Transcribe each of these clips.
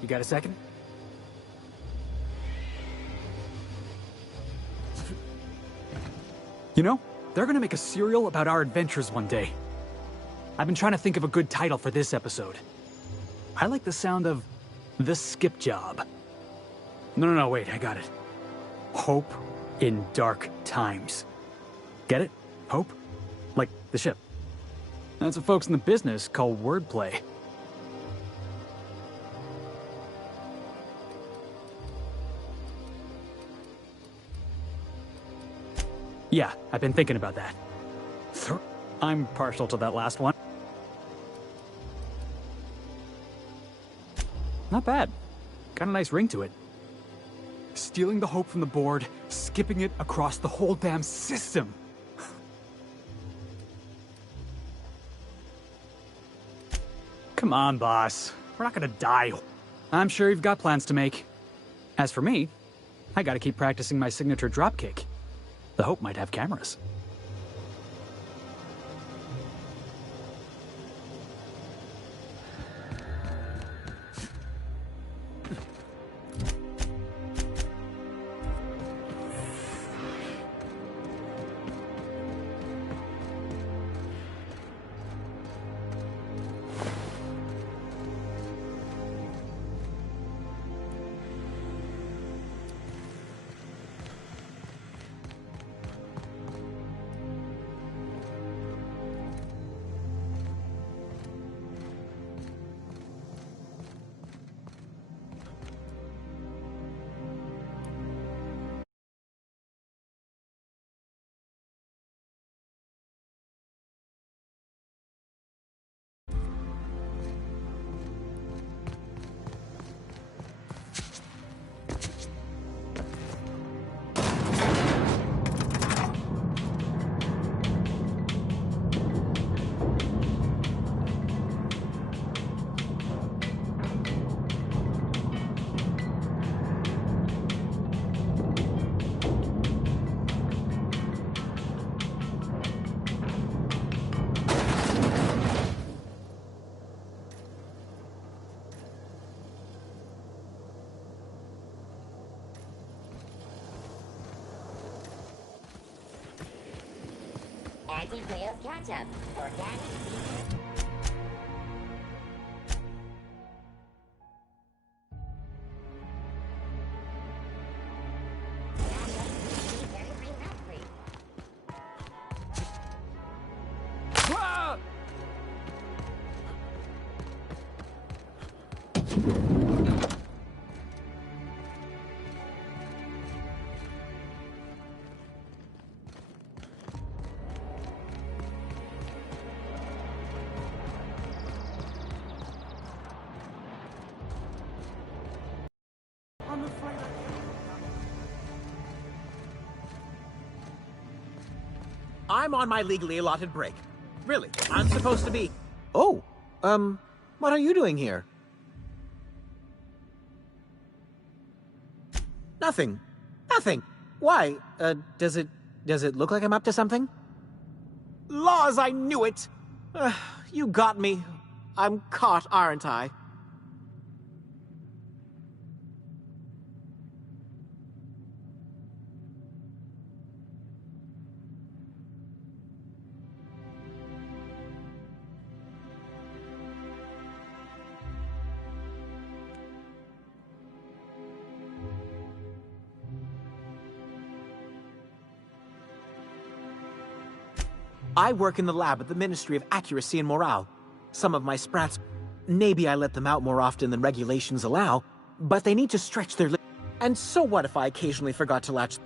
You got a second? You know, they're gonna make a serial about our adventures one day. I've been trying to think of a good title for this episode. I like the sound of The Skip Job. No, wait, I got it. Hope in Dark Times. Get it? Hope? Like the ship. That's what folks in the business call wordplay. Yeah, I've been thinking about that. I'm partial to that last one. Not bad. Got a nice ring to it. Stealing the hope from the board, skipping it across the whole damn system. Come on, boss. We're not gonna die. I'm sure you've got plans to make. As for me, I gotta keep practicing my signature dropkick. The Hope might have cameras. Anti-Players Catch-Up. Organic. I'm on my legally allotted break. Really, I'm supposed to be... Oh, what are you doing here? Nothing. Nothing. Why? Does it look like I'm up to something? Laws, I knew it! You got me. I'm caught, aren't I? I work in the lab at the Ministry of Accuracy and Morale. Some of my sprats, maybe I let them out more often than regulations allow, but they need to stretch their and so what if I occasionally forgot to latch?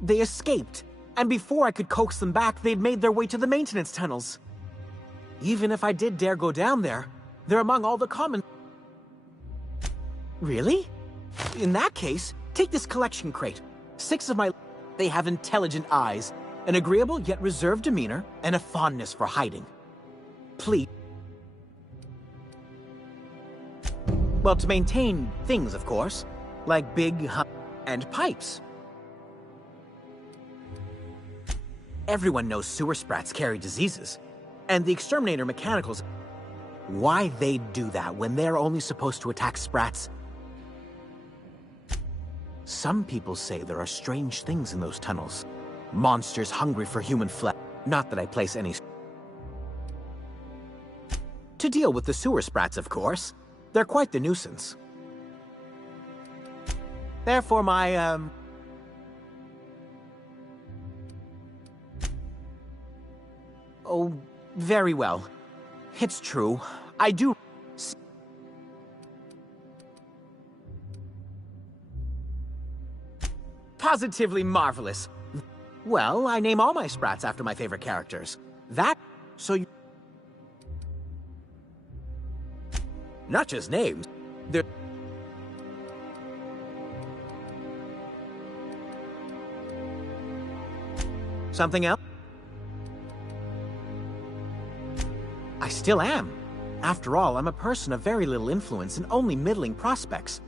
They escaped, and before I could coax them back, they'd made their way to the maintenance tunnels. Even if I did dare go down there, they're among all the common... Really? In that case, take this collection crate. 6 of my... They have intelligent eyes, an agreeable yet reserved demeanor, and a fondness for hiding. Please. Well, to maintain things, of course, like big and pipes. Everyone knows sewer sprats carry diseases, and the exterminator mechanicals. Why they'd do that when they're only supposed to attack sprats? Some people say there are strange things in those tunnels. Monsters hungry for human flesh. Not that I place any... To deal with the sewer sprats, of course. They're quite the nuisance. Therefore, my, Oh, very well. It's true. I do... Positively marvelous. Well, I name all my sprats after my favorite characters. That... so you... Not just names. They're... Something else? I still am. After all, I'm a person of very little influence and only middling prospects.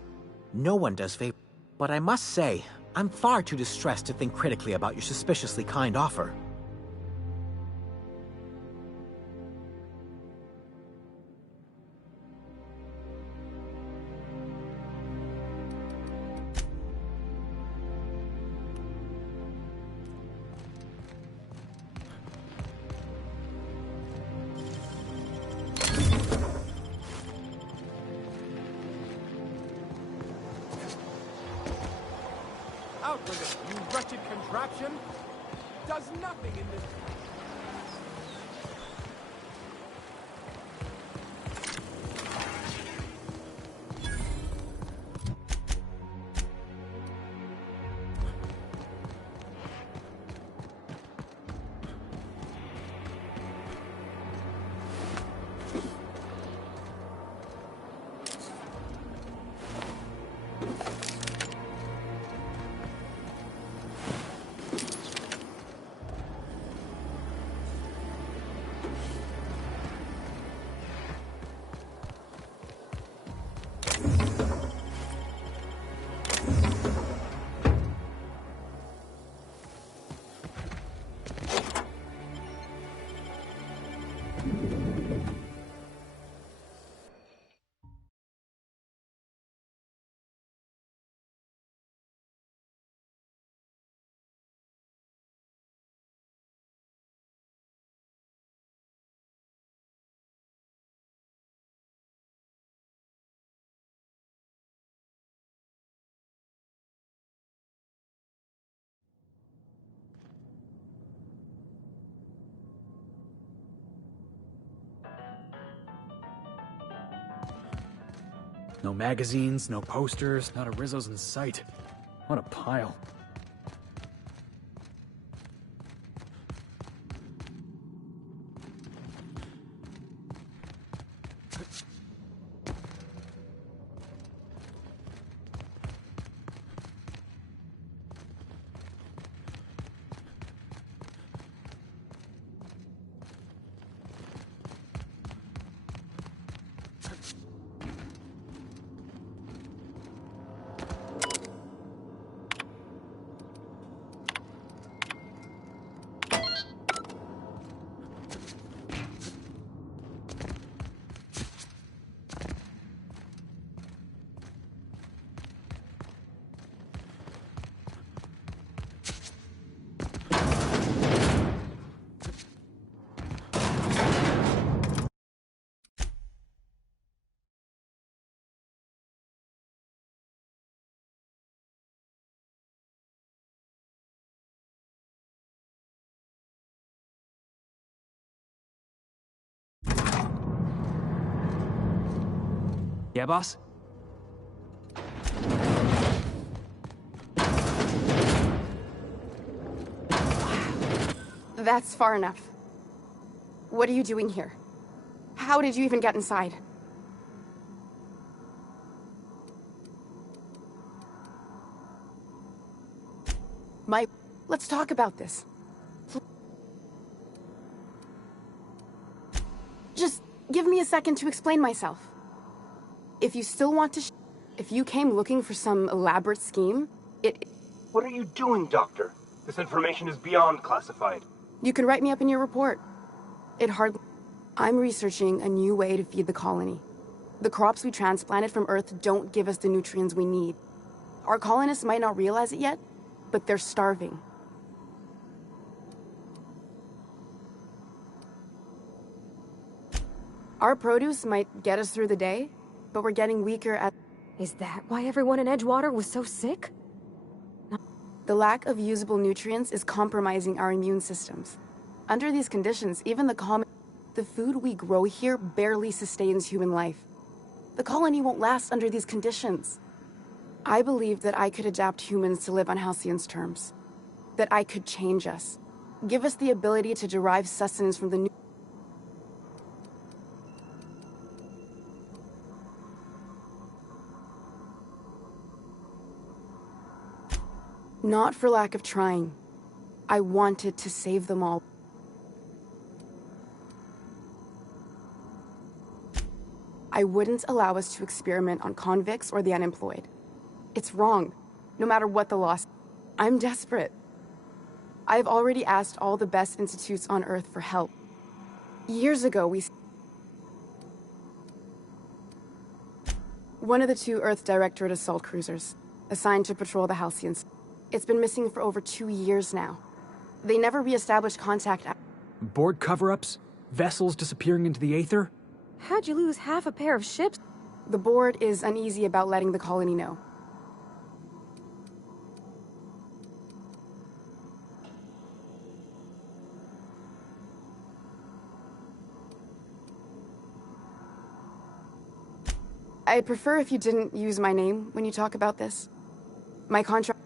No one does favor. But I must say, I'm far too distressed to think critically about your suspiciously kind offer. Out with it, you wretched contraption! Does nothing in this... No magazines, no posters, not a Rizzo's in sight. What a pile. Yeah, boss? That's far enough. What are you doing here? How did you even get inside? Let's talk about this. Just give me a second to explain myself. If you still want to if you came looking for some elaborate scheme, What are you doing, Doctor? This information is beyond classified. you can write me up in your report. I'm researching a new way to feed the colony. The crops we transplanted from Earth don't give us the nutrients we need. Our colonists might not realize it yet, but they're starving. Our produce might get us through the day, but we're getting weaker at... Is that why everyone in Edgewater was so sick? The lack of usable nutrients is compromising our immune systems. Under these conditions, even the food we grow here barely sustains human life. The colony won't last under these conditions. I believe that I could adapt humans to live on Halcyon's terms. That I could change us. Give us the ability to derive sustenance from the new... Not for lack of trying. I wanted to save them all. I wouldn't allow us to experiment on convicts or the unemployed. It's wrong, no matter what the loss. I'm desperate. I've already asked all the best institutes on Earth for help. Years ago, one of the 2 Earth Directorate assault cruisers, assigned to patrol the Halcyons. It's been missing for over 2 years now. They never re-established contact. Board cover-ups? Vessels disappearing into the aether? How'd you lose half a pair of ships? The board is uneasy about letting the colony know. I'd prefer if you didn't use my name when you talk about this. My contract...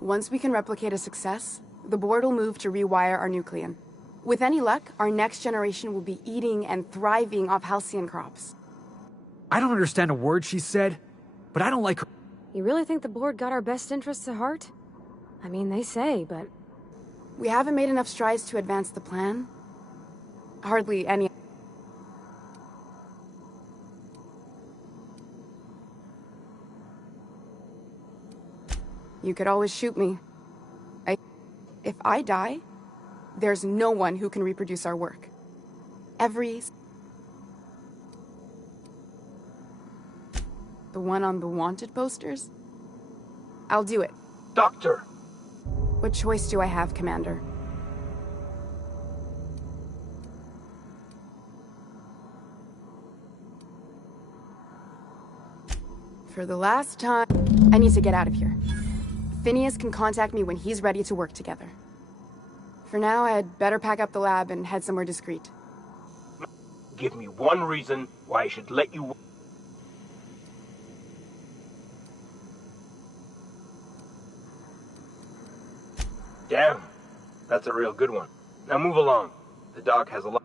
Once we can replicate a success, the board will move to rewire our nucleon. With any luck, our next generation will be eating and thriving off Halcyon crops. I don't understand a word she said, but I don't like her. You really think the board got our best interests at heart? I mean, they say, but... We haven't made enough strides to advance the plan. Hardly any... You could always shoot me. If I die, there's no one who can reproduce our work. The one on the wanted posters? I'll do it. Doctor! What choice do I have, Commander? For the last time, I need to get out of here. Phineas can contact me when he's ready to work together. For now, I'd better pack up the lab and head somewhere discreet. Give me one reason why I should let you... Damn, that's a real good one. Now move along. The dog has a lot...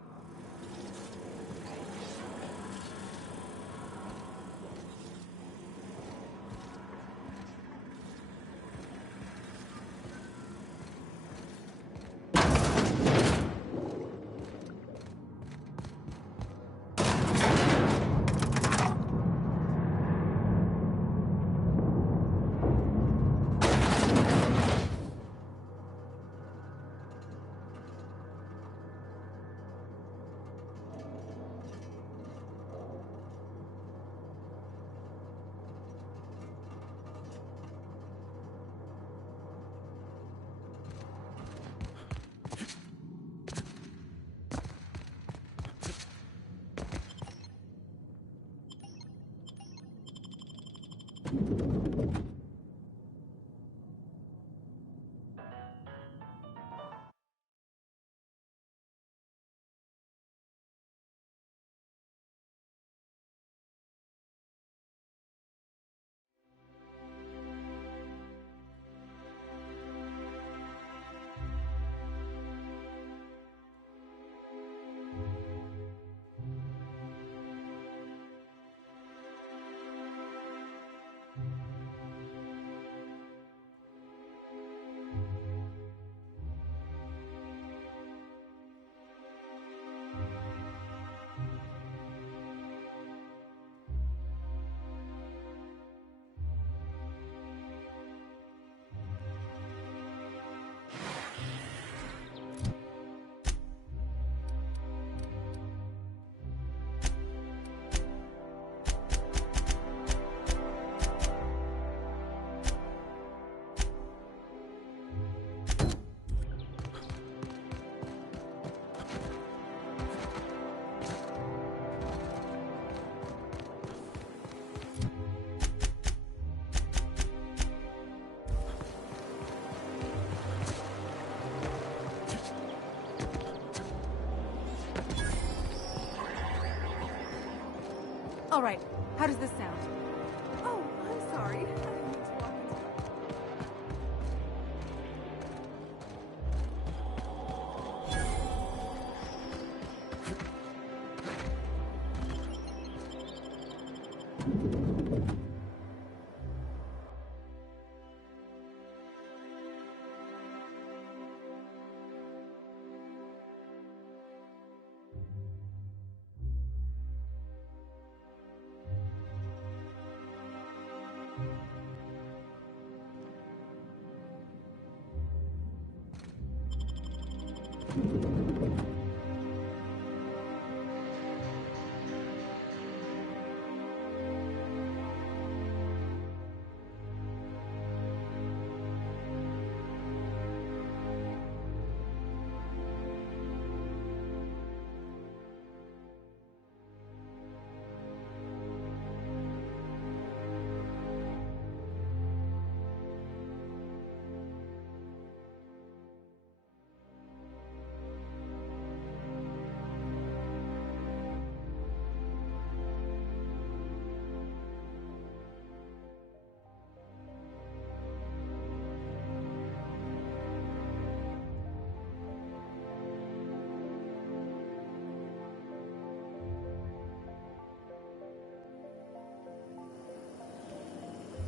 All right, how does this sound? Oh, I'm sorry. I didn't mean to walk into...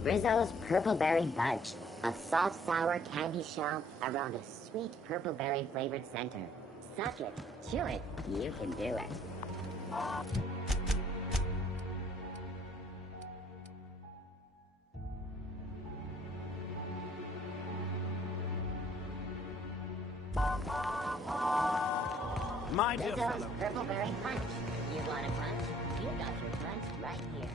Rizzo's Purple Berry Bunch, a soft sour candy shell around a sweet purple berry flavored center. Suck it, chew it, you can do it. My dear Rizzo's fellow. Purple Berry Punch. You want a punch? You got your punch right here.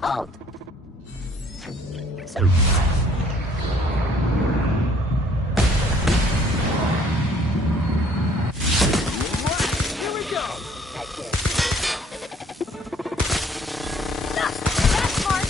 Halt. Here we go! That's it. That's smart!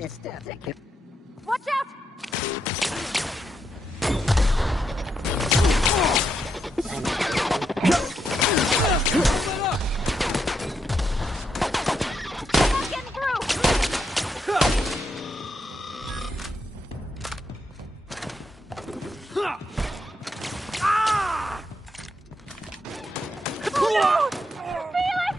Watch out! Not getting through! Oh no! Felix!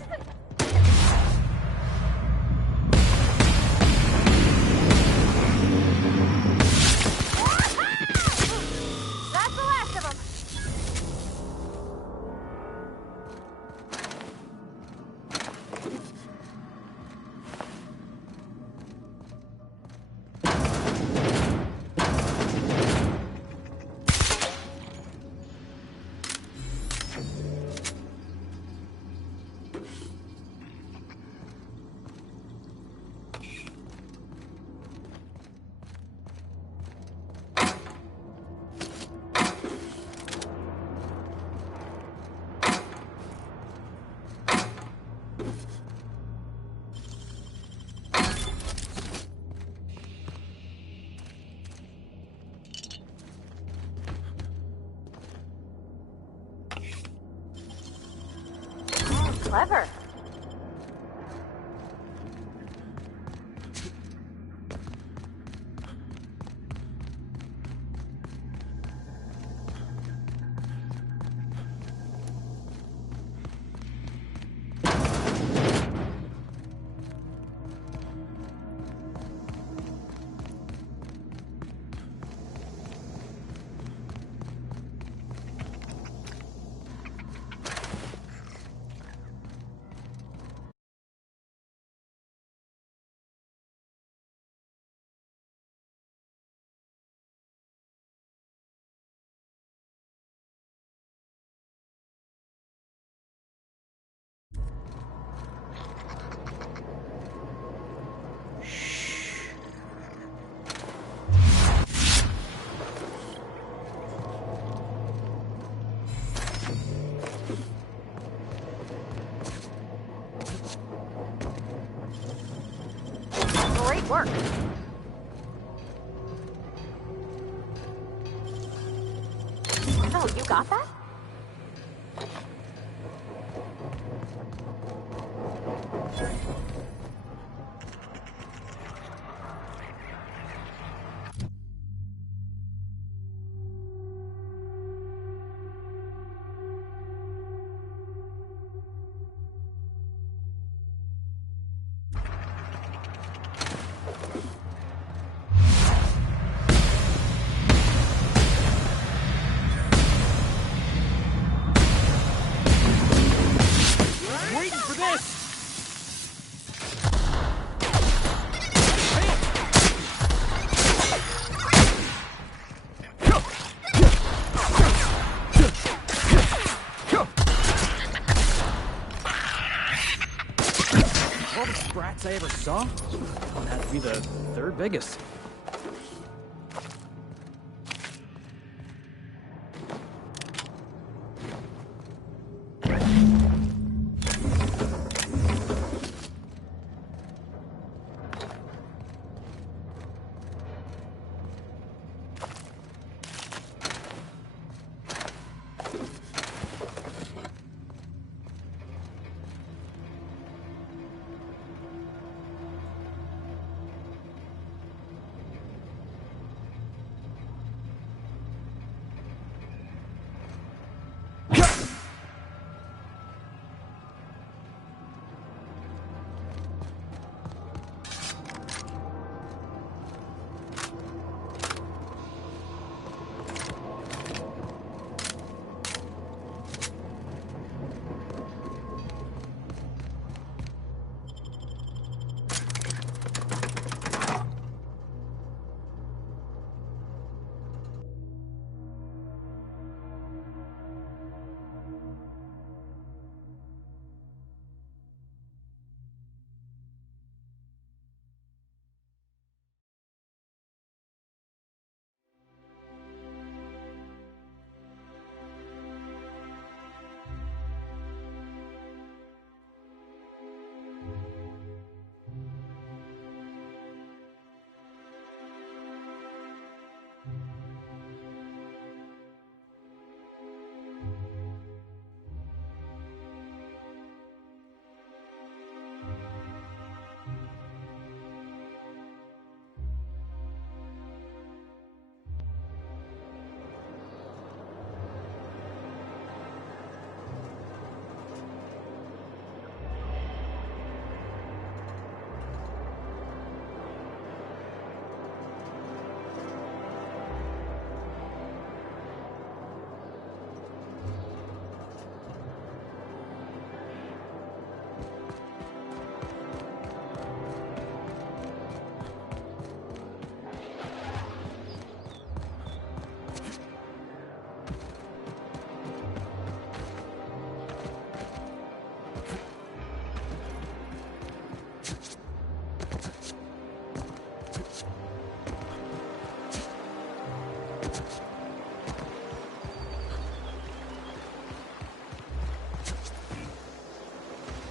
That's the last of them. Clever. Great work. Oh, you got that? All the sprats I ever saw? That had to be the third biggest.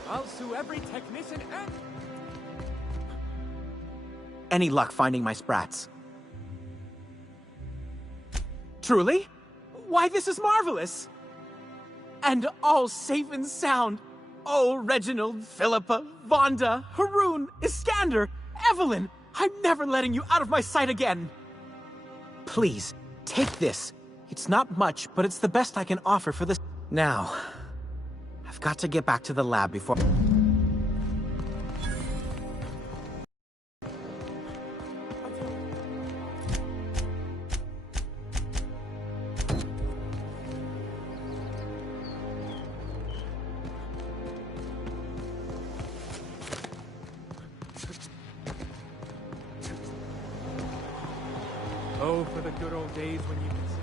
I'll sue every technician and... Any luck finding my sprats? Truly? Why, this is marvelous! And all safe and sound. Oh, Reginald, Philippa, Vonda, Haroon, Iskander, Evelyn, I'm never letting you out of my sight again. Please, take this. It's not much, but it's the best I can offer for this. Now, I've got to get back to the lab before... Oh, for the good old days when you could sit.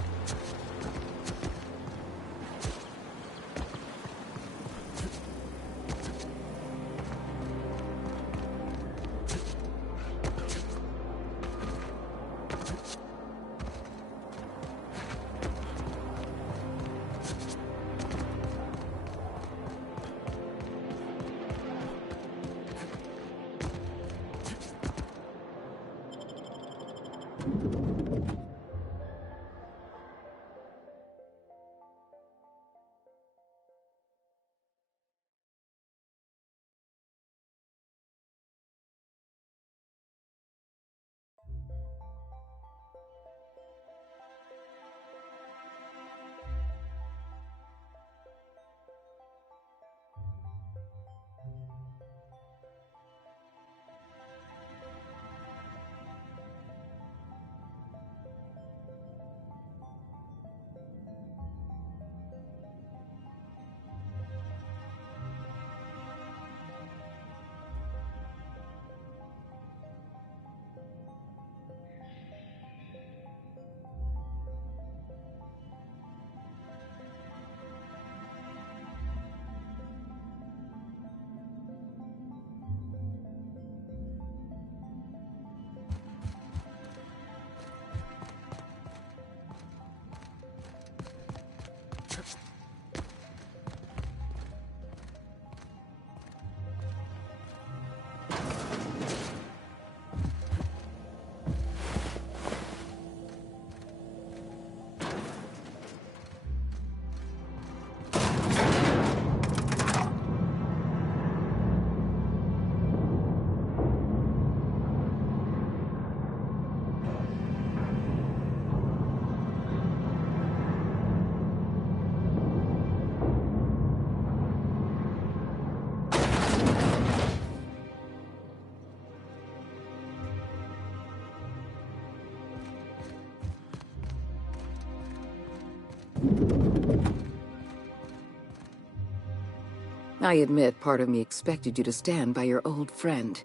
I admit part of me expected you to stand by your old friend.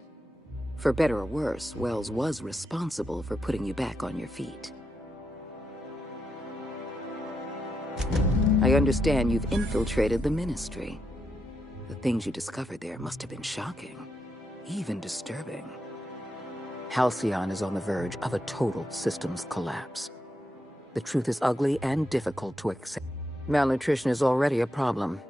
For better or worse, Wells was responsible for putting you back on your feet. I understand you've infiltrated the Ministry. The things you discovered there must have been shocking, even disturbing. Halcyon is on the verge of a total systems collapse. The truth is ugly and difficult to accept. Malnutrition is already a problem.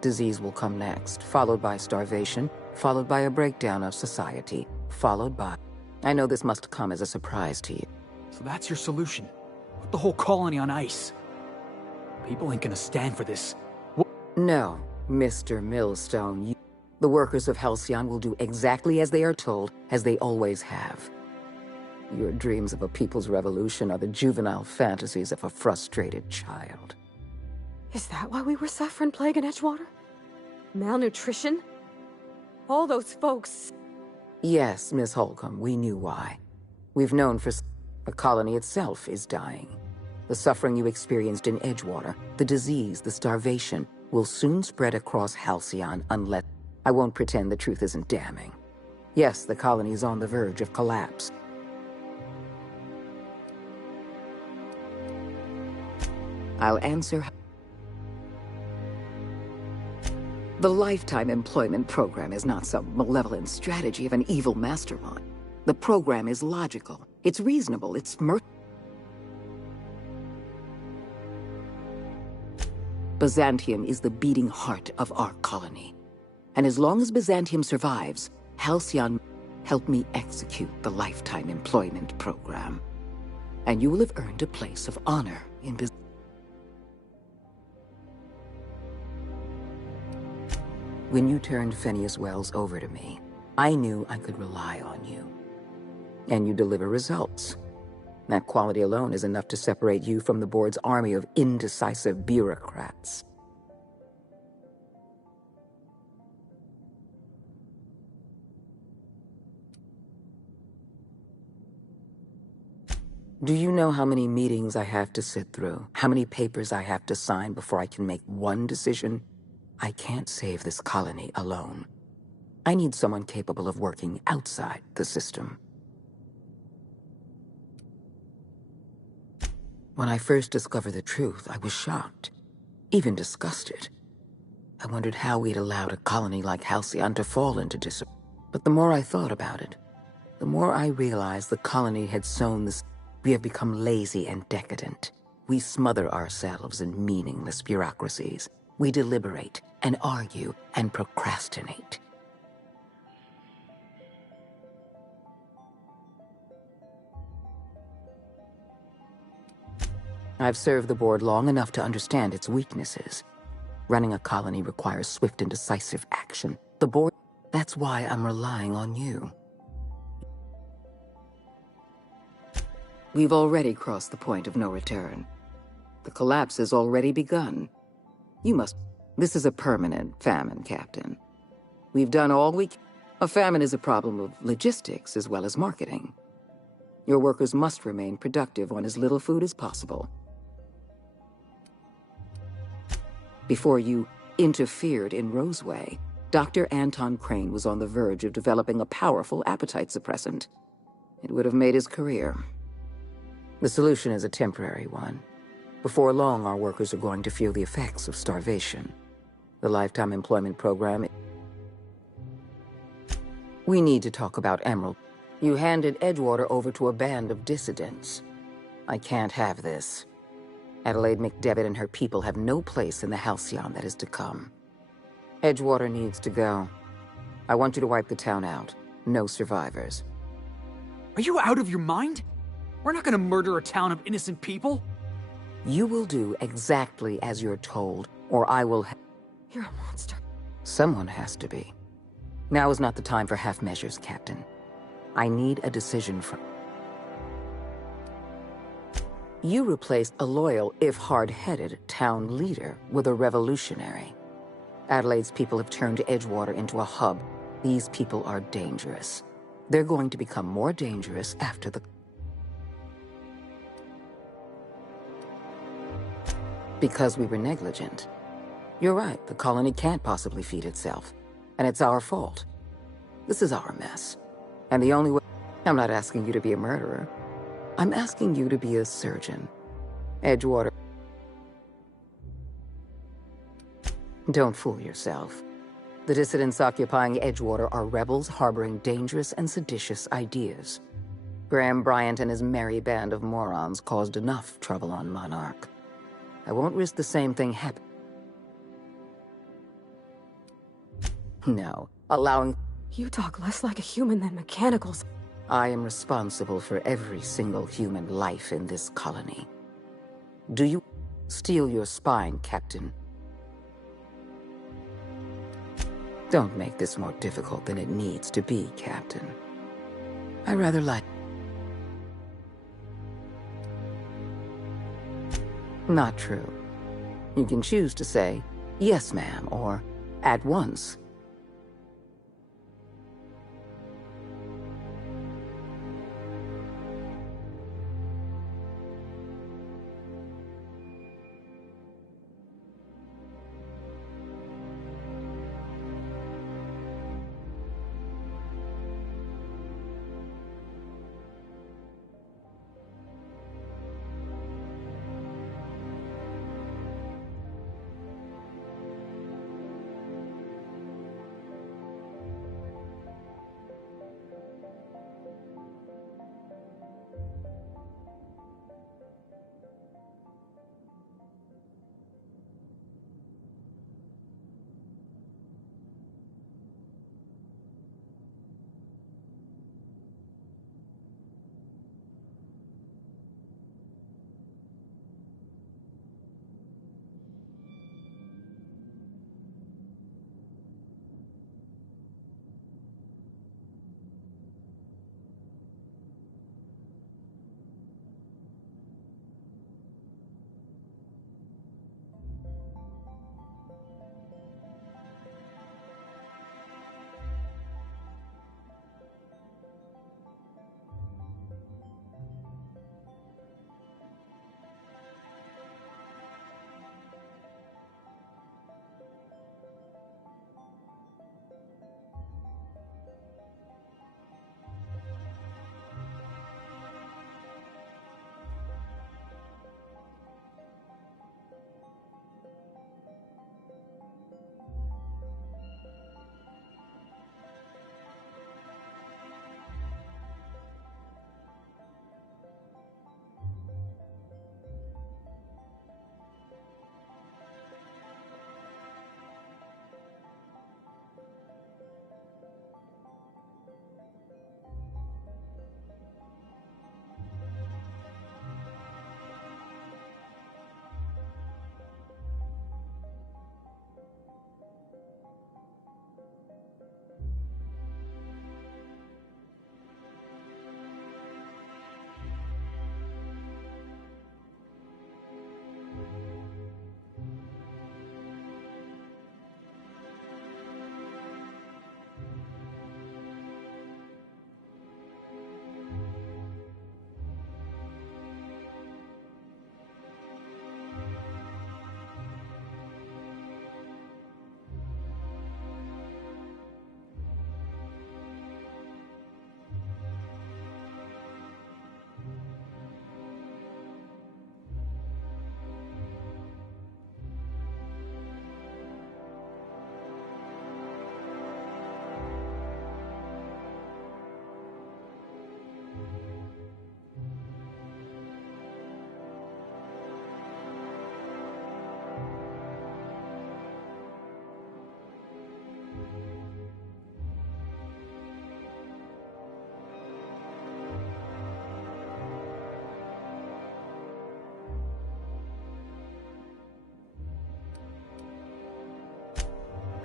Disease will come next, followed by starvation, followed by a breakdown of society, followed by... I know this must come as a surprise to you. So that's your solution? Put the whole colony on ice? People ain't gonna stand for this. No, Mr. Millstone. The workers of Halcyon will do exactly as they are told, as they always have. Your dreams of a people's revolution are the juvenile fantasies of a frustrated child. Is that why we were suffering plague in Edgewater? Malnutrition? All those folks... Yes, Miss Holcomb, we knew why. We've known for... The colony itself is dying. The suffering you experienced in Edgewater, the disease, the starvation, will soon spread across Halcyon unless... I won't pretend the truth isn't damning. Yes, the colony is on the verge of collapse. I'll answer... The Lifetime Employment Program is not some malevolent strategy of an evil mastermind. The program is logical. It's reasonable. It's Byzantium is the beating heart of our colony. And as long as Byzantium survives, Halcyon helped me execute the lifetime employment program. And you will have earned a place of honor in Byzantium. When you turned Phineas Wells over to me, I knew I could rely on you. And you deliver results. That quality alone is enough to separate you from the board's army of indecisive bureaucrats. Do you know how many meetings I have to sit through? How many papers I have to sign before I can make one decision? I can't save this colony alone. I need someone capable of working outside the system. When I first discovered the truth, I was shocked, even disgusted. I wondered how we'd allowed a colony like Halcyon to fall into discipline. But the more I thought about it, the more I realized the colony had sown this. We have become lazy and decadent. We smother ourselves in meaningless bureaucracies. We deliberate and argue and procrastinate. I've served the board long enough to understand its weaknesses. Running a colony requires swift and decisive action. The board, that's why I'm relying on you. We've already crossed the point of no return. The collapse has already begun. You must... This is a permanent famine, Captain. We've done all we can. A famine is a problem of logistics as well as marketing. Your workers must remain productive on as little food as possible. Before you interfered in Roseway, Dr. Anton Crane was on the verge of developing a powerful appetite suppressant. It would have made his career. The solution is a temporary one. Before long, our workers are going to feel the effects of starvation. The lifetime employment program... We need to talk about Emerald. You handed Edgewater over to a band of dissidents. I can't have this. Adelaide McDevitt and her people have no place in the Halcyon that is to come. Edgewater needs to go. I want you to wipe the town out. No survivors. Are you out of your mind? We're not gonna murder a town of innocent people. You will do exactly as you're told, or I will... You're a monster. Someone has to be. Now is not the time for half measures, Captain. I need a decision from... You replaced a loyal, if hard-headed, town leader with a revolutionary. Adelaide's people have turned Edgewater into a hub. These people are dangerous. They're going to become more dangerous after the... Because we were negligent. You're right, the colony can't possibly feed itself. And it's our fault. This is our mess. And the only way... I'm not asking you to be a murderer. I'm asking you to be a surgeon. Edgewater... Don't fool yourself. The dissidents occupying Edgewater are rebels harboring dangerous and seditious ideas. Graham Bryant and his merry band of morons caused enough trouble on Monarch. I won't risk the same thing happen. No, allowing... You talk less like a human than mechanicals. I am responsible for every single human life in this colony. Do you... Steel your spine, Captain. Don't make this more difficult than it needs to be, Captain. I rather like... Not true. You can choose to say, yes, ma'am, or at once.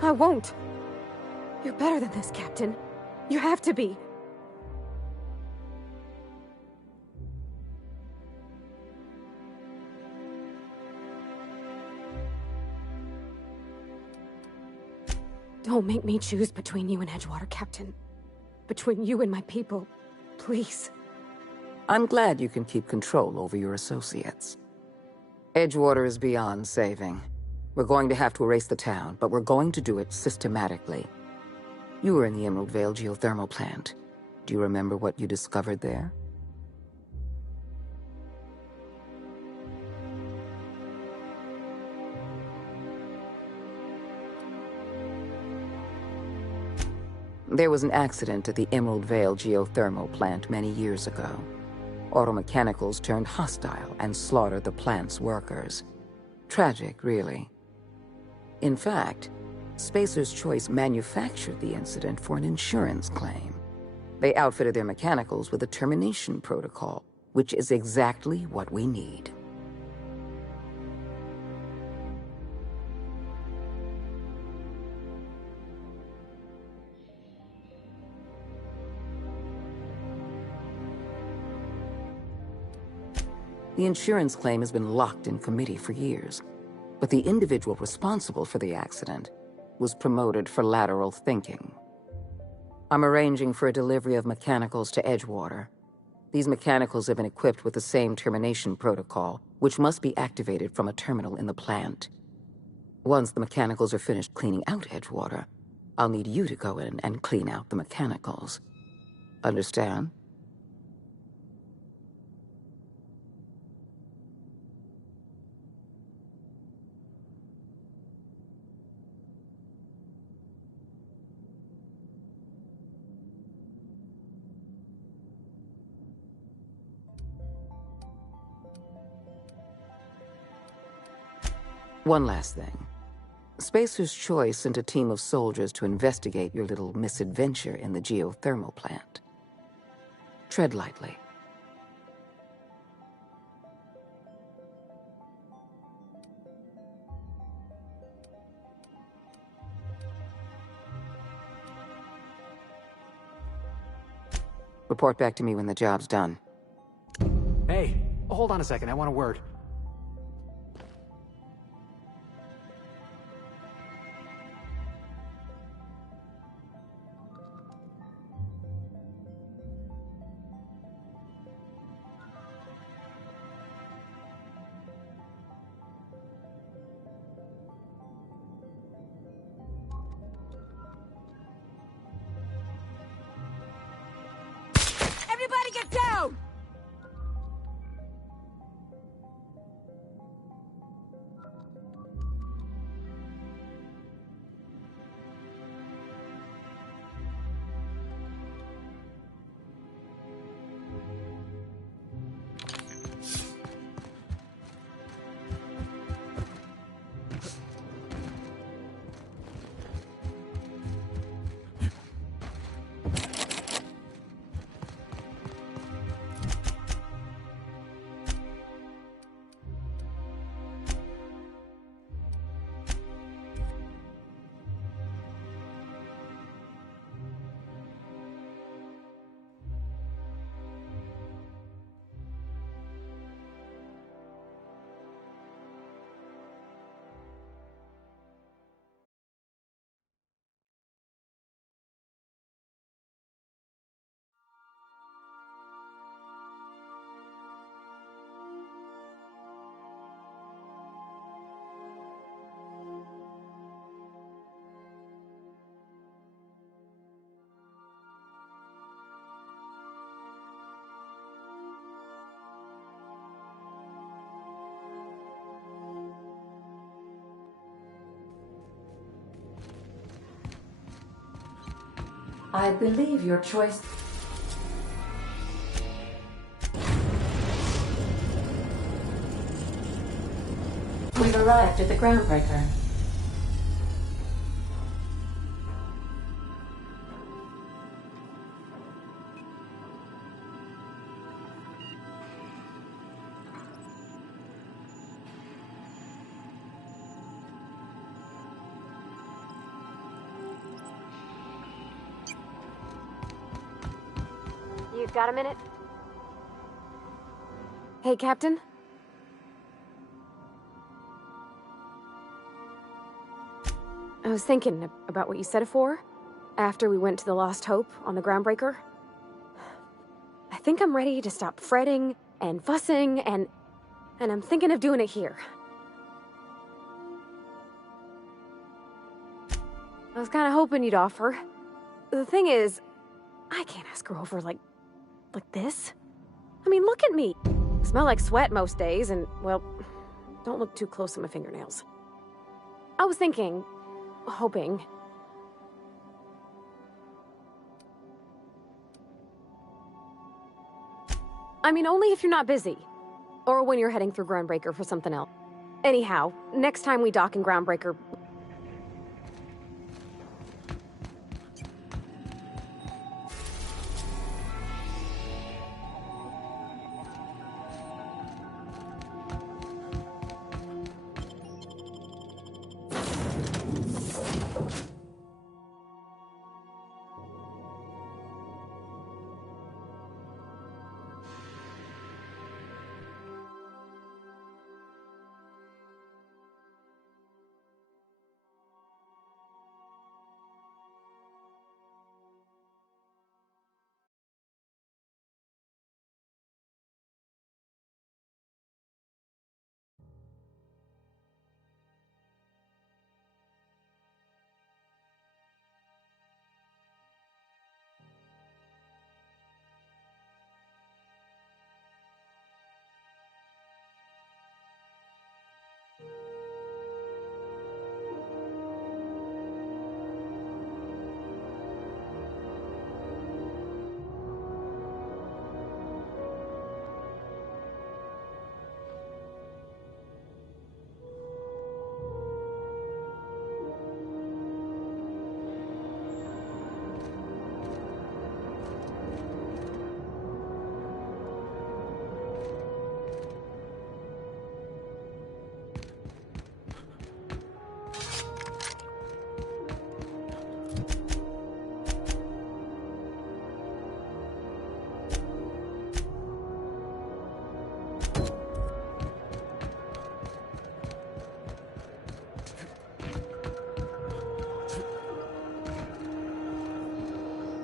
I won't. You're better than this, Captain. You have to be. Don't make me choose between you and Edgewater, Captain. Between you and my people. Please. I'm glad you can keep control over your associates. Edgewater is beyond saving. We're going to have to erase the town, but we're going to do it systematically. You were in the Emerald Vale geothermal plant. Do you remember what you discovered there? There was an accident at the Emerald Vale geothermal plant many years ago. Automechanicals turned hostile and slaughtered the plant's workers. Tragic, really. In fact, Spacer's Choice manufactured the incident for an insurance claim. They outfitted their mechanicals with a termination protocol, which is exactly what we need. The insurance claim has been locked in committee for years, but the individual responsible for the accident was promoted for lateral thinking. I'm arranging for a delivery of mechanicals to Edgewater. These mechanicals have been equipped with the same termination protocol, which must be activated from a terminal in the plant. Once the mechanicals are finished cleaning out Edgewater, I'll need you to go in and clean out the mechanicals. Understand? One last thing. Spacer's Choice sent a team of soldiers to investigate your little misadventure in the geothermal plant. Tread lightly. Report back to me when the job's done. Hey, hold on a second, I want a word. Everybody get down! I believe your choice... We've arrived at the groundbreaker. got a minute? Hey, Captain? I was thinking about what you said before, after we went to the Lost Hope on the Groundbreaker. I think I'm ready to stop fretting and fussing, and I'm thinking of doing it here. I was kind of hoping you'd offer. The thing is, I can't ask her over like this. I mean, look at me. I smell like sweat most days, and, well, don't look too close at my fingernails. I was thinking, hoping. I mean, only if you're not busy. Or when you're heading through Groundbreaker for something else. Anyhow, next time we dock in Groundbreaker...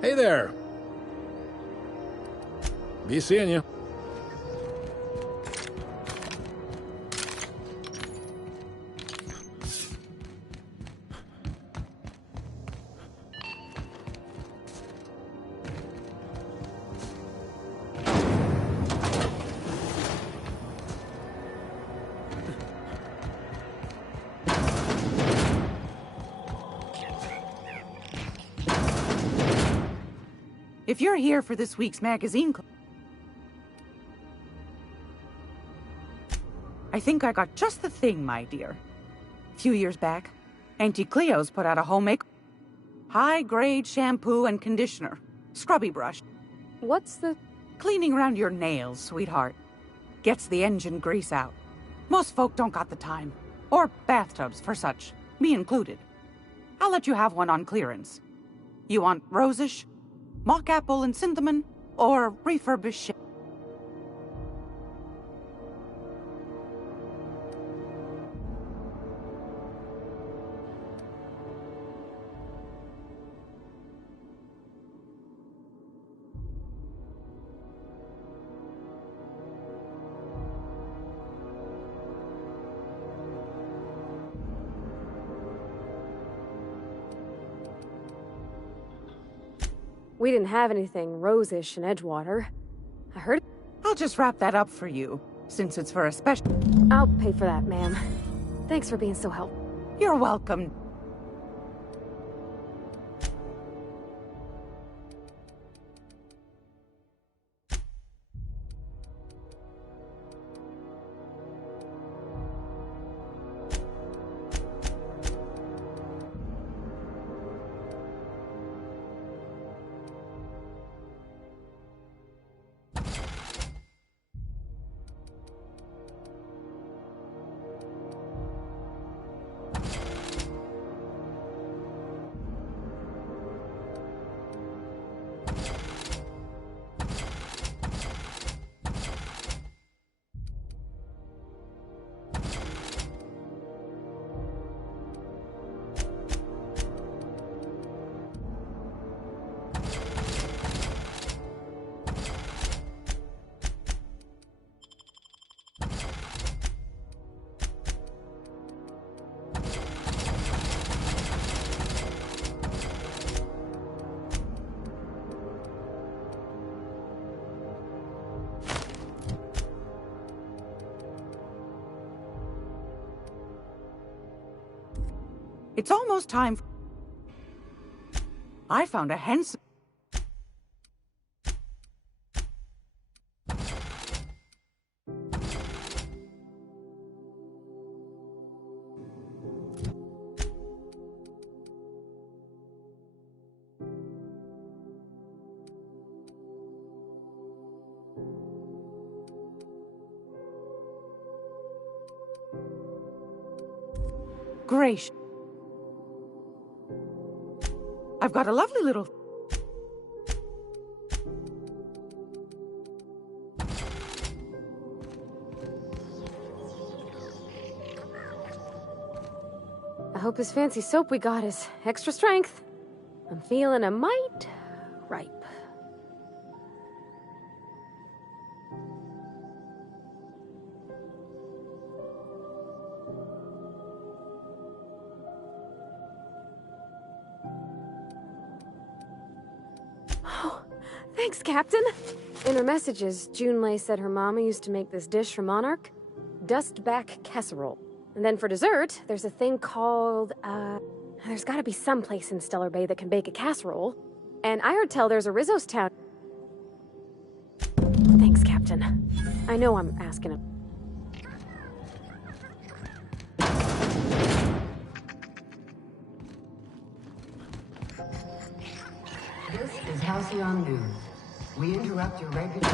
Hey there. Be seeing you. If you're here for this week's magazine club, I think I got just the thing, my dear. A few years back, Auntie Cleo's put out a homemade high-grade shampoo and conditioner. Scrubby brush. What's the... Cleaning around your nails, sweetheart. Gets the engine grease out. Most folk don't got the time. Or bathtubs for such, me included. I'll let you have one on clearance. You want rosish, mock apple and cinnamon, or refurbished shit? We didn't have anything rosish in Edgewater. I heard... I'll just wrap that up for you, since it's for a special... I'll pay for that, ma'am. Thanks for being so helpful. You're welcome. It's almost time. I found a handsome. Gracious. I've got a lovely little... I hope this fancy soap we got is extra strength. I'm feeling a mite ripe. Thanks, Captain. In her messages, Junlei said her mama used to make this dish for Monarch. Dustback casserole. And then for dessert, there's a thing called, there's gotta be some place in Stellar Bay that can bake a casserole. And I heard tell there's a Rizzo's town. Thanks, Captain. I know I'm asking him. This is Halcyon News. We interrupt your regular...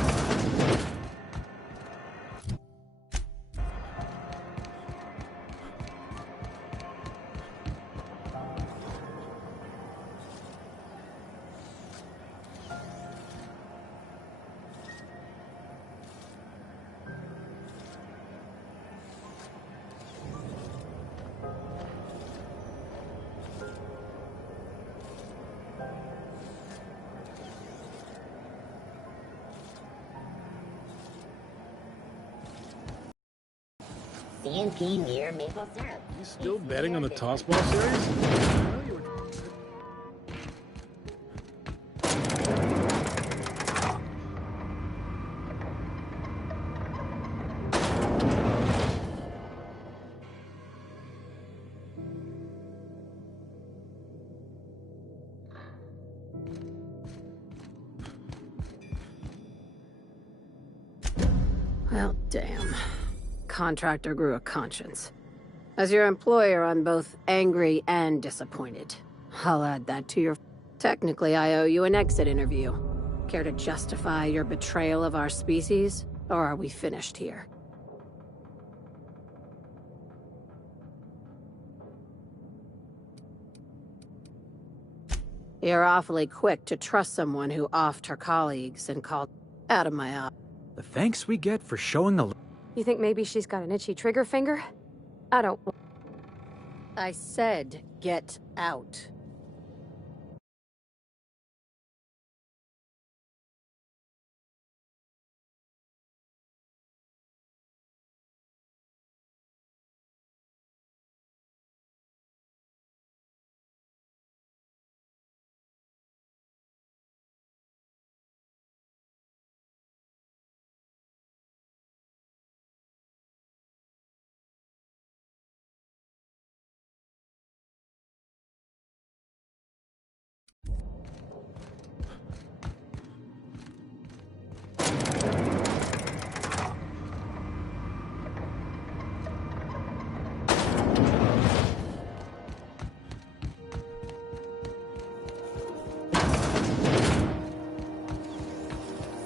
CNP near maple syrup. You still betting on the toss ball series? I know you were... Well, damn. Contractor grew a conscience. As your employer, I'm both angry and disappointed. I'll add that to your... Technically, I owe you an exit interview. Care to justify your betrayal of our species? Or are we finished here? You're awfully quick to trust someone who offed her colleagues and called out of my eye. The thanks we get for showing a... You think maybe she's got an itchy trigger finger? I don't... I said, get out.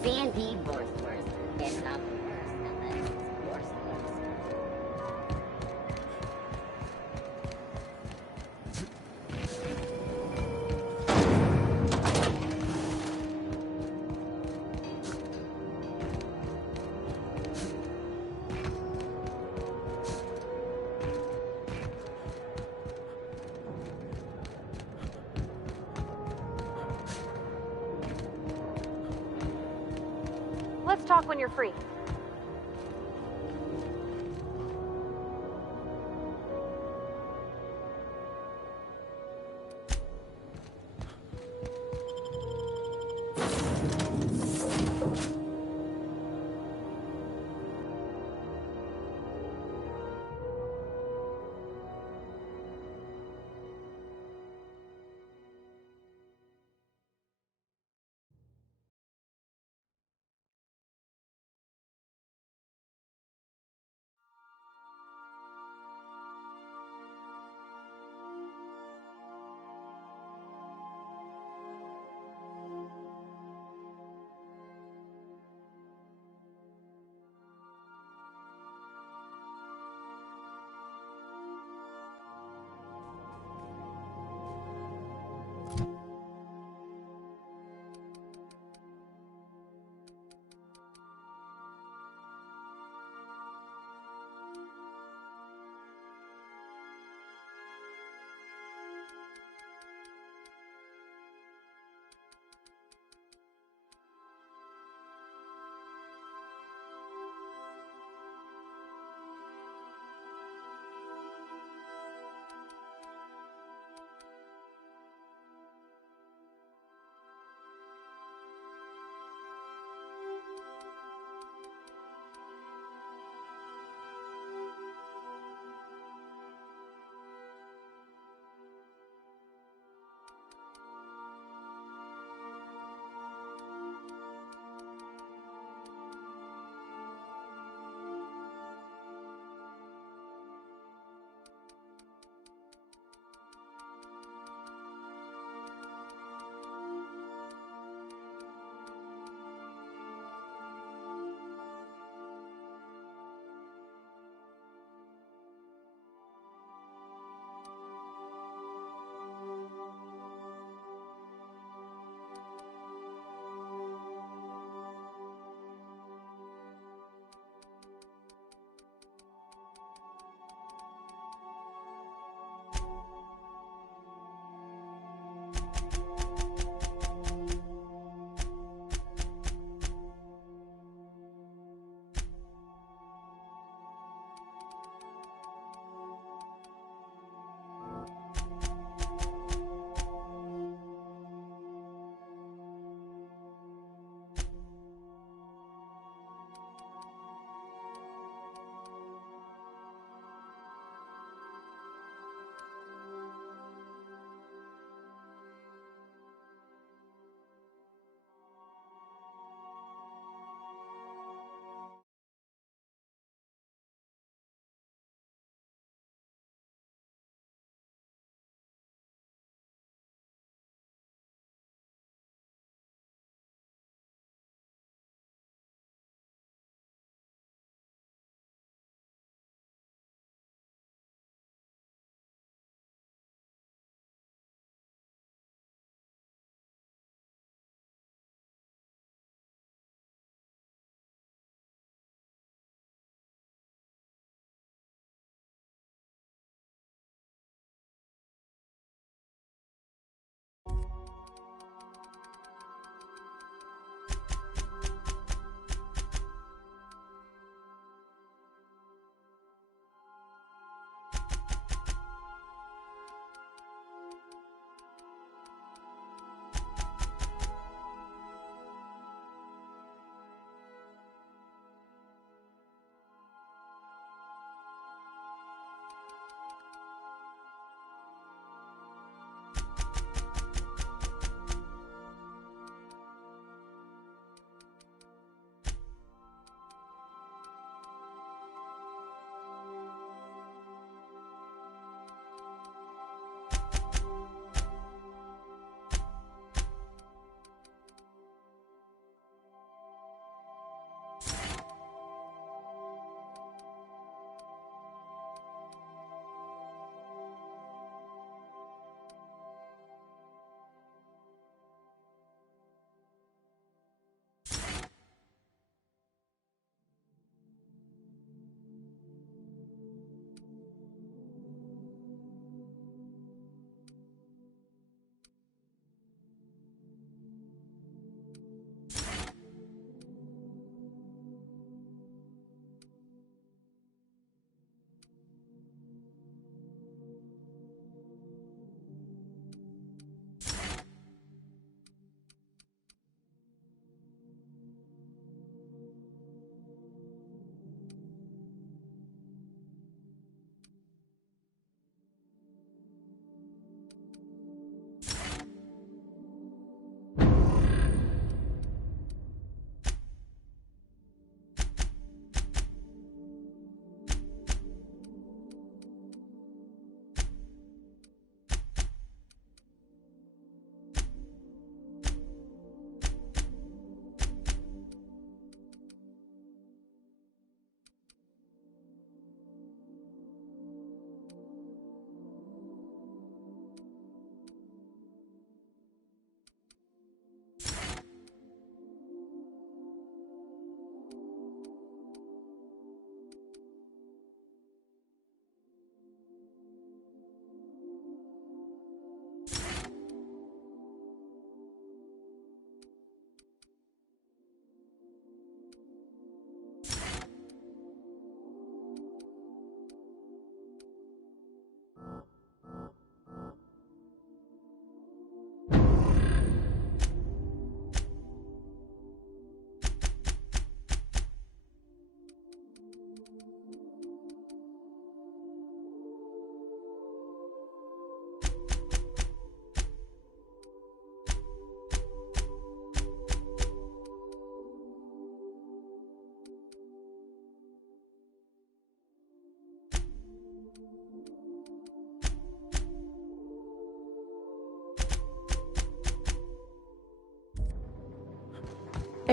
CNP Borsworth is not the worst unless it's Borsworth. Let's talk when you're free.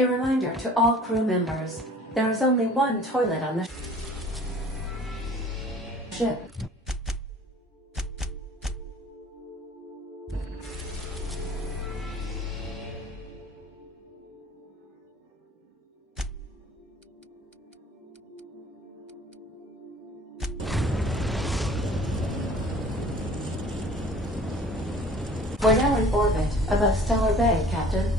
A reminder to all crew members, there is only one toilet on the ship. We're now in orbit above Stellar Bay, Captain.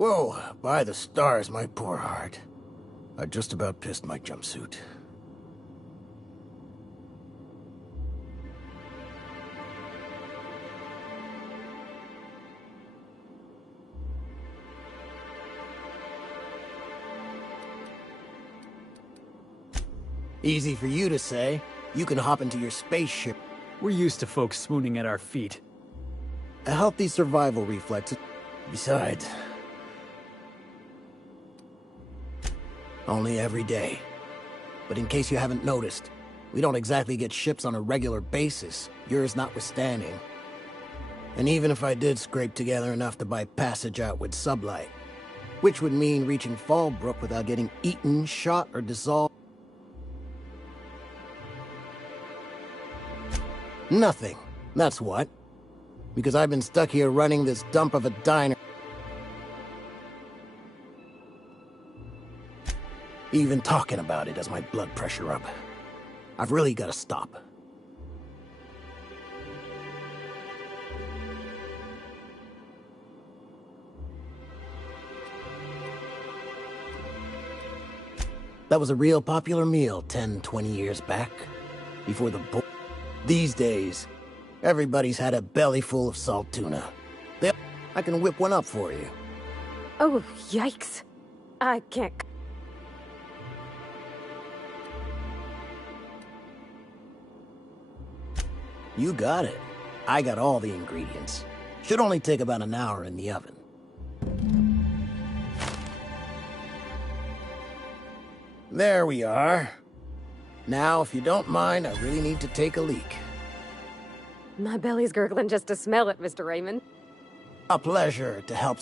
Whoa, by the stars, my poor heart. I just about pissed my jumpsuit. Easy for you to say. You can hop into your spaceship. We're used to folks swooning at our feet. A healthy survival reflex. Besides, only every day. But in case you haven't noticed, we don't exactly get ships on a regular basis, yours notwithstanding. And even if I did scrape together enough to buy passage out with sublight, which would mean reaching Fallbrook without getting eaten, shot, or dissolved. Nothing. That's what. Because I've been stuck here running this dump of a diner. Even talking about it has my blood pressure up. I've really got to stop. That was a real popular meal 10, 20 years back. Before the bull. These days, everybody's had a belly full of salt tuna. I can whip one up for you. Oh, yikes. I can't... You got it. I got all the ingredients. Should only take about an hour in the oven. There we are. Now, if you don't mind, I really need to take a leak. My belly's gurgling just to smell it, Mr. Raymond. A pleasure to help...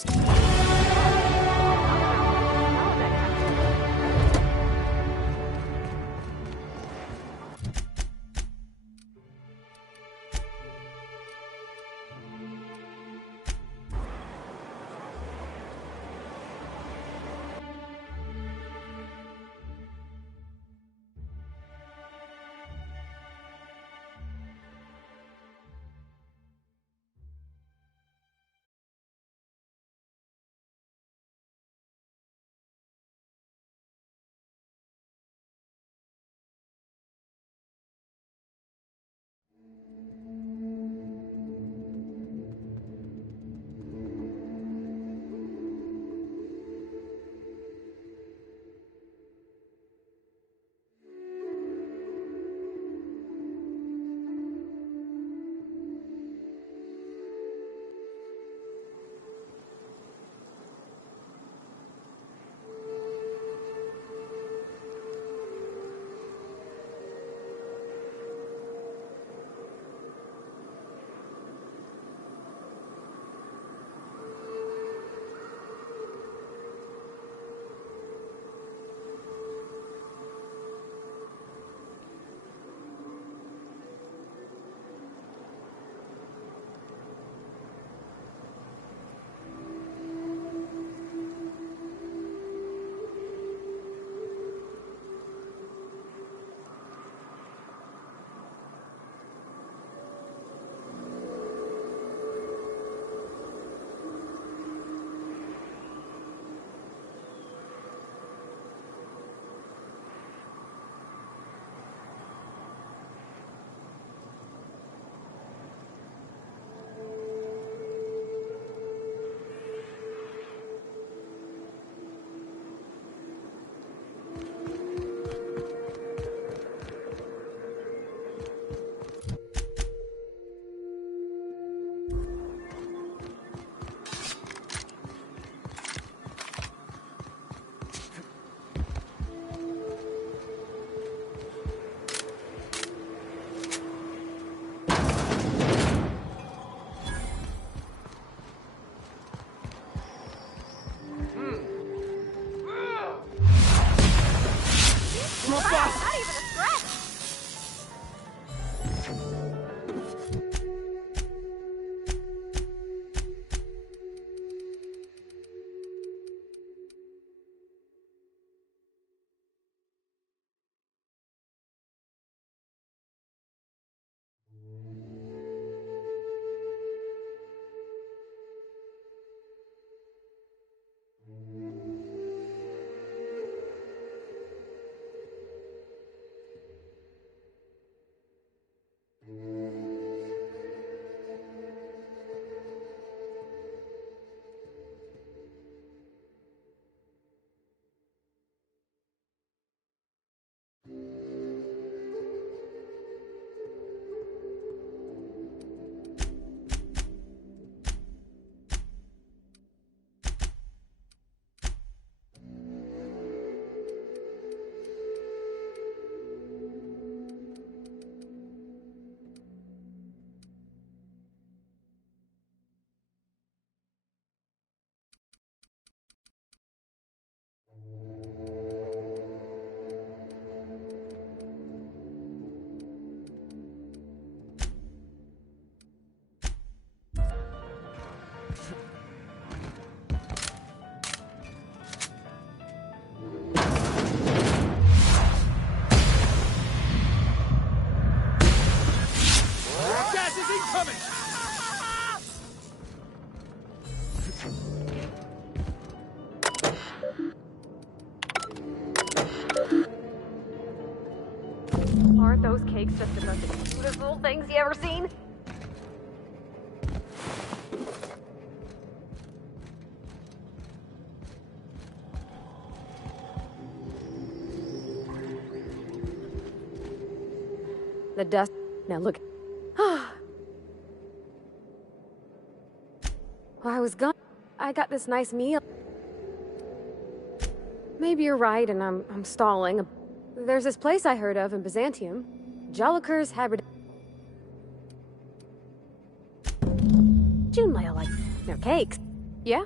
Aren't those cakes just the most cutest little things you ever seen? The dust. Now look. Well, I was gone. I got this nice meal. Maybe you're right, and I'm stalling. There's this place I heard of in Byzantium. Joliker's Haberd. June might like their cakes. Yeah?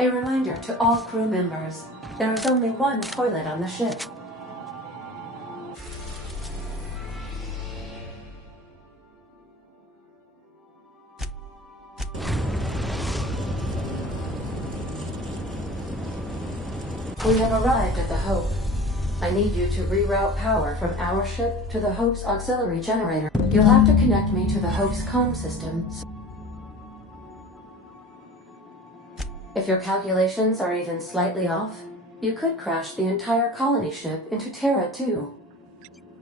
A reminder to all crew members, there is only one toilet on the ship. We have arrived at the Hope. I need you to reroute power from our ship to the Hope's auxiliary generator. You'll have to connect me to the Hope's comm system. If your calculations are even slightly off, you could crash the entire colony ship into Terra 2.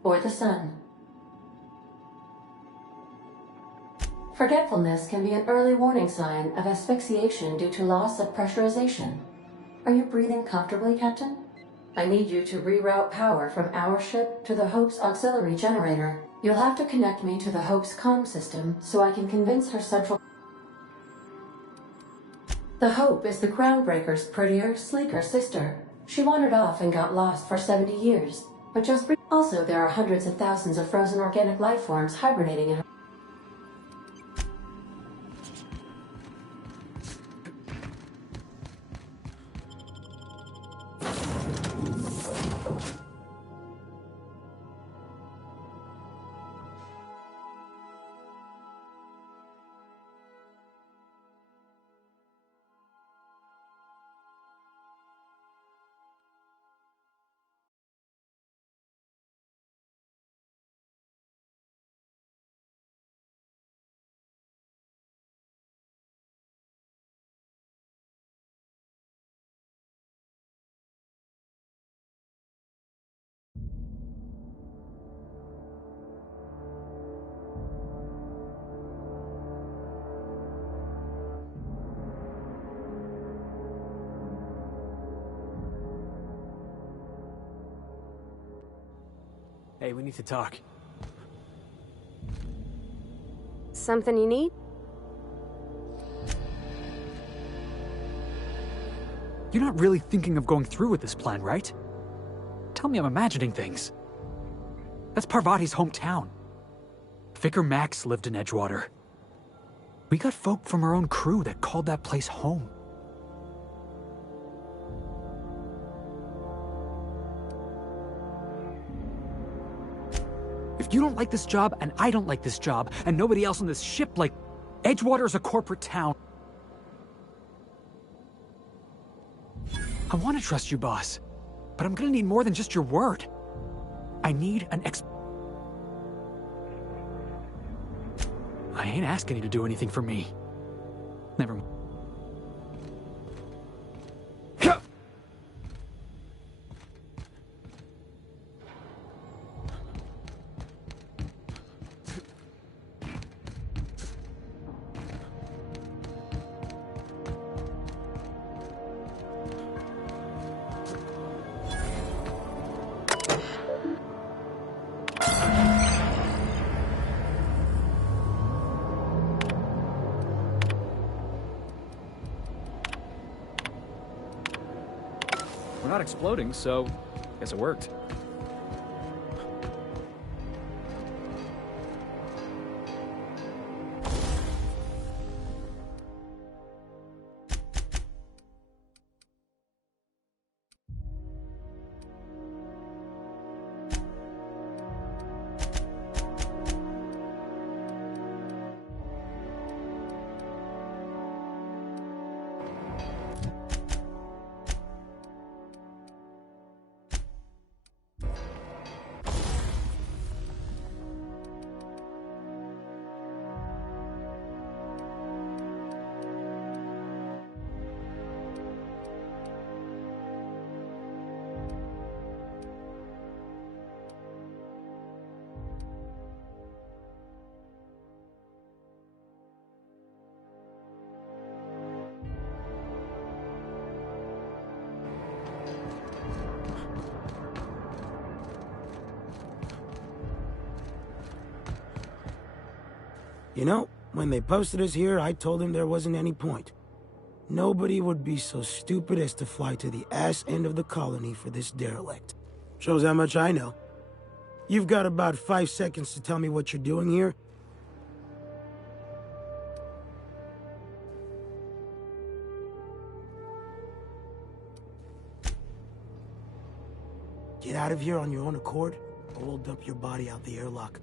Or the Sun. Forgetfulness can be an early warning sign of asphyxiation due to loss of pressurization. Are you breathing comfortably, Captain? I need you to reroute power from our ship to the Hope's auxiliary generator. You'll have to connect me to the Hope's comm system so I can convince her central... The Hope is the Groundbreaker's prettier, sleeker sister. She wandered off and got lost for 70 years. But also, there are hundreds of thousands of frozen organic life forms hibernating in her... Hey, we need to talk. Something you need? You're not really thinking of going through with this plan, right? Tell me I'm imagining things. That's Parvati's hometown. Vicar Max lived in Edgewater. We got folk from our own crew that called that place home. If you don't like this job, and I don't like this job, and nobody else on this ship, like, Edgewater is a corporate town. I want to trust you, boss, but I'm gonna need more than just your word. I need an I ain't asking you to do anything for me. Never mind. We're not exploding, so I guess it worked. You know, when they posted us here, I told them there wasn't any point. Nobody would be so stupid as to fly to the ass end of the colony for this derelict. Shows how much I know. You've got about 5 seconds to tell me what you're doing here. Get out of here on your own accord, or we'll dump your body out the airlock.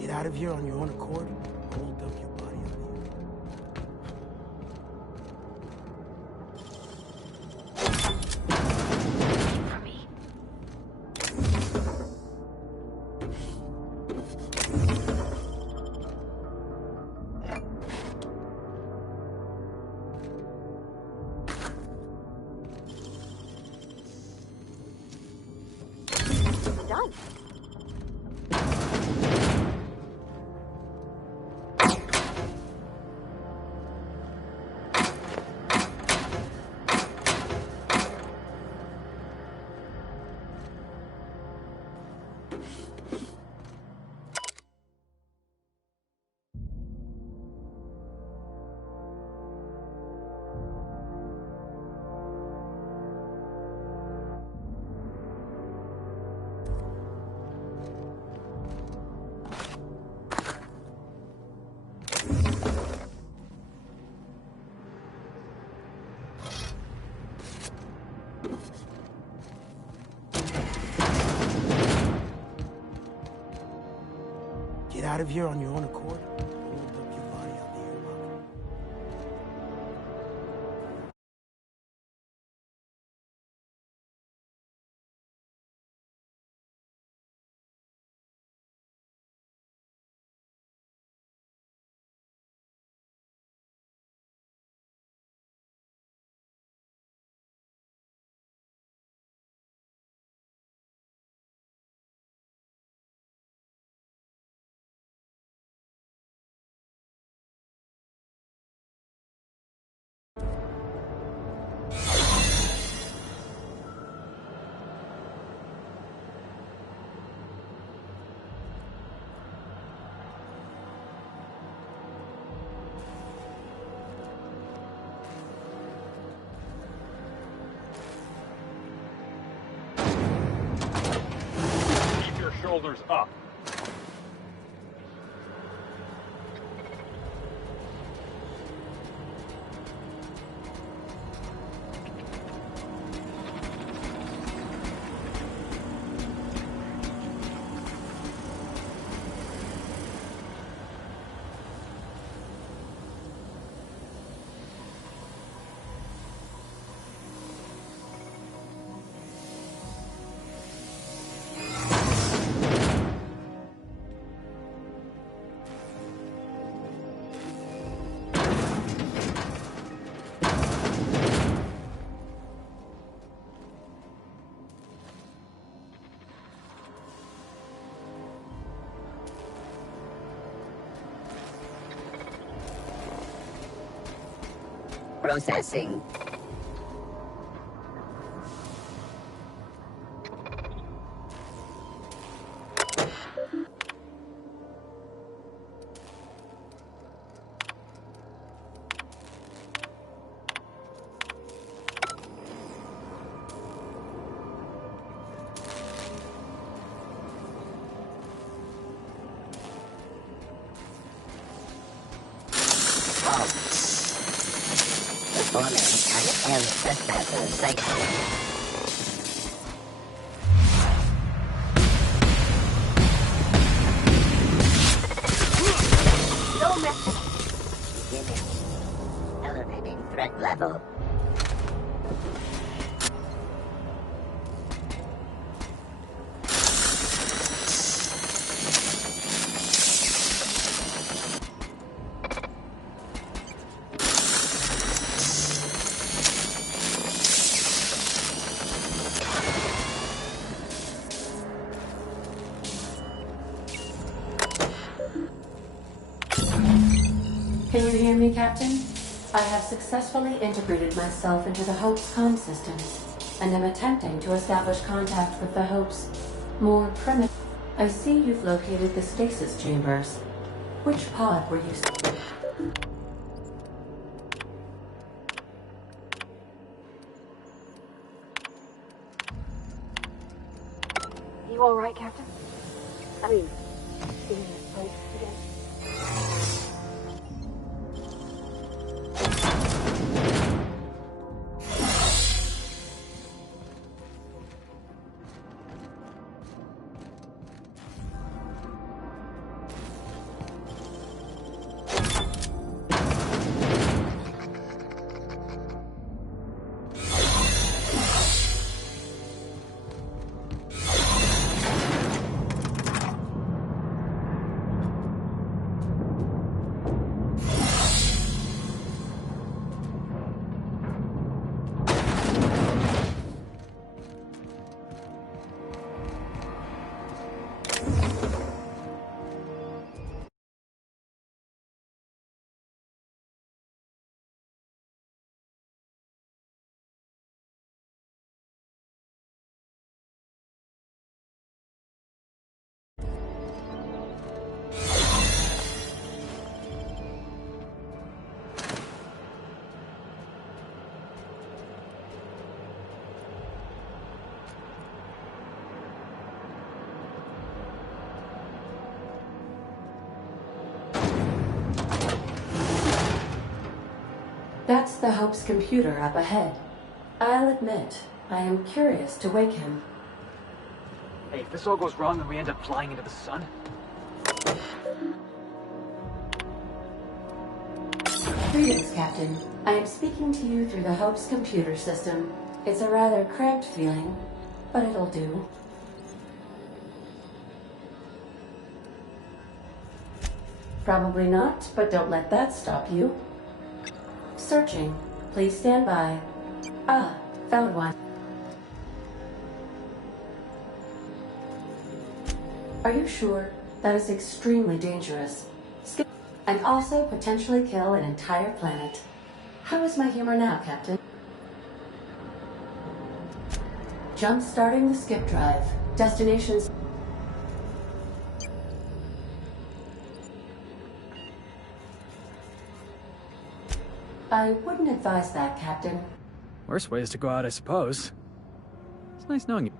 Get out of here on your own accord, or we'll dump your body out the Done. out of here on your own accord? Or we'll dump your body out the airlock. Shoulders up. Processing. Elevating threat level. Can you hear me, Captain? I have successfully integrated myself into the Hope's comm systems, and am attempting to establish contact with the Hope's more primitive... I see you've located the stasis chambers. Which pod were you... You all right, Captain? I mean, in this place again? That's the Hope's computer up ahead. I'll admit, I am curious to wake him. Hey, if this all goes wrong and we end up flying into the sun, Greetings, Captain. I am speaking to you through the Hope's computer system. It's a rather cramped feeling, but it'll do. Probably not, but don't let that stop you. Searching. Please stand by. Ah, found one. Are you sure? That is extremely dangerous. And also potentially kill an entire planet. How is my humor now, Captain? Jump starting the skip drive. Destinations. I wouldn't advise that, Captain. Worst ways to go out, I suppose. It's nice knowing you.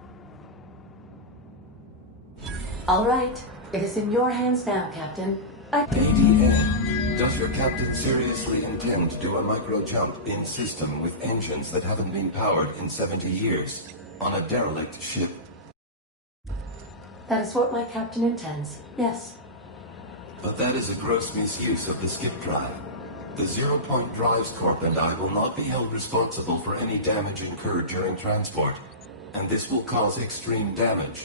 All right. It is in your hands now, Captain. ADN, does your captain seriously intend to do a micro-jump in system with engines that haven't been powered in 70 years on a derelict ship? That is what my captain intends, yes. But that is a gross misuse of the skip drive. The Zero Point Drives Corp and I will not be held responsible for any damage incurred during transport, and this will cause extreme damage.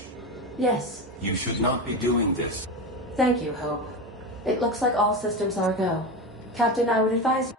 Yes. You should not be doing this. Thank you, Hope. It looks like all systems are go. Captain, I would advise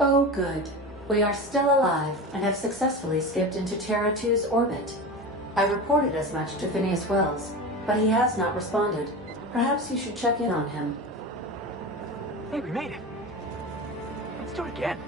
Oh, good. We are still alive and have successfully skipped into Terra 2's orbit. I reported as much to Phineas Wells, but he has not responded. Perhaps you should check in on him. Hey, we made it. Let's do it again.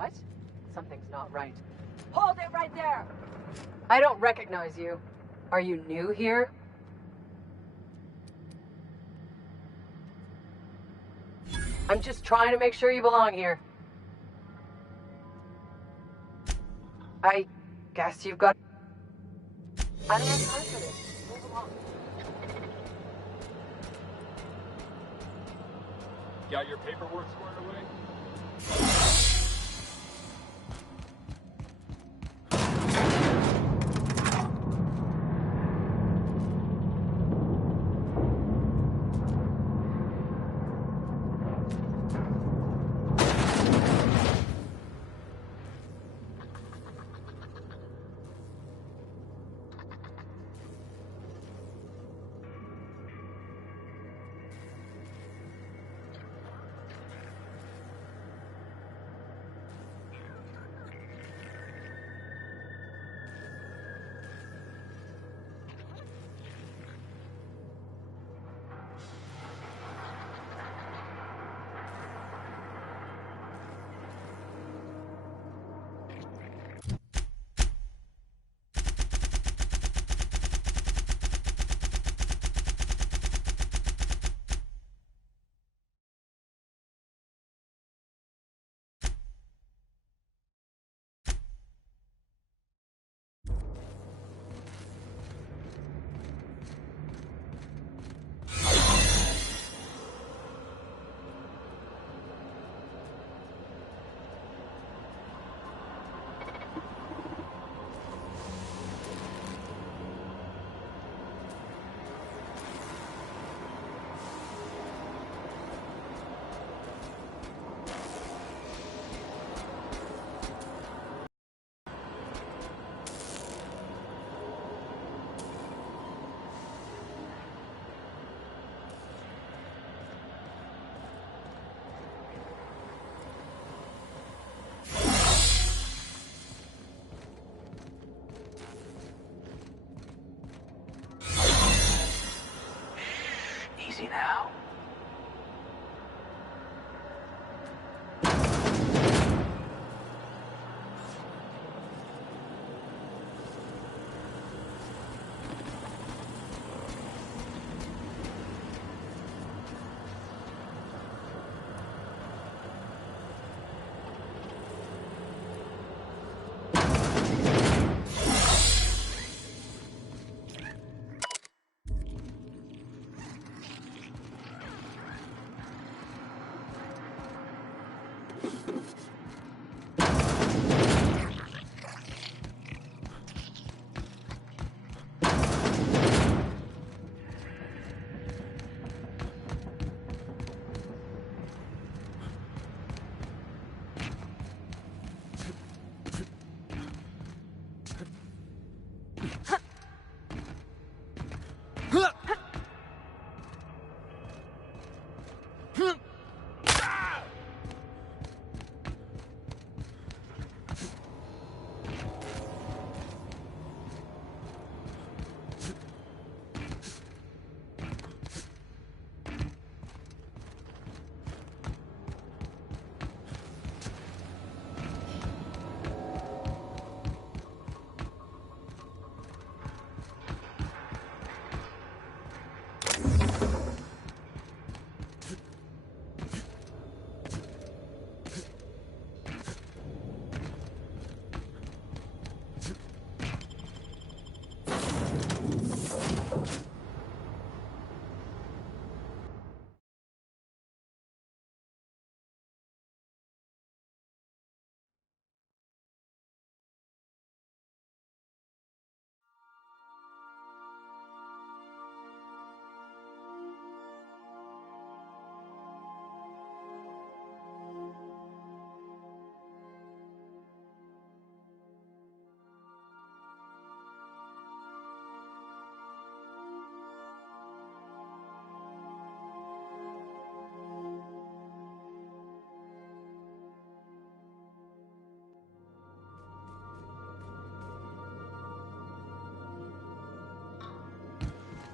What? Something's not right. Hold it right there! I don't recognize you. Are you new here? I'm just trying to make sure you belong here. I guess you've got... I don't have time for this. Move along. Got your paperwork squared away? Easy now.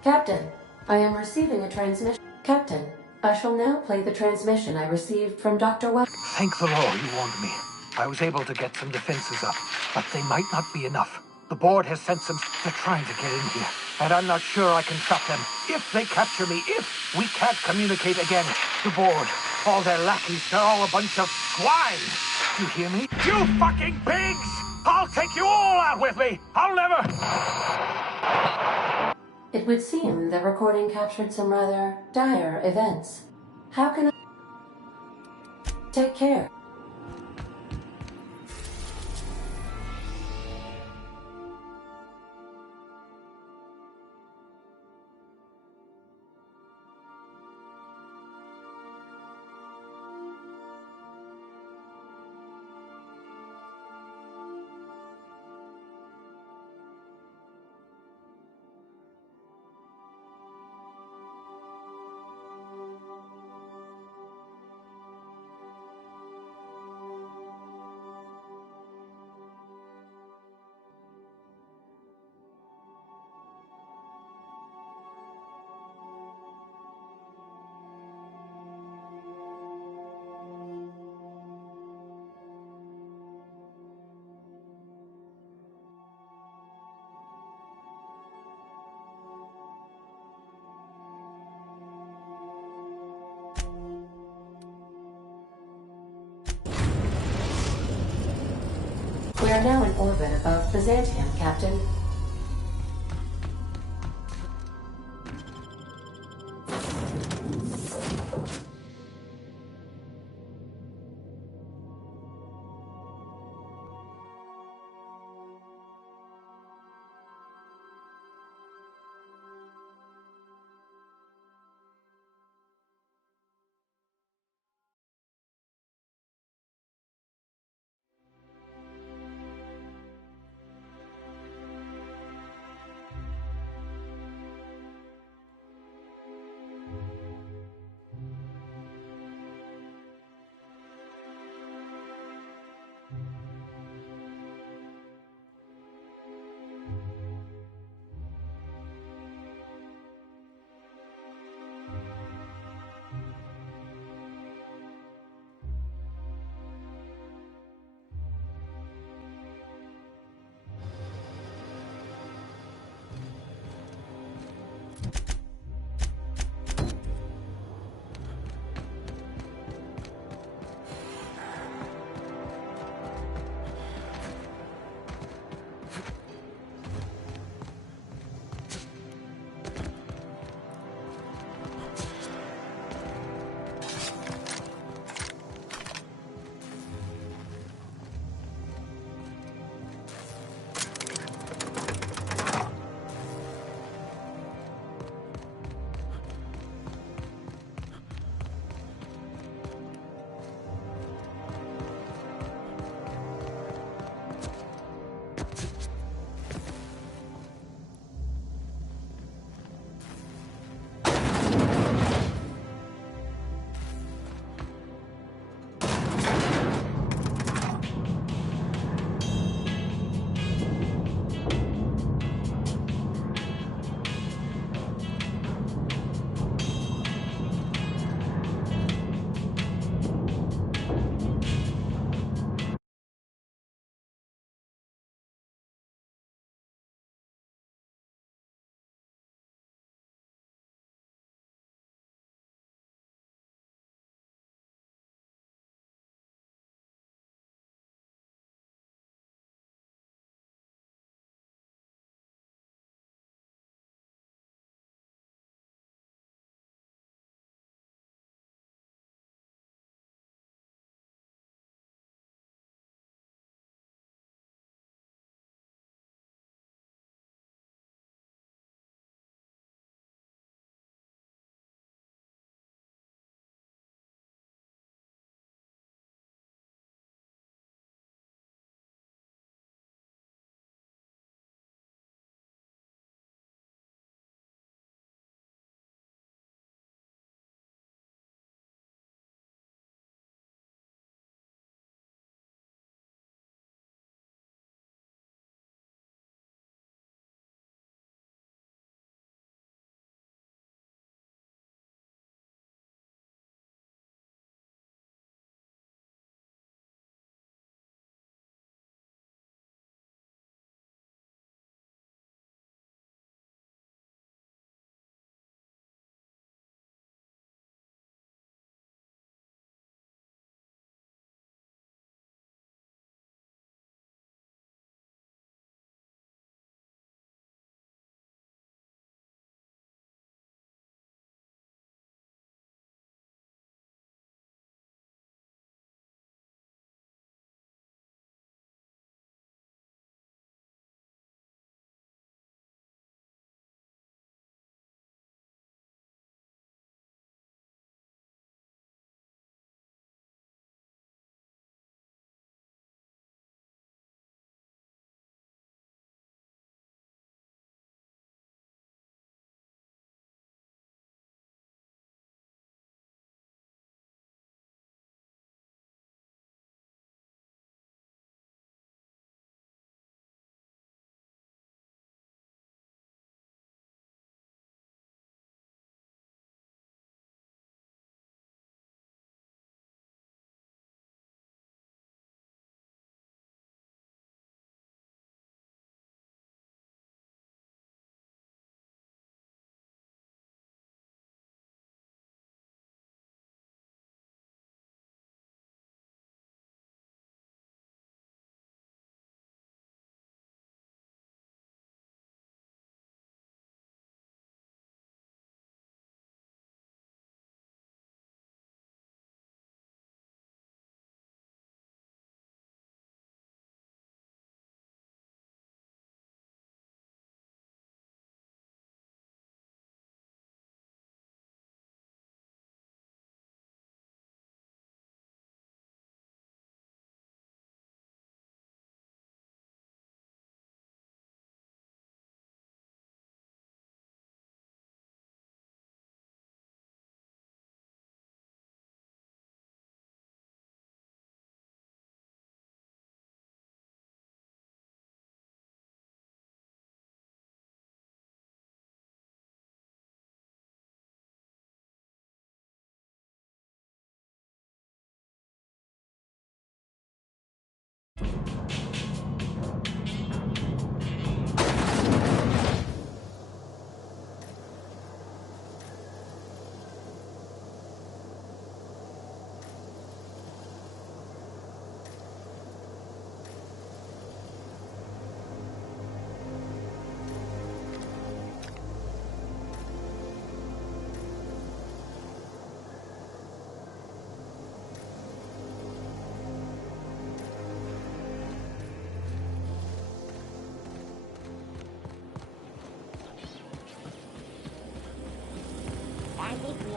Captain, I am receiving a transmission. Captain, I shall now play the transmission I received from Dr. Well. Thank the Lord you warned me. I was able to get some defenses up, but they might not be enough. The board has sent some they're trying to get in here, and I'm not sure I can trap them. If they capture me, if we can't communicate again, the board, all their lackeys, they're all a bunch of swine. Do you hear me? You fucking pigs! I'll take you all out with me! I'll never... It would seem the recording captured some rather dire events. How can I... Take care. We are now in orbit above Byzantium, Captain.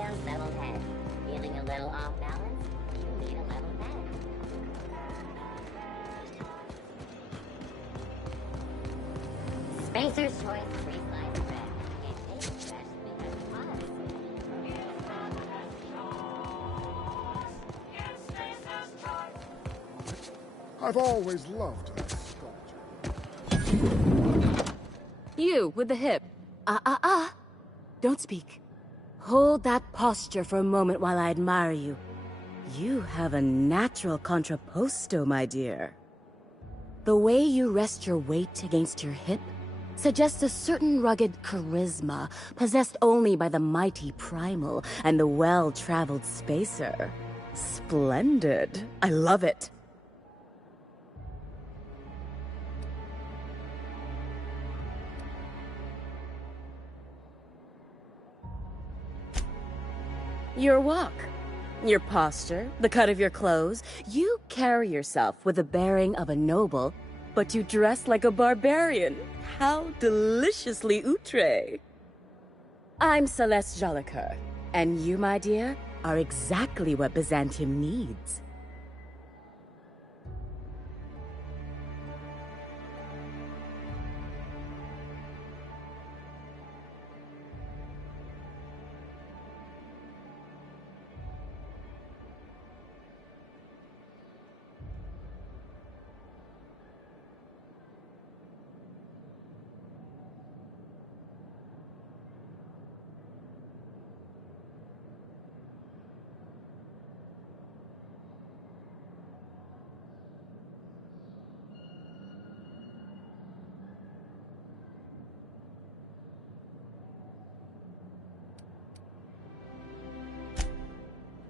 those leveled heads. Feeling a little off balance? You need a level head. Spacer's Choice 3 slice bread. It tastes fresh because it's honest. I've always loved that sculpture. You, with the hip. Don't speak. Hold that posture for a moment while I admire you. You have a natural contrapposto, my dear. The way you rest your weight against your hip suggests a certain rugged charisma possessed only by the mighty primal and the well-traveled spacer. Splendid. I love it. Your walk, your posture, the cut of your clothes, you carry yourself with the bearing of a noble, but you dress like a barbarian. How deliciously outre. I'm Celeste Jolicoeur, and you, my dear, are exactly what Byzantium needs.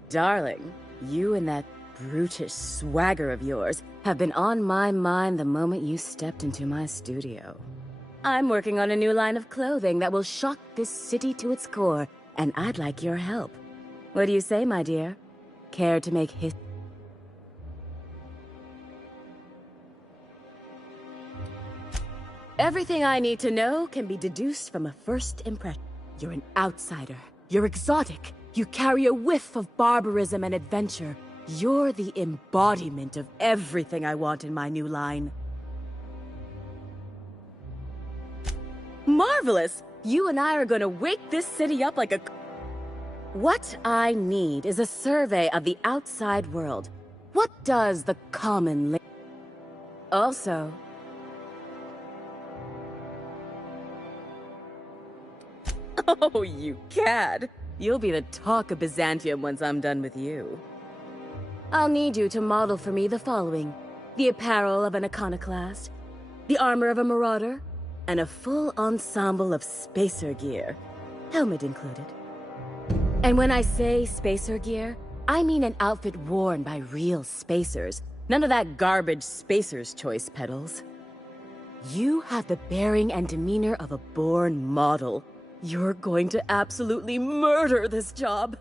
Darling, you and that brutish swagger of yours have been on my mind the moment you stepped into my studio. I'm working on a new line of clothing that will shock this city to its core, and I'd like your help. What do you say, my dear? Care to make history? Everything I need to know can be deduced from a first impression. You're an outsider. You're exotic. You carry a whiff of barbarism and adventure. You're the embodiment of everything I want in my new line. Marvelous! You and I are gonna wake this city up like a... What I need is a survey of the outside world. What does the common... Also... Oh, you cad! You'll be the talk of Byzantium once I'm done with you. I'll need you to model for me the following: the apparel of an iconoclast, the armor of a marauder, and a full ensemble of spacer gear, helmet included. And when I say spacer gear, I mean an outfit worn by real spacers, none of that garbage spacer's choice pedals. You have the bearing and demeanor of a born model. You're going to absolutely murder this job.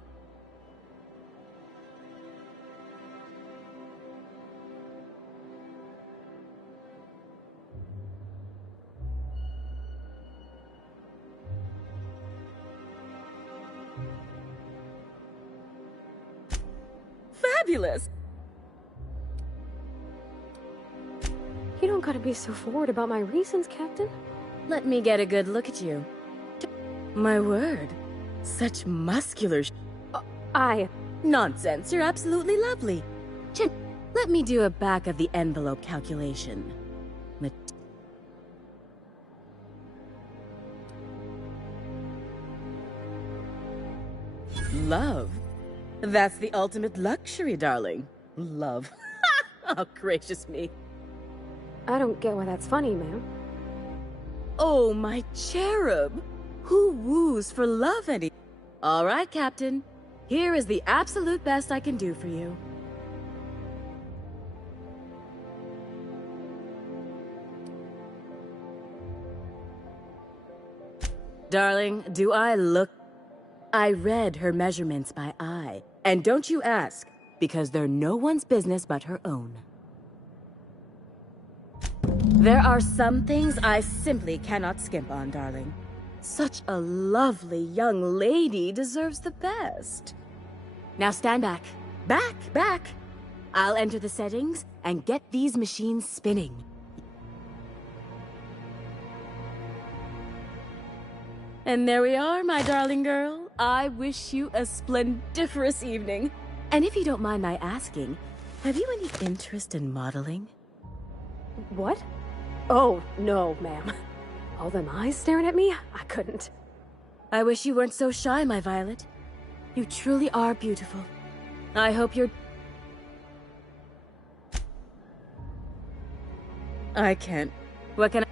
Fabulous! You don't gotta be so forward about my reasons, Captain. Let me get a good look at you. My word. Such muscular Nonsense, you're absolutely lovely. Let me do a back-of-the-envelope calculation. Love? That's the ultimate luxury, darling. Love. Oh, gracious me. I don't get why that's funny, ma'am. Oh, my cherub. Who woos for love any? All right, Captain. Here is the absolute best I can do for you. Darling, do I look... I read her measurements by eye. And don't you ask, because they're no one's business but her own. There are some things I simply cannot skimp on, darling. Such a lovely young lady deserves the best. Now stand back. Back! I'll enter the settings and get these machines spinning. And there we are, my darling girl. I wish you a splendiferous evening. And if you don't mind my asking, have you any interest in modeling? What? Oh, no, ma'am. All them eyes staring at me? I couldn't. I wish you weren't so shy, my Violet. You truly are beautiful. I hope you're... I can't. What can I...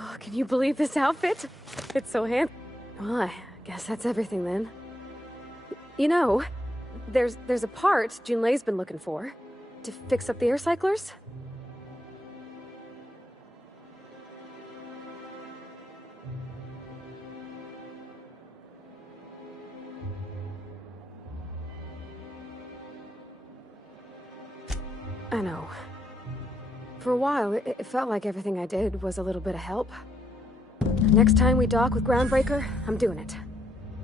Oh, can you believe this outfit? It's so handsome. Well, I guess that's everything then. You know, there's a part Junlei's been looking for to fix up the air cyclers. I know. For a while, it felt like everything I did was a little bit of help. Next time we dock with Groundbreaker, I'm doing it.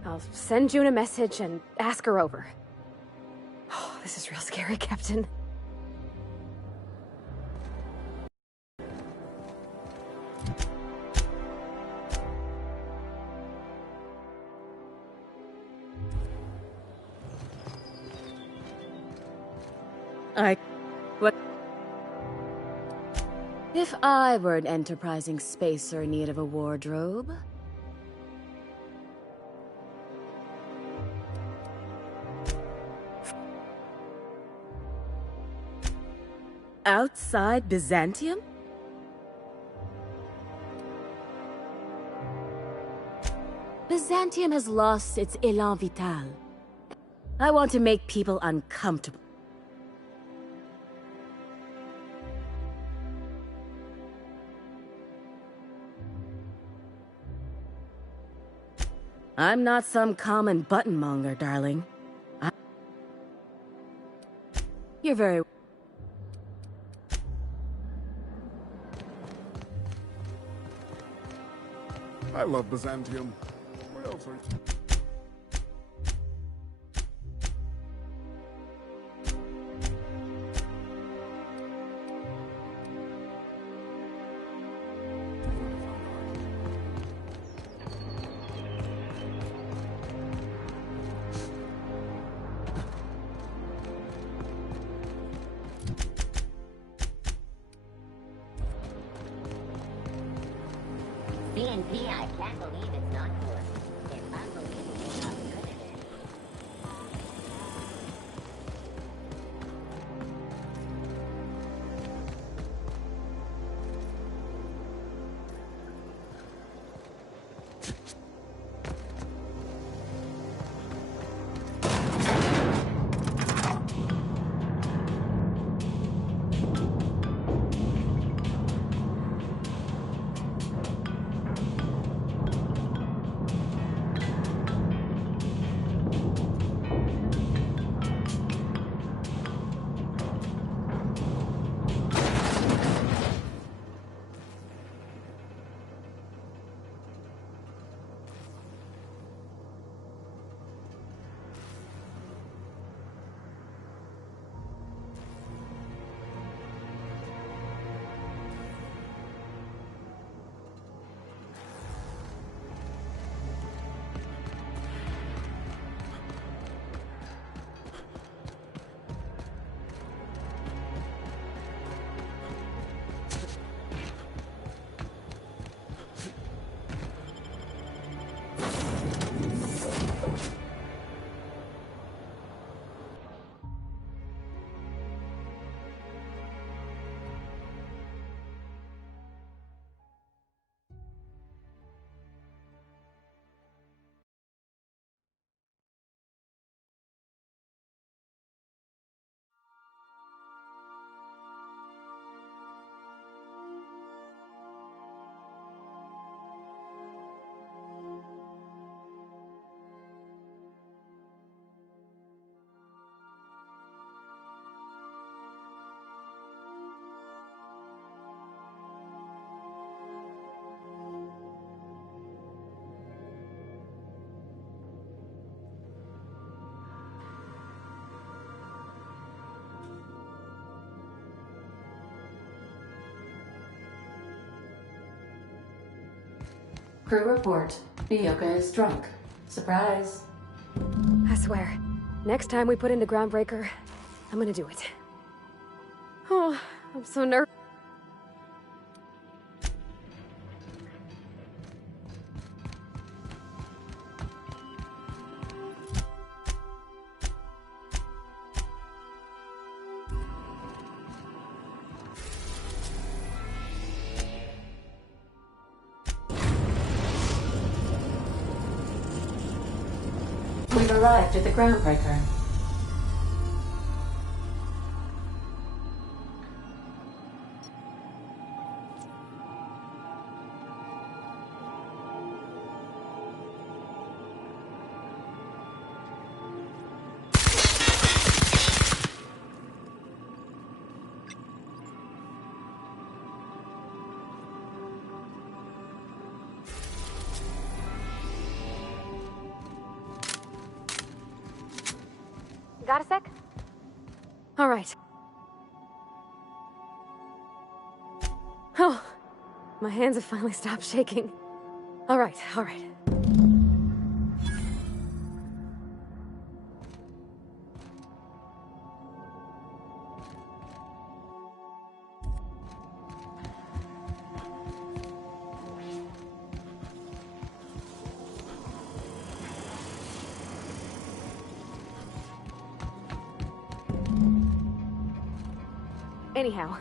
I'll send June a message and ask her over. Oh, this is real scary, Captain. What? If I were an enterprising spacer in need of a wardrobe... Outside Byzantium? Byzantium has lost its élan vital. I want to make people uncomfortable. I'm not some common button-monger, darling. You're very... I love Byzantium. Where else are... B&B, I can't believe it's not good. It's unbelievable how good it is. Crew report. Nyoka is drunk. Surprise. I swear, next time we put into Groundbreaker, I'm gonna do it. Oh, I'm so nervous. We've arrived at the Groundbreaker. Got a sec? All right. Oh, my hands have finally stopped shaking. All right, all right. Anyhow,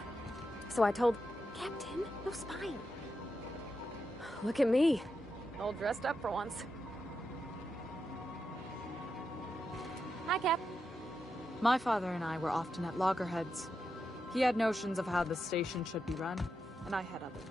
so I told Captain, no spine. Look at me, all dressed up for once. Hi, Cap. My father and I were often at loggerheads. He had notions of how the station should be run, and I had others.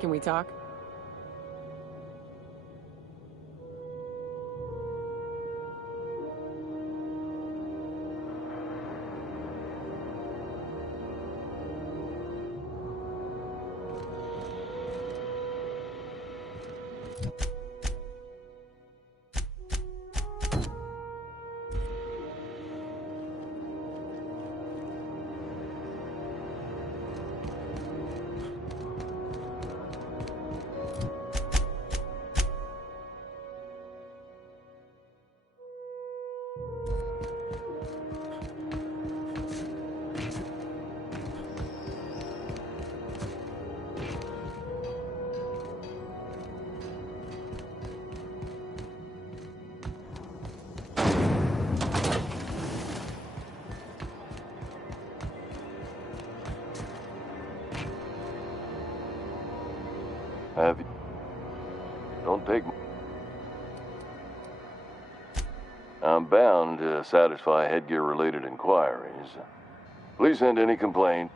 Can we talk? Have you? Don't take. I'm bound to satisfy headgear-related inquiries. Please send any complaint.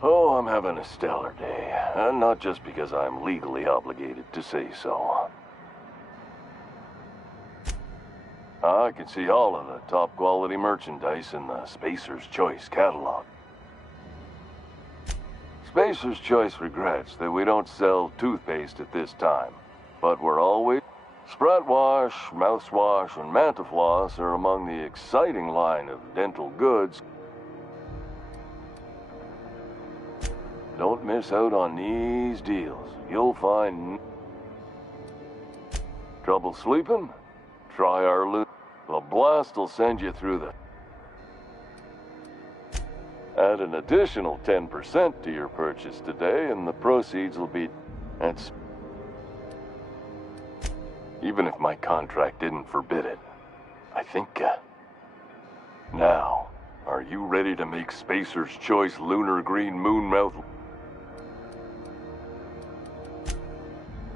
Oh, I'm having a stellar day. And not just because I'm legally obligated to say so. I can see all of the top-quality merchandise in the Spacer's Choice catalog. Spacer's Choice regrets that we don't sell toothpaste at this time, but we're always... Sprat wash, mouthwash, and Mantafloss are among the exciting line of dental goods. Don't miss out on these deals. You'll find... Trouble sleeping? Try our The blast will send you through the... Add an additional 10% to your purchase today, and the proceeds will be... That's... Even if my contract didn't forbid it, I think... Now, are you ready to make Spacer's Choice Lunar Green Moonmouth?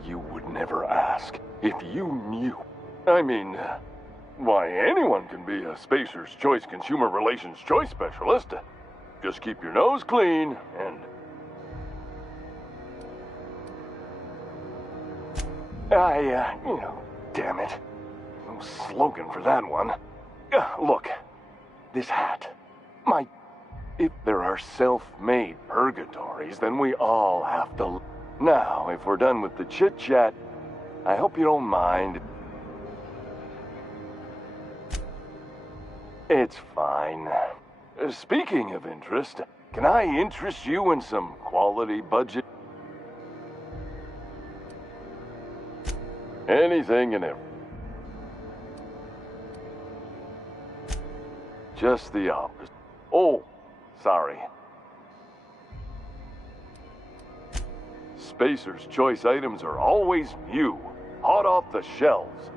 You would never ask if you knew. I mean, why, anyone can be a Spacer's Choice Consumer Relations Choice Specialist. Just keep your nose clean and... damn it. No slogan for that one. Look, this hat. If there are self-made purgatories, then we all have to... Now, if we're done with the chit-chat, I hope you don't mind. It's fine. Speaking of interest, can I interest you in some quality budget? Anything and everything. Just the opposite. Oh, sorry. Spacer's Choice items are always new, hot off the shelves.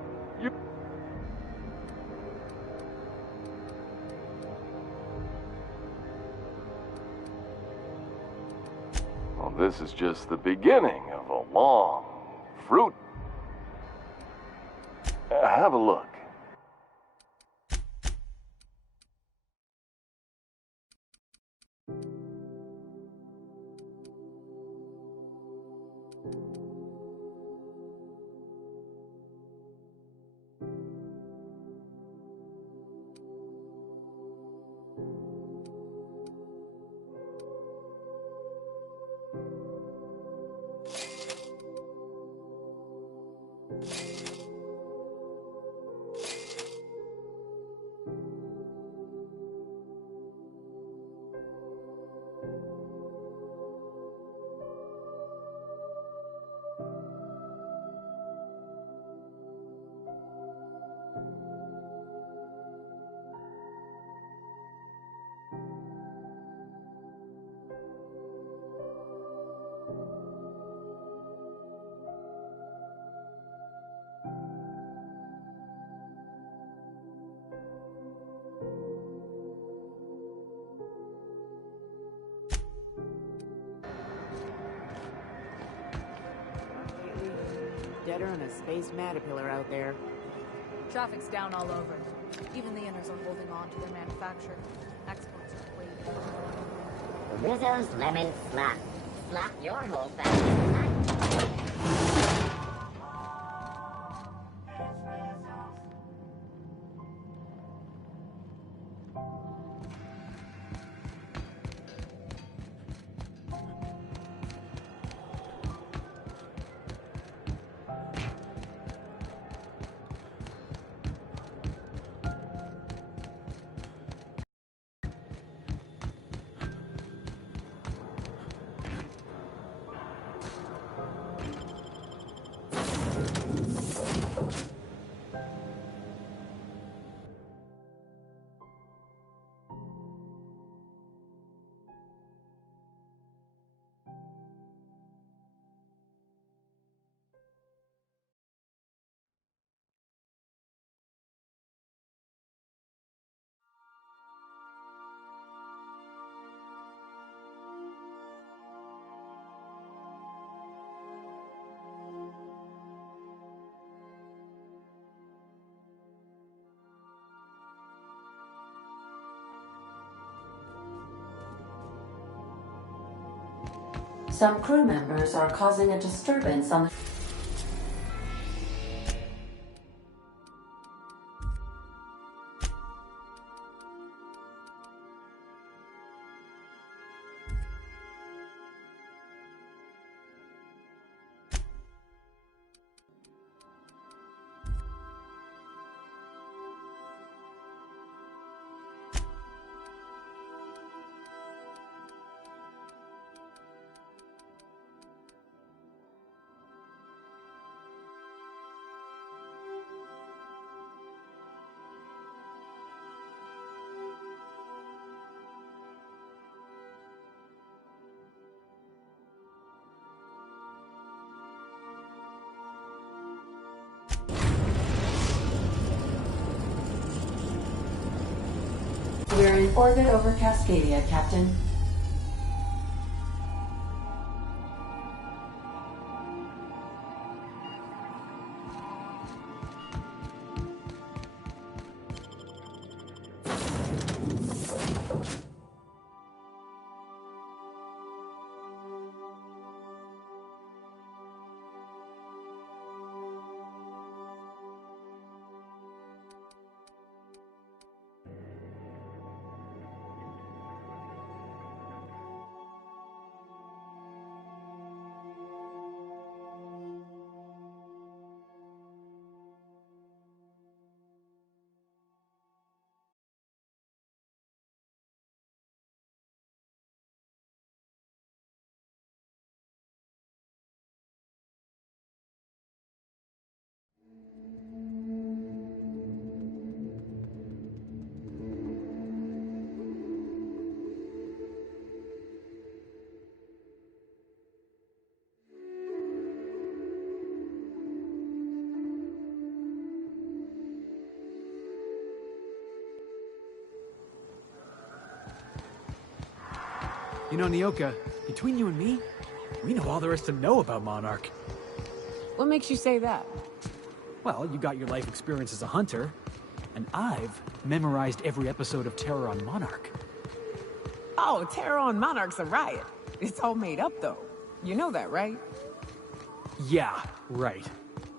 Well, this is just the beginning of a long fruit. Have a look. Deader than a space caterpillar out there. Traffic's down all over. Even the inners are holding on to their manufacture. Exports are waiting. Rizzo's lemon slap. Slap your whole family. Some crew members are causing a disturbance on the... We're in orbit over Cascadia, Captain. You know, Nyoka, between you and me, we know all there is to know about Monarch. What makes you say that? Well, you got your life experience as a hunter, and I've memorized every episode of Terror on Monarch. Oh, Terror on Monarch's a riot. It's all made up, though. You know that, right? Yeah, right.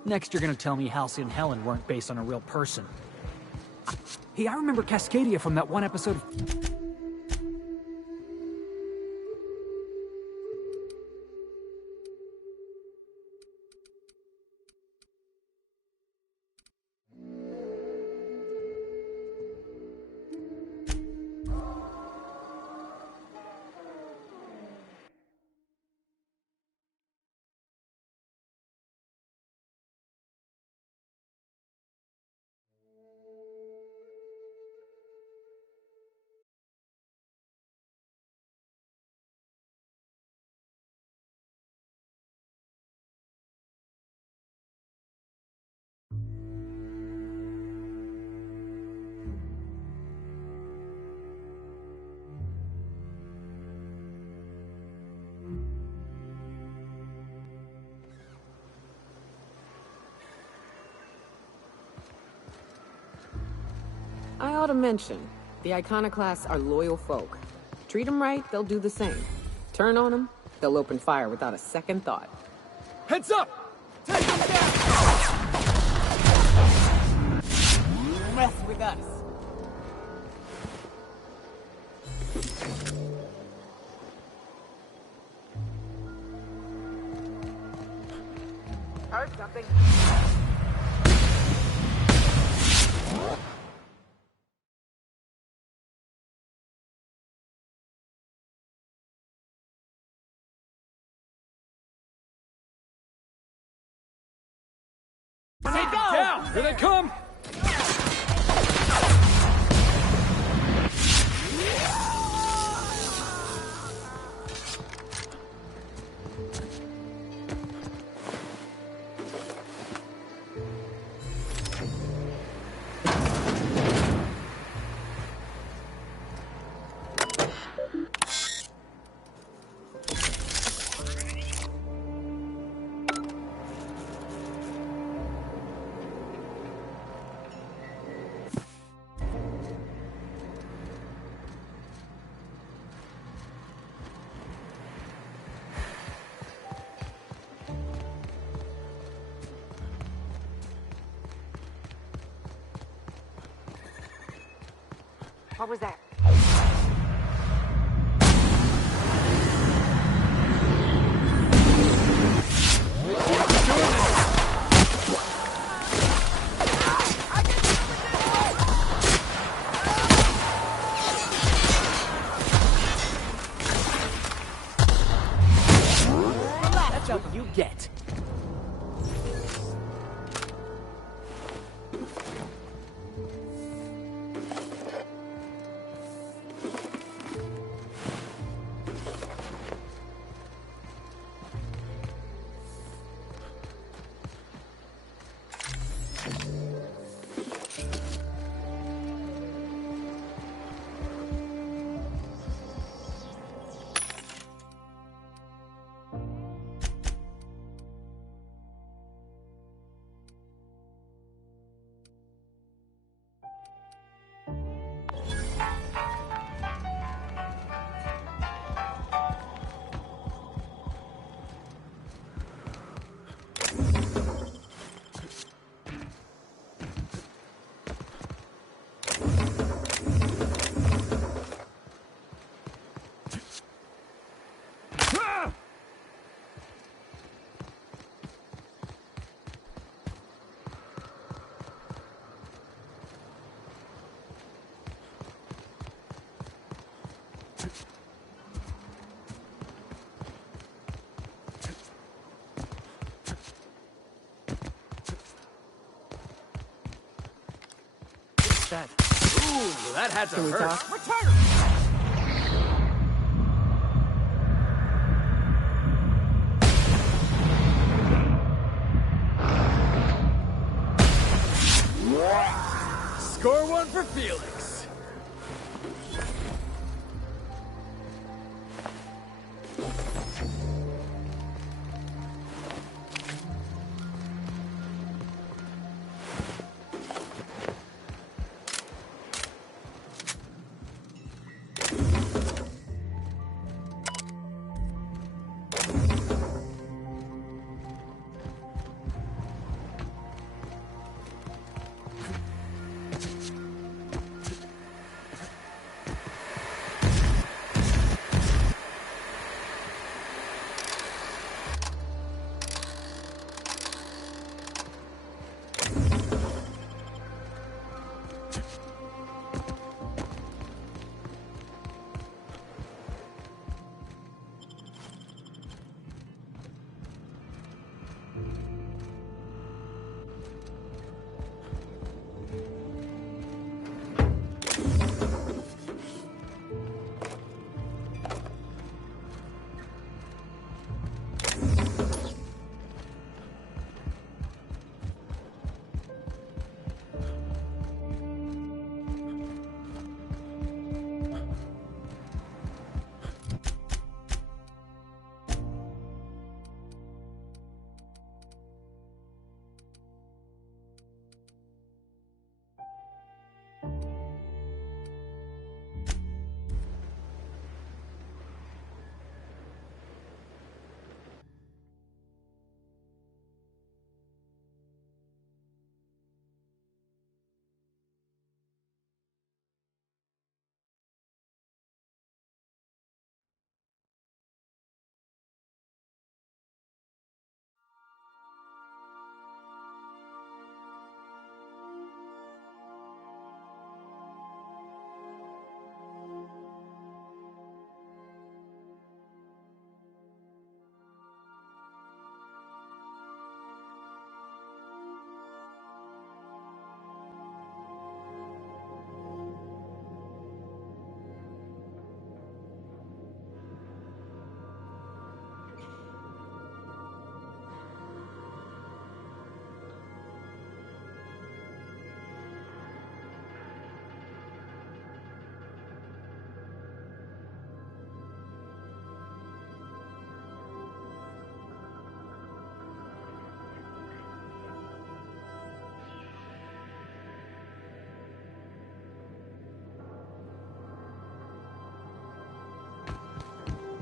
Next, you're gonna tell me Halsey and Helen weren't based on a real person. Hey, I remember Cascadia from that one episode of... I ought to mention, the Iconoclasts are loyal folk. Treat them right, they'll do the same. Turn on them, they'll open fire without a second thought. Heads up! Take them down! Mess with us. Heard something. Take them down! Here they come! What was that? That's what you get. that? Ooh, that had to Can we hurt. talk? Return! Score one for Felix.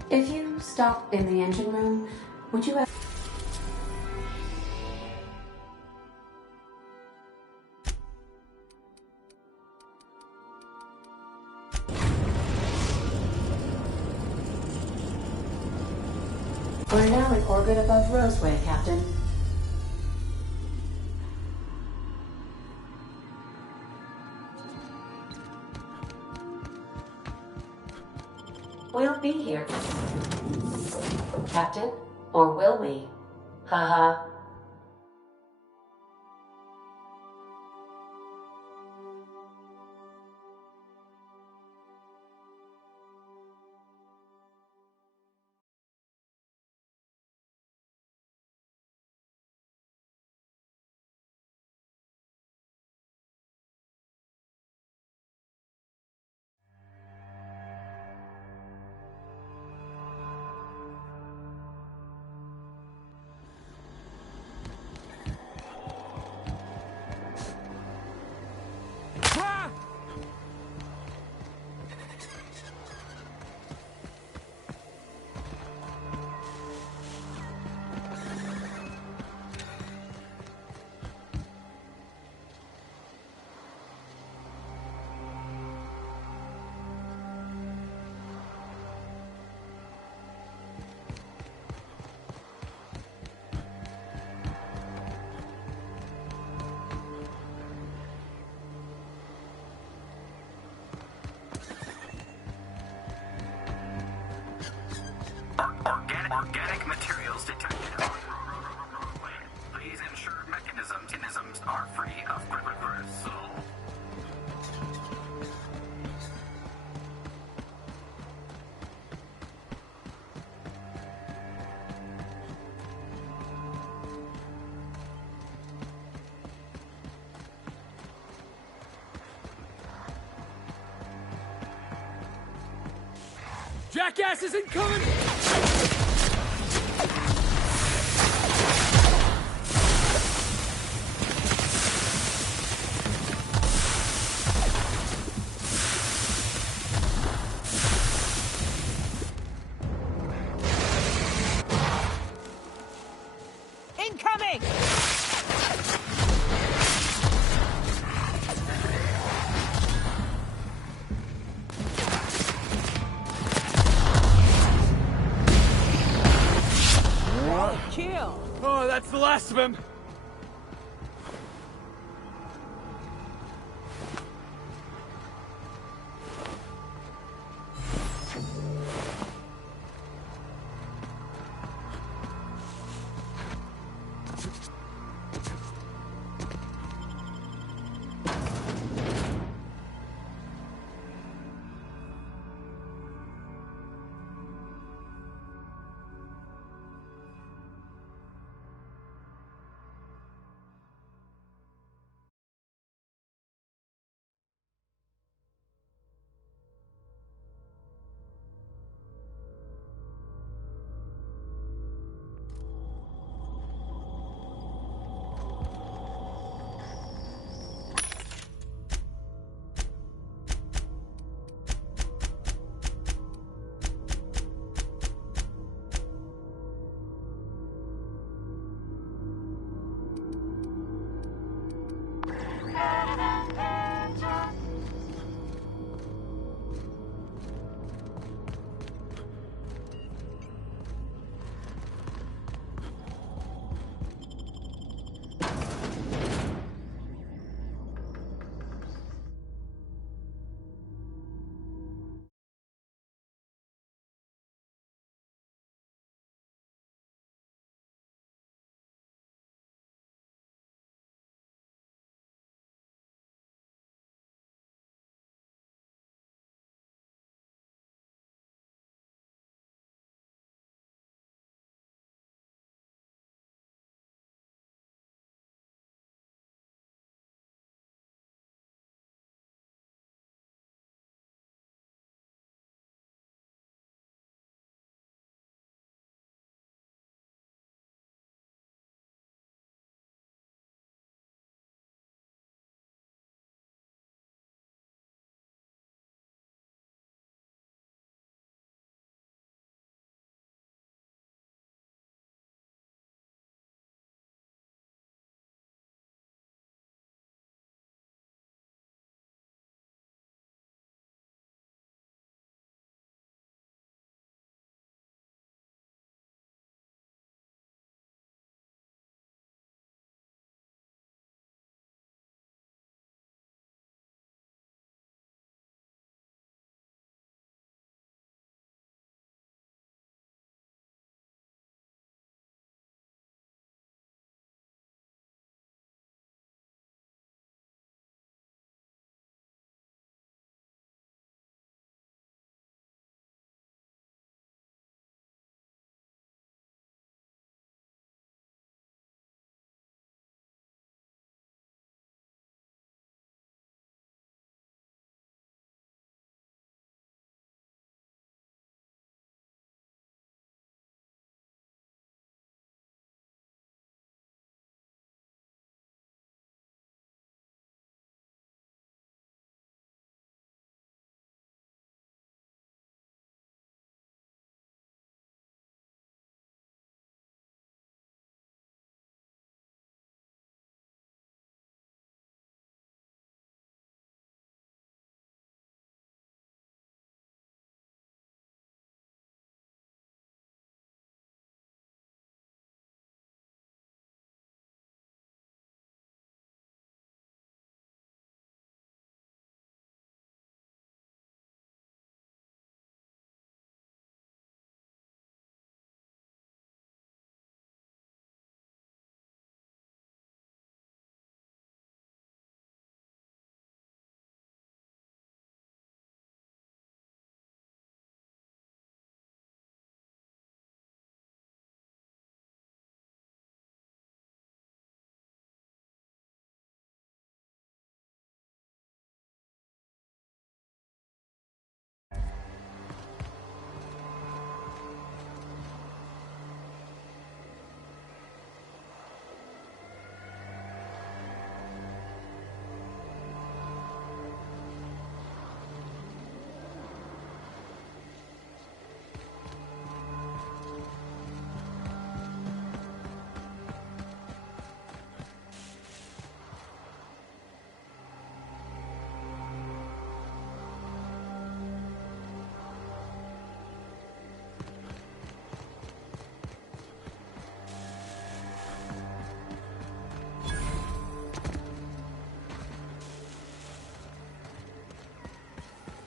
If you stop in the engine room, would you have... We're now in orbit above Roseway, Captain. We'll be here. Captain, or will we? Haha. Jackasses incoming! Incoming! Kill! Oh, that's the last of him!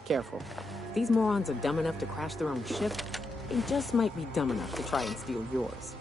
Careful. If these morons are dumb enough to crash their own ship, they just might be dumb enough to try and steal yours.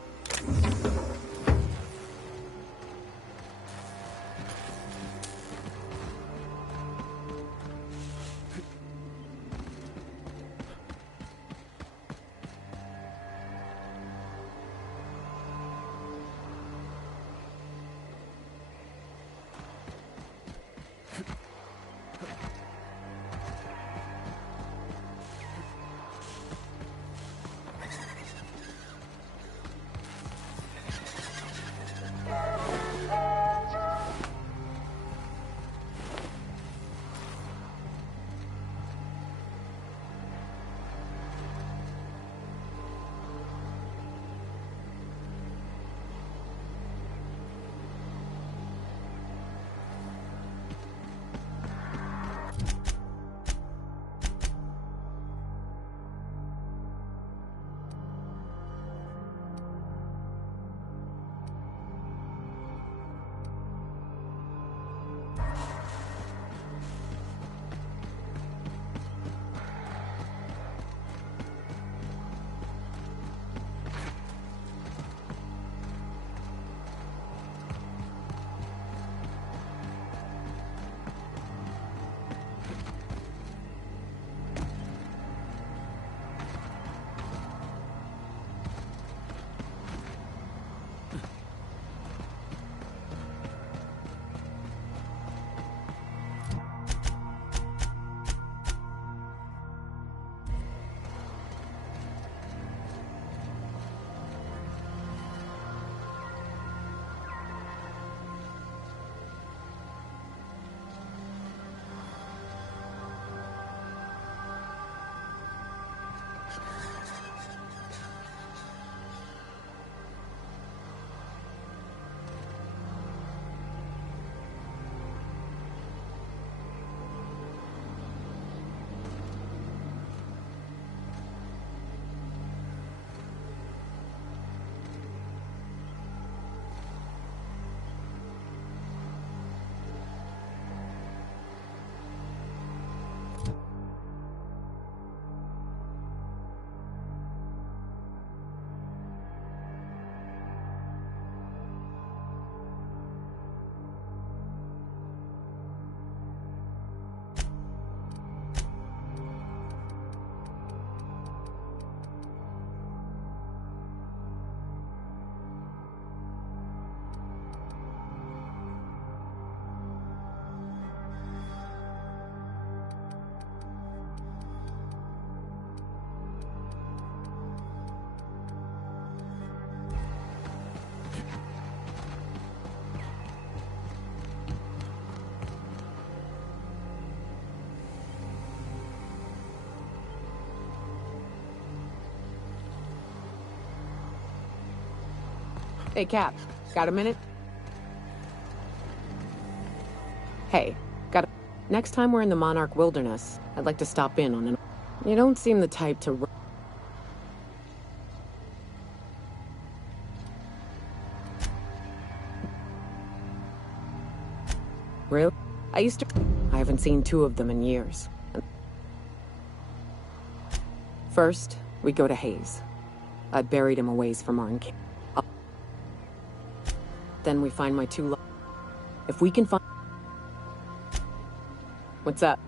Hey, Cap. Got a minute? Hey, got a... Next time we're in the Monarch Wilderness, I'd like to stop in on an... You don't seem the type to... Really? I used to... I haven't seen two of them in years. First, we go to Hayes. I buried him a ways from our encampment. Then we find my two... If we can find... What's up?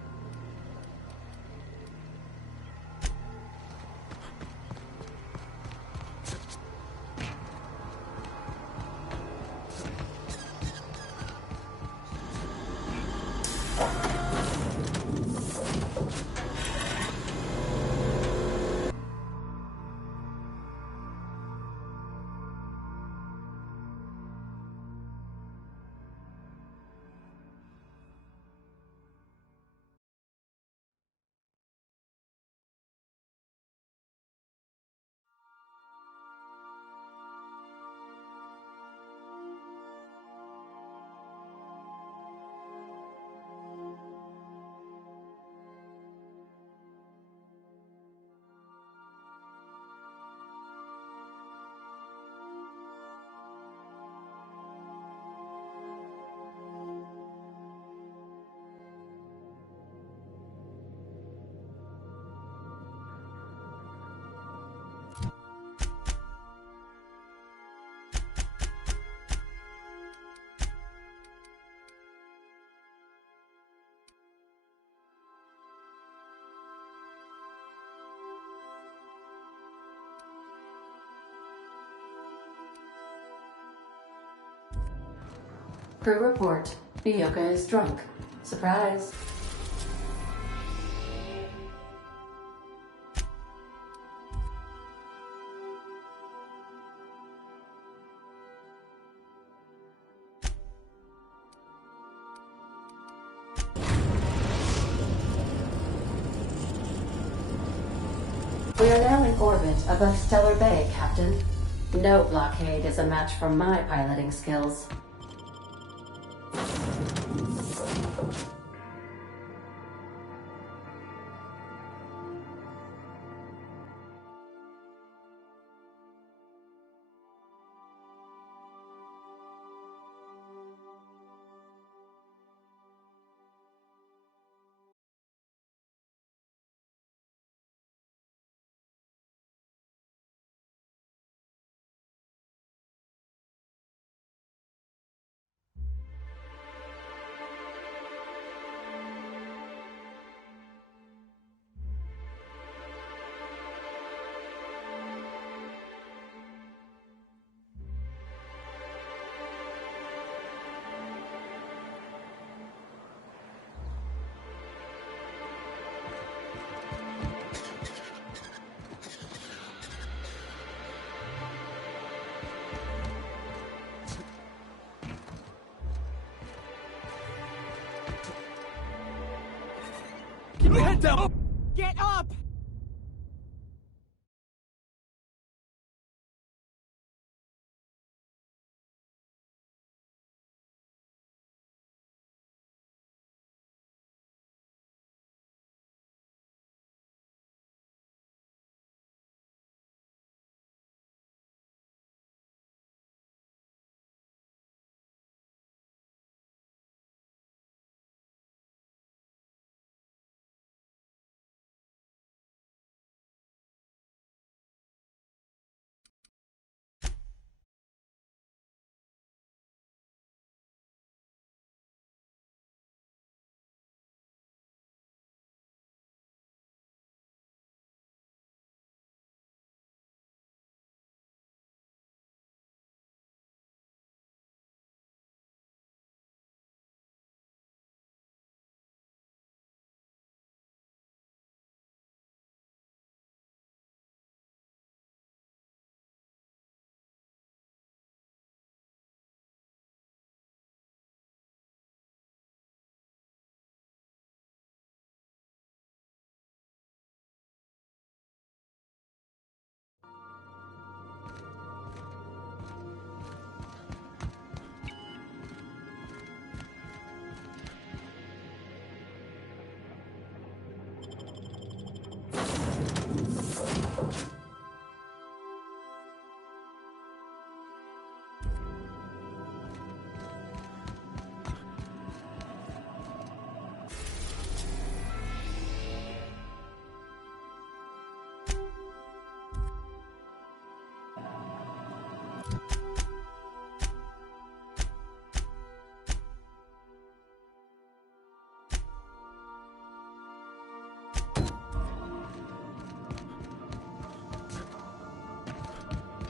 Crew report. Yoka is drunk. Surprise. We are now in orbit above Stellar Bay, Captain. No blockade is a match for my piloting skills. Keep your head down! Get up!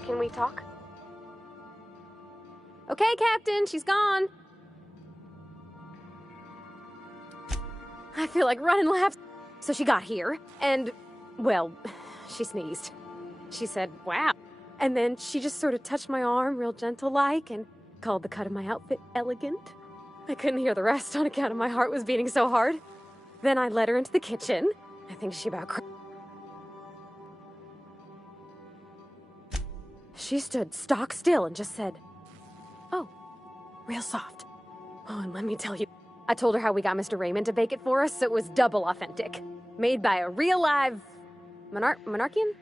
Can we talk? Okay, Captain, she's gone. I feel like running laps. So she got here, and, well, she sneezed. She said, wow. And then she just sort of touched my arm real gentle-like and called the cut of my outfit elegant. I couldn't hear the rest on account of my heart was beating so hard. Then I led her into the kitchen. I think she about cried. She stood stock still and just said, oh, real soft. Oh, and let me tell you, I told her how we got Mr. Raymond to bake it for us, so it was double authentic. Made by a real live monarch person.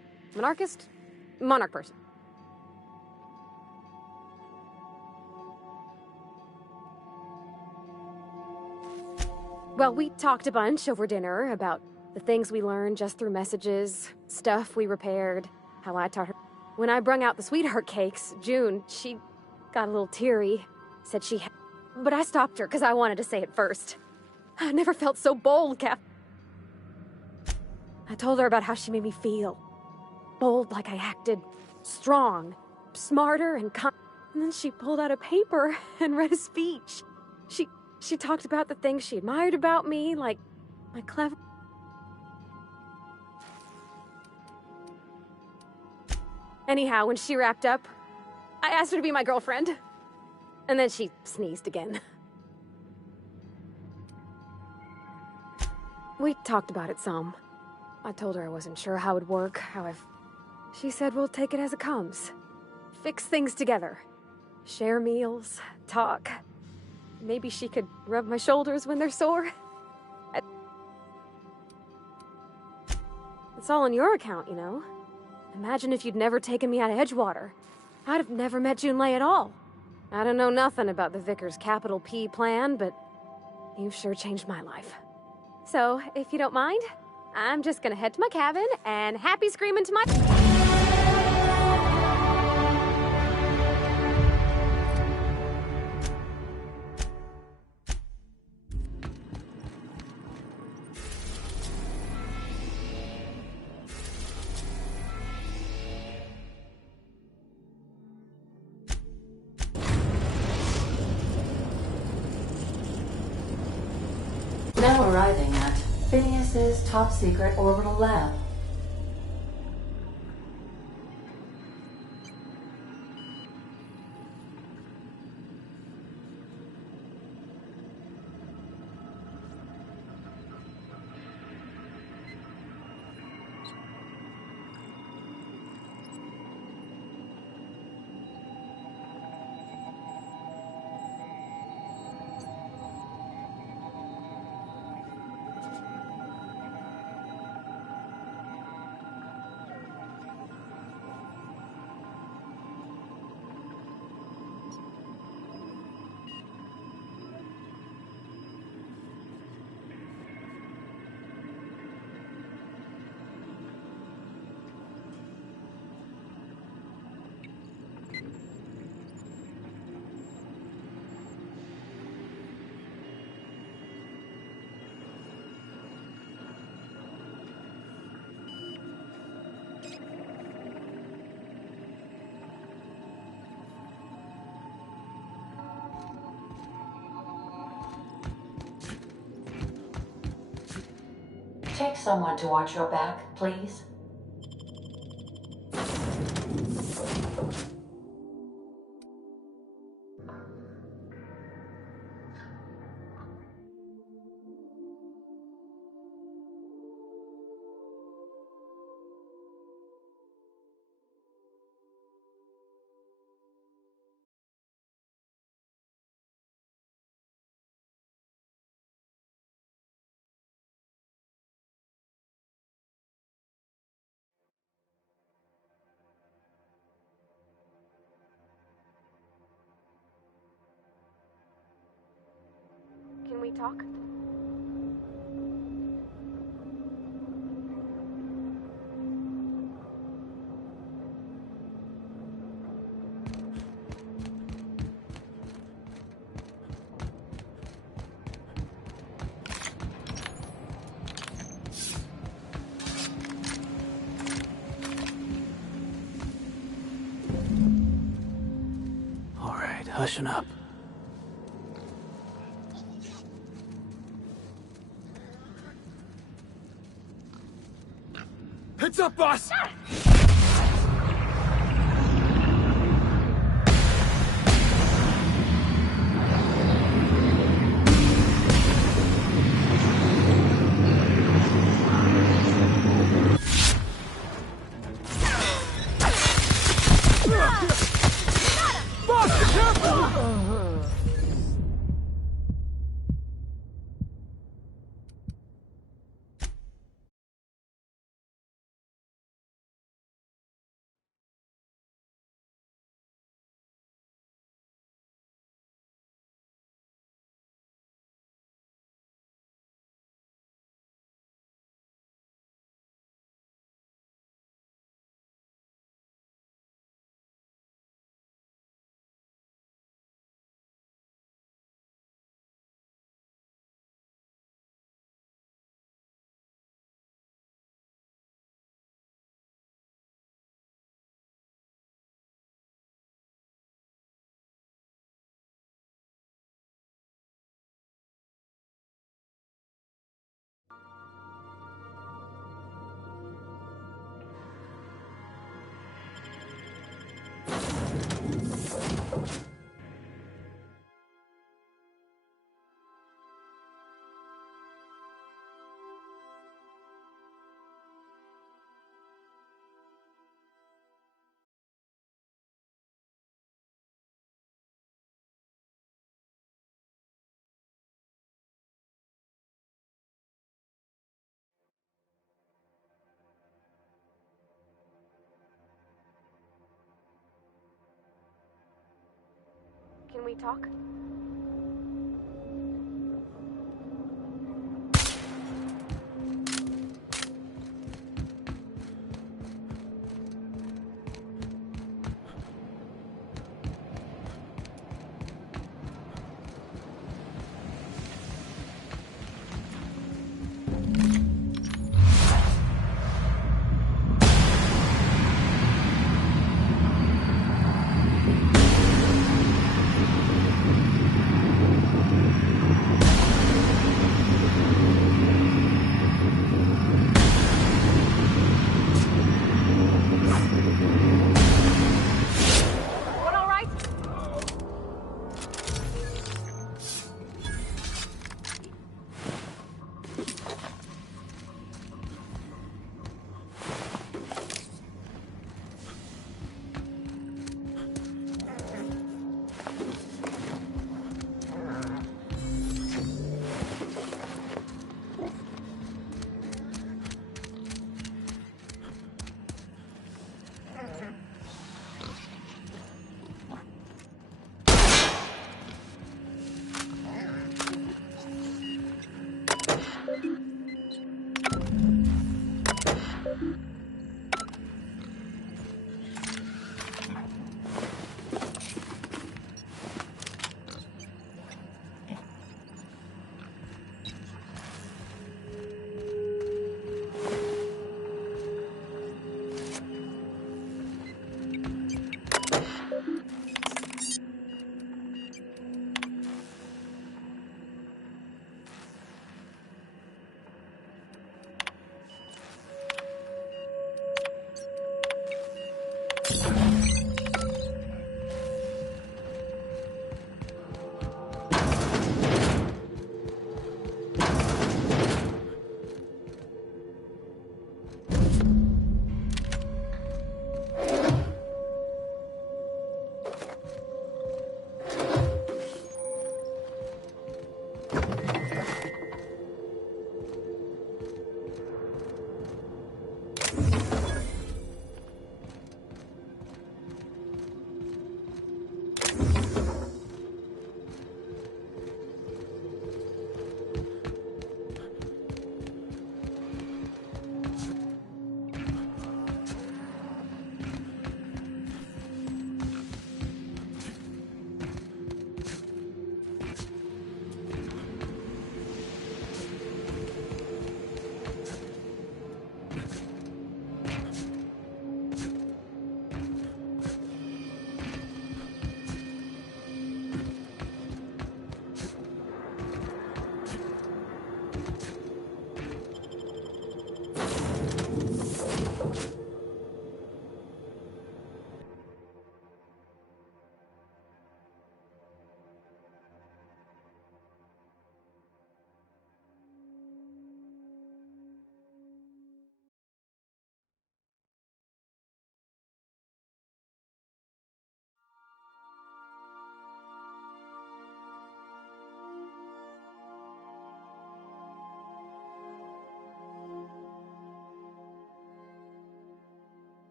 Well, we talked a bunch over dinner about the things we learned just through messages, stuff we repaired, how I taught her. When I brung out the sweetheart cakes, June, she got a little teary, said she had, but I stopped her because I wanted to say it first. I never felt so bold, Cap. I told her about how she made me feel. Bold like I acted, strong, smarter and And then she pulled out a paper and read a speech. She talked about the things she admired about me, like my clever... Anyhow, when she wrapped up, I asked her to be my girlfriend. And then she sneezed again. We talked about it some. I told her I wasn't sure how it'd work, She said we'll take it as it comes. Fix things together. Share meals, talk. Maybe she could rub my shoulders when they're sore. It's all on your account, you know? Imagine if you'd never taken me out of Edgewater. I'd have never met Junlei at all. I don't know nothing about the Vicar's capital P plan, but you've sure changed my life. So, if you don't mind, I'm just gonna head to my cabin and happy screaming to my... Now arriving at Phineas's top-secret orbital lab. Take someone to watch your back, please. Can we talk? All right, hushing up. Heads up, boss! Boss, be careful! we talk?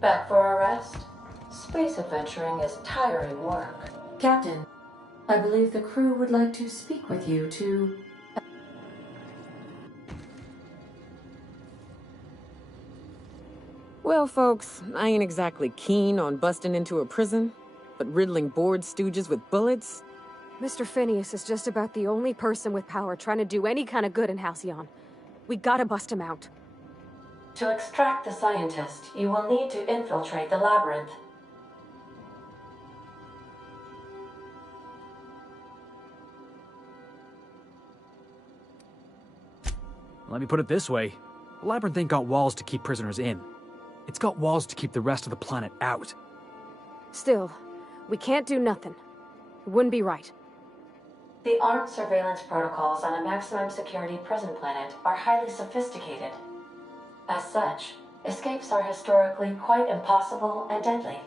Back for a rest? Space adventuring is tiring work. Captain, I believe the crew would like to speak with you to... Well, folks, I ain't exactly keen on busting into a prison, but riddling bored stooges with bullets? Mr. Phineas is just about the only person with power trying to do any kind of good in Halcyon. We gotta bust him out. To extract the scientist, you will need to infiltrate the labyrinth. Let me put it this way. The labyrinth ain't got walls to keep prisoners in. It's got walls to keep the rest of the planet out. Still, we can't do nothing. It wouldn't be right. The armed surveillance protocols on a maximum security prison planet are highly sophisticated. As such, escapes are historically quite impossible and deadly.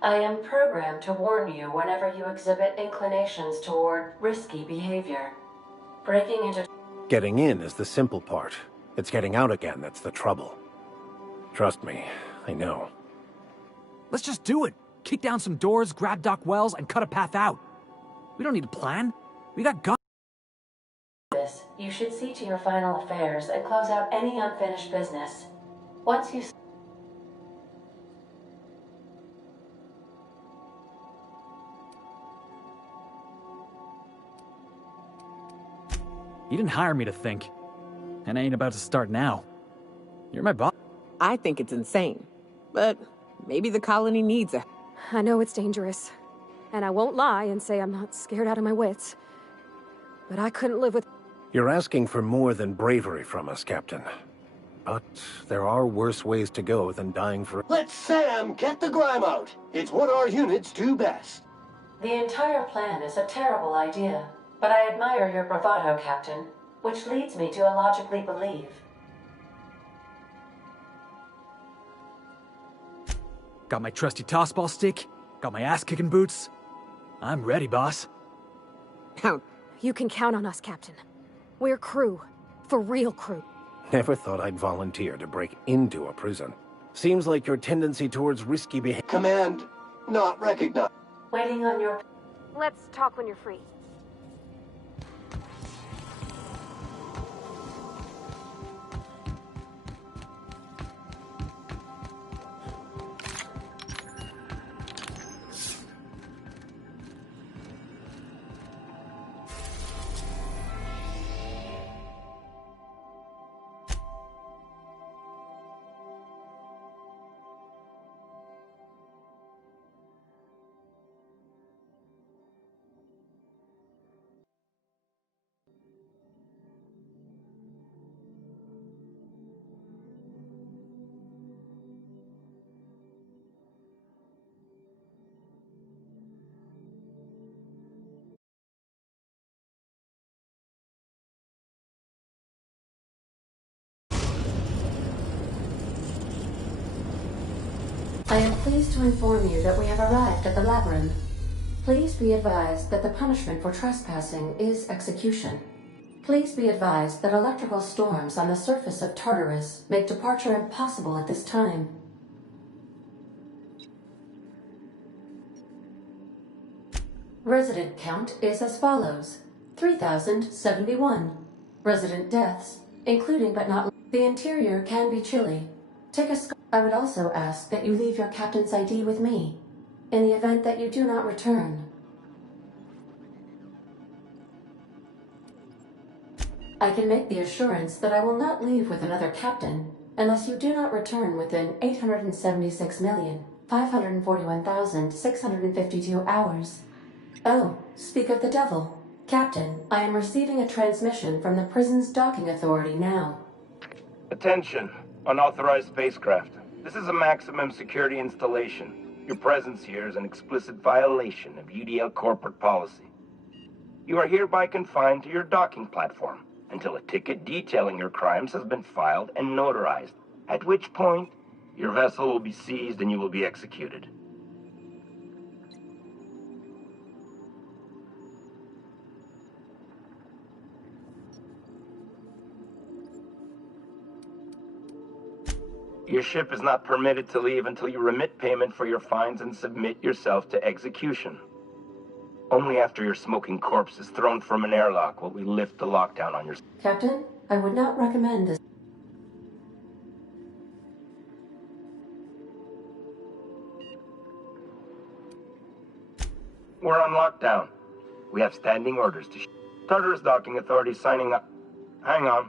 I am programmed to warn you whenever you exhibit inclinations toward risky behavior. Breaking into... Getting in is the simple part. It's getting out again that's the trouble. Trust me, I know. Let's just do it. Kick down some doors, grab Doc Wells, and cut a path out. We don't need a plan. We got guns. This, you should see to your final affairs and close out any unfinished business. Once you... You didn't hire me to think. And I ain't about to start now. You're my boss. I think it's insane. But maybe the colony needs it. I know it's dangerous. And I won't lie and say I'm not scared out of my wits. But I couldn't live with... You're asking for more than bravery from us, Captain. But there are worse ways to go than dying for... Let Sam get the grime out. It's what our units do best. The entire plan is a terrible idea. But I admire your bravado, Captain. Which leads me to illogically believe... Got my trusty tossball stick. Got my ass-kicking boots. I'm ready, boss. You can count on us, Captain. We're crew. For real crew. Never thought I'd volunteer to break into a prison. Seems like your tendency towards risky behavior... Command not recognized. Waiting on your... Let's talk when you're free. I am pleased to inform you that we have arrived at the labyrinth. Please be advised that the punishment for trespassing is execution. Please be advised that electrical storms on the surface of Tartarus make departure impossible at this time. Resident count is as follows: 3,071. Resident deaths, including but not... The interior can be chilly. Take a... I would also ask that you leave your captain's ID with me, in the event that you do not return. I can make the assurance that I will not leave with another captain unless you do not return within 876,541,652 hours. Oh, speak of the devil. Captain, I am receiving a transmission from the prison's docking authority now. Attention, unauthorized spacecraft. This is a maximum security installation. Your presence here is an explicit violation of UDL corporate policy. You are hereby confined to your docking platform until a ticket detailing your crimes has been filed and notarized, at which point your vessel will be seized and you will be executed. Your ship is not permitted to leave until you remit payment for your fines and submit yourself to execution. Only after your smoking corpse is thrown from an airlock will we lift the lockdown on your... Captain, I would not recommend this. We're on lockdown. We have standing orders to... Tartarus Docking Authority signing up. Hang on.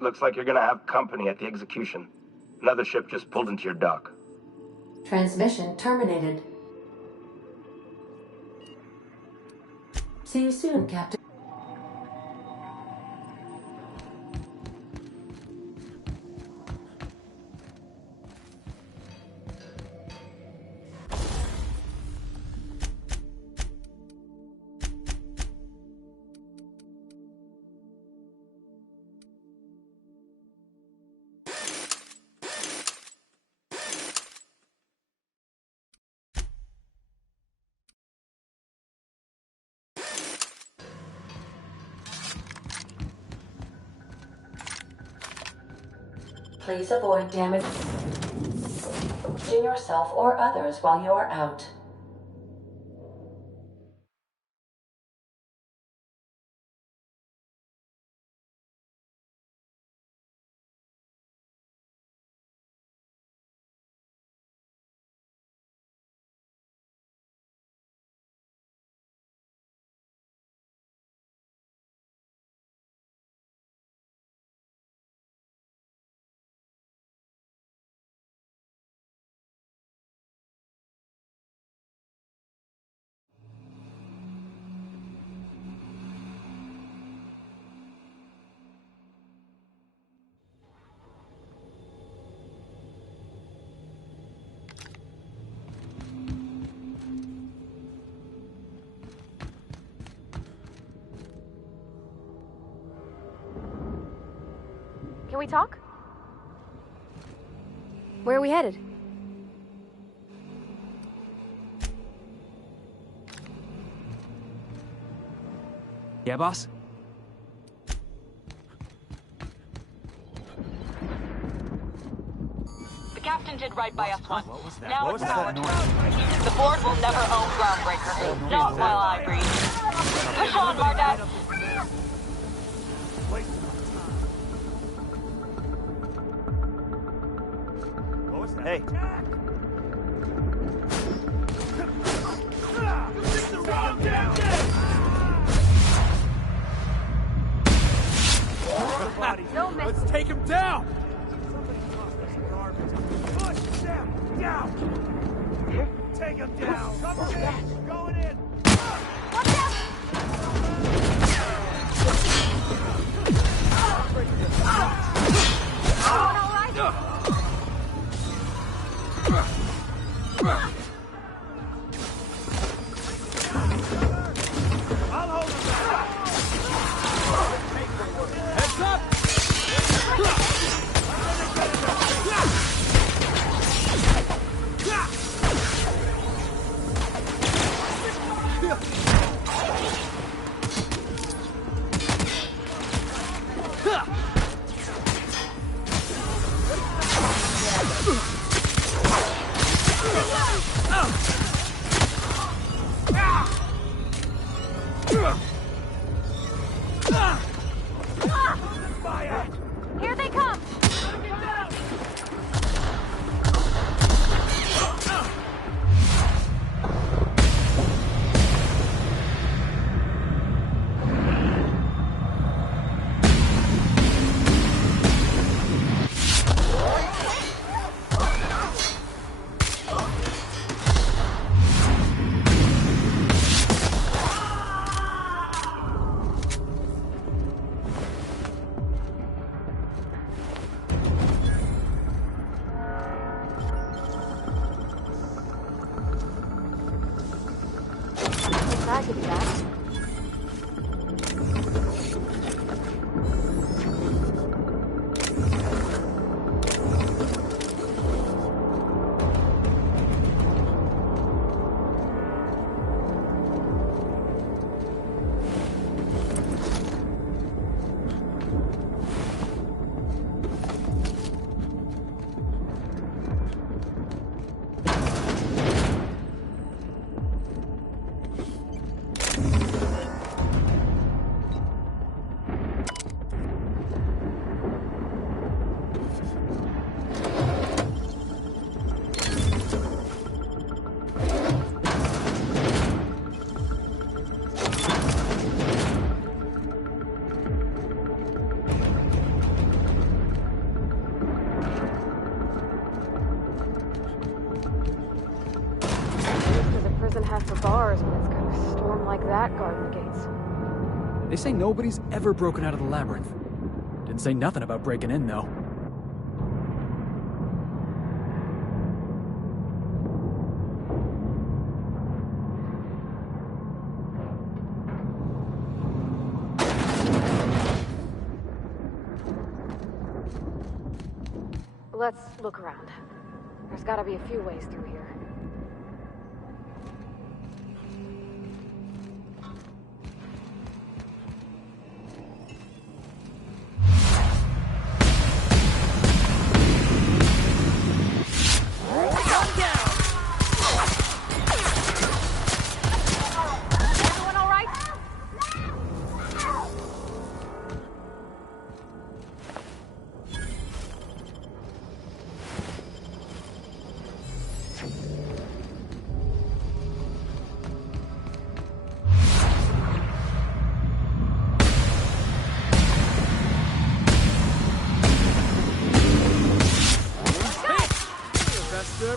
Looks like you're gonna have company at the execution. Another ship just pulled into your dock. Transmission terminated. See you soon, Captain. Please avoid damaging yourself or others while you are out. Can we talk? Where are we headed? Yeah, boss? The captain did right by us once. Now it's our turn. The board will never own Groundbreaker. Not while I breathe. Push on, Mardak! Hey. Let's take him down! Take him down! Going in! Watch out! All right? I'll hold him back! Heads up! Here they come! I could do that. Have for bars when it's got a storm like that guarding the gates. They say nobody's ever broken out of the labyrinth. Didn't say nothing about breaking in, though. Let's look around. There's gotta be a few ways through here.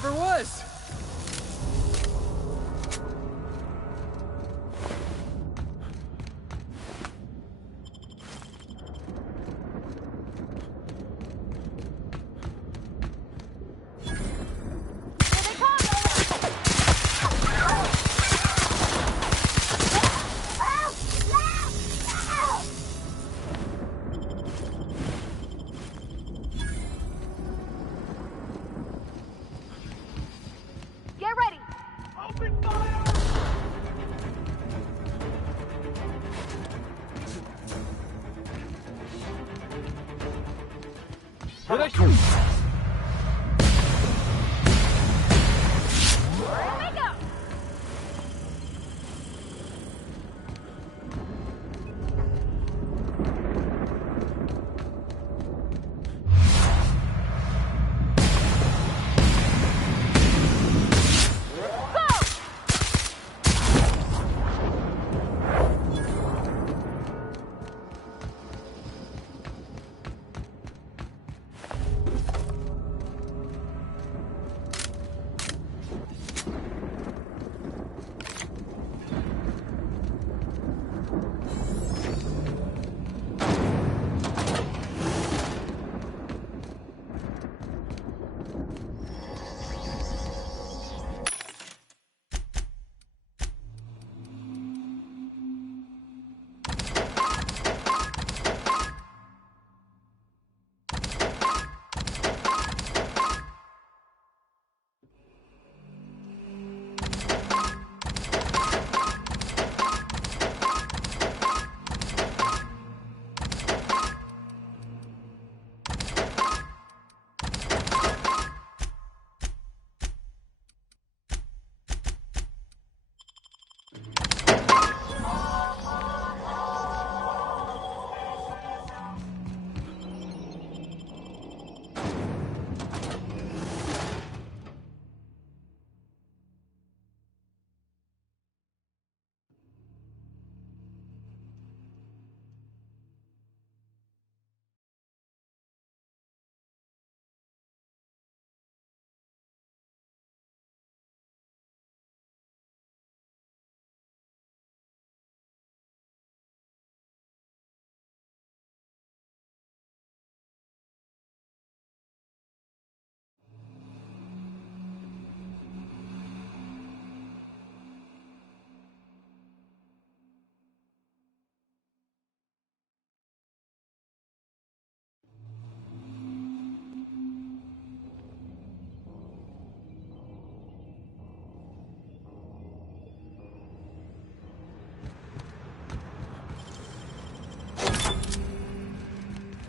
ever was. Here they come!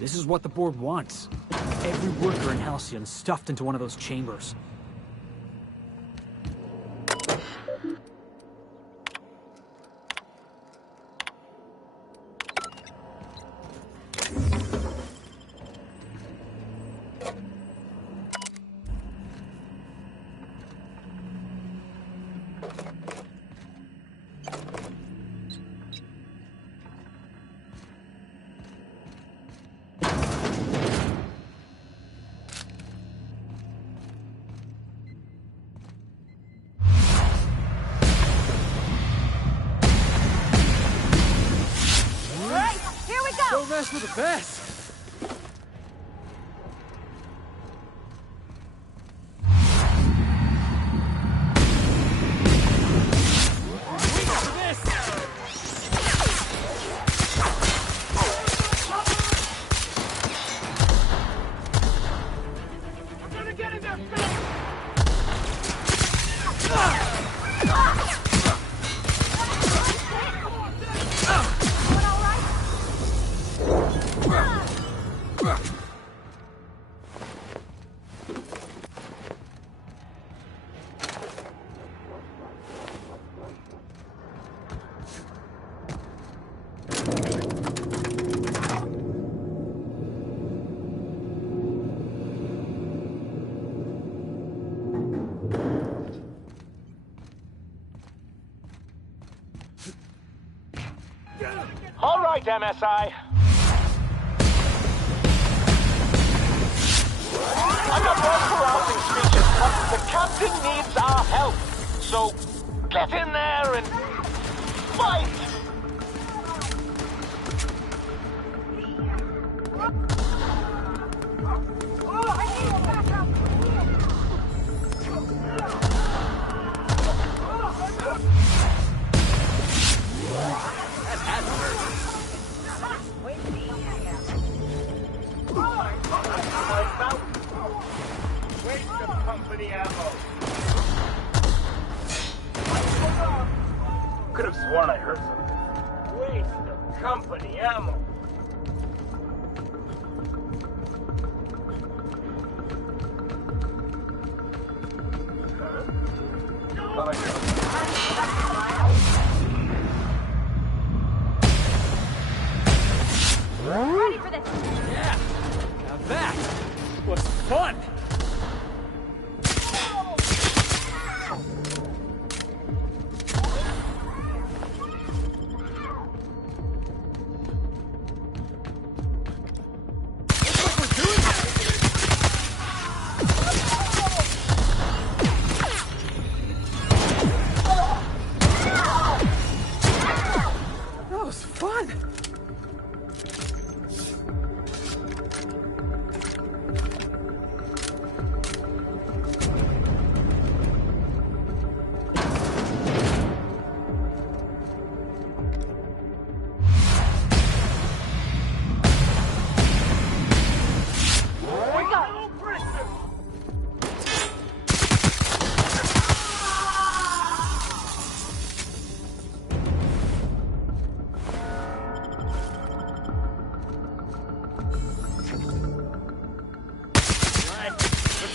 This is what the board wants. Every worker in Halcyon stuffed into one of those chambers. Don't mess with the best. All right, MSI. I've got more carousing speeches plus the captain needs our help. So, get in there and fight! Could have sworn I heard something. Waste of company ammo. Ready for this? Yeah. Now that was fun. That was fun.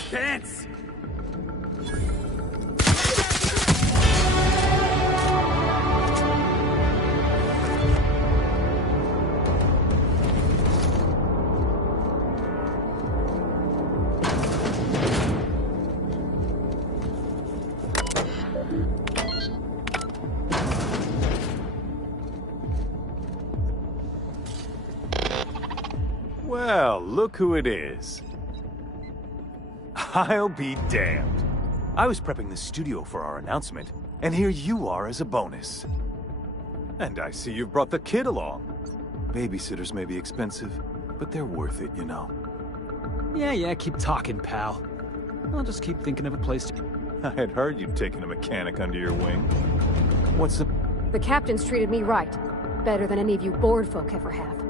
Dance! Well, look who it is. I'll be damned. I was prepping the studio for our announcement, and here you are as a bonus. And I see you've brought the kid along. Babysitters may be expensive, but they're worth it, you know. Yeah, keep talking, pal. I'll just keep thinking of a place to... I had heard you'd taken a mechanic under your wing. What's the... The captain's treated me right. Better than any of you bored folk ever have.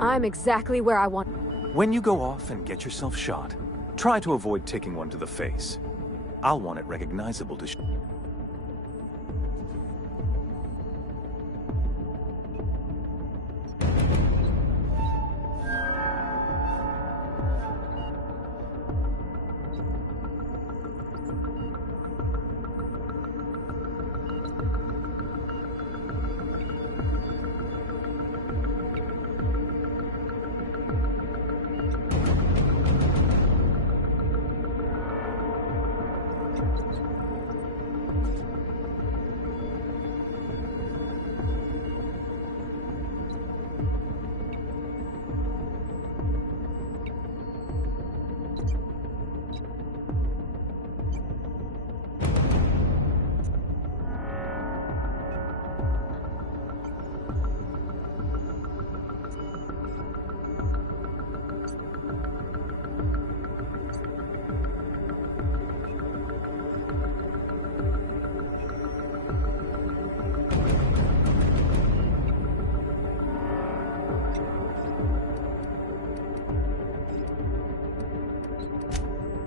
I'm exactly where I want... When you go off and get yourself shot, try to avoid taking one to the face. I'll want it recognizable to...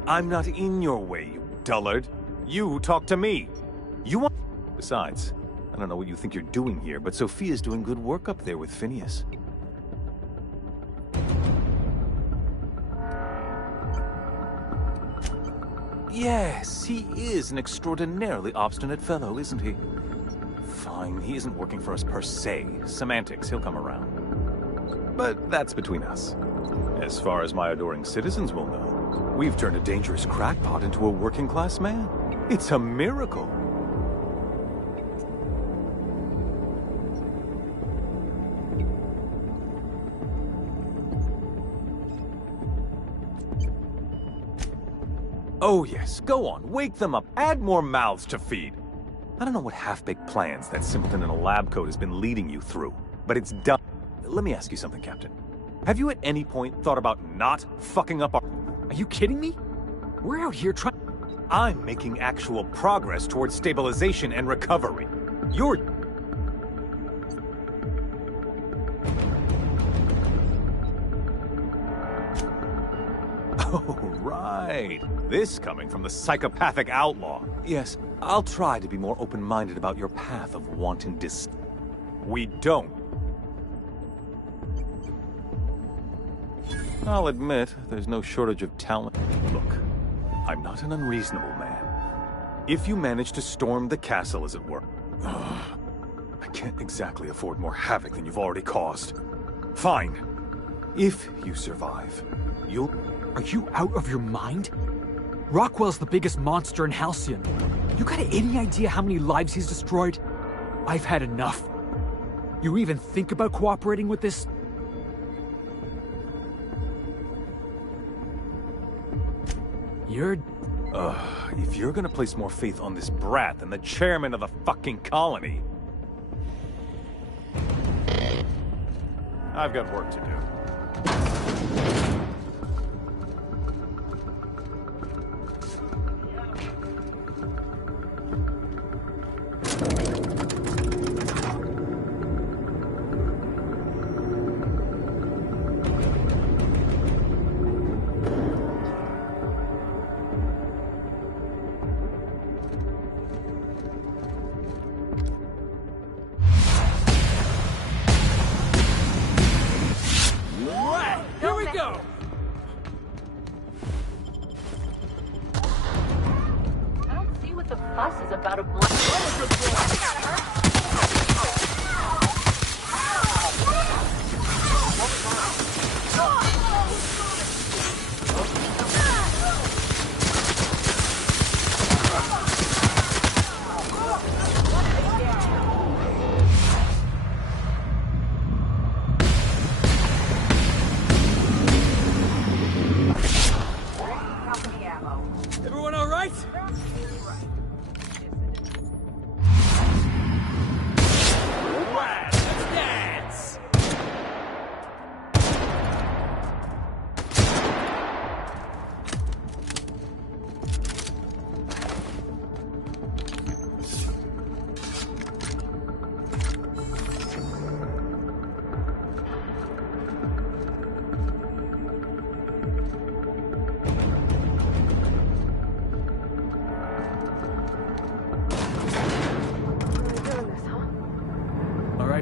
I'm not in your way, you dullard. You talk to me. You want... Besides, I don't know what you think you're doing here, but Sophia's doing good work up there with Phineas. Yes, he is an extraordinarily obstinate fellow, isn't he? Fine, he isn't working for us per se. Semantics, he'll come around. But that's between us. As far as my adoring citizens will know, we've turned a dangerous crackpot into a working-class man. It's a miracle. Oh yes, go on, wake them up, add more mouths to feed. I don't know what half-baked plans that simpleton in a lab coat has been leading you through, but it's done. Let me ask you something, Captain. Have you at any point thought about not fucking up our... Are you kidding me? We're out here trying... I'm making actual progress towards stabilization and recovery. You're... Oh, right. This coming from the psychopathic outlaw. Yes, I'll try to be more open-minded about your path of wanton dis... We don't. I'll admit, there's no shortage of talent. Look, I'm not an unreasonable man. If you manage to storm the castle, as it were, I can't exactly afford more havoc than you've already caused. Fine. If you survive, you'll... Are you out of your mind? Rockwell's the biggest monster in Halcyon. You got any idea how many lives he's destroyed? I've had enough. You even think about cooperating with this? You're... if you're gonna place more faith on this brat than the chairman of the fucking colony... I've got work to do.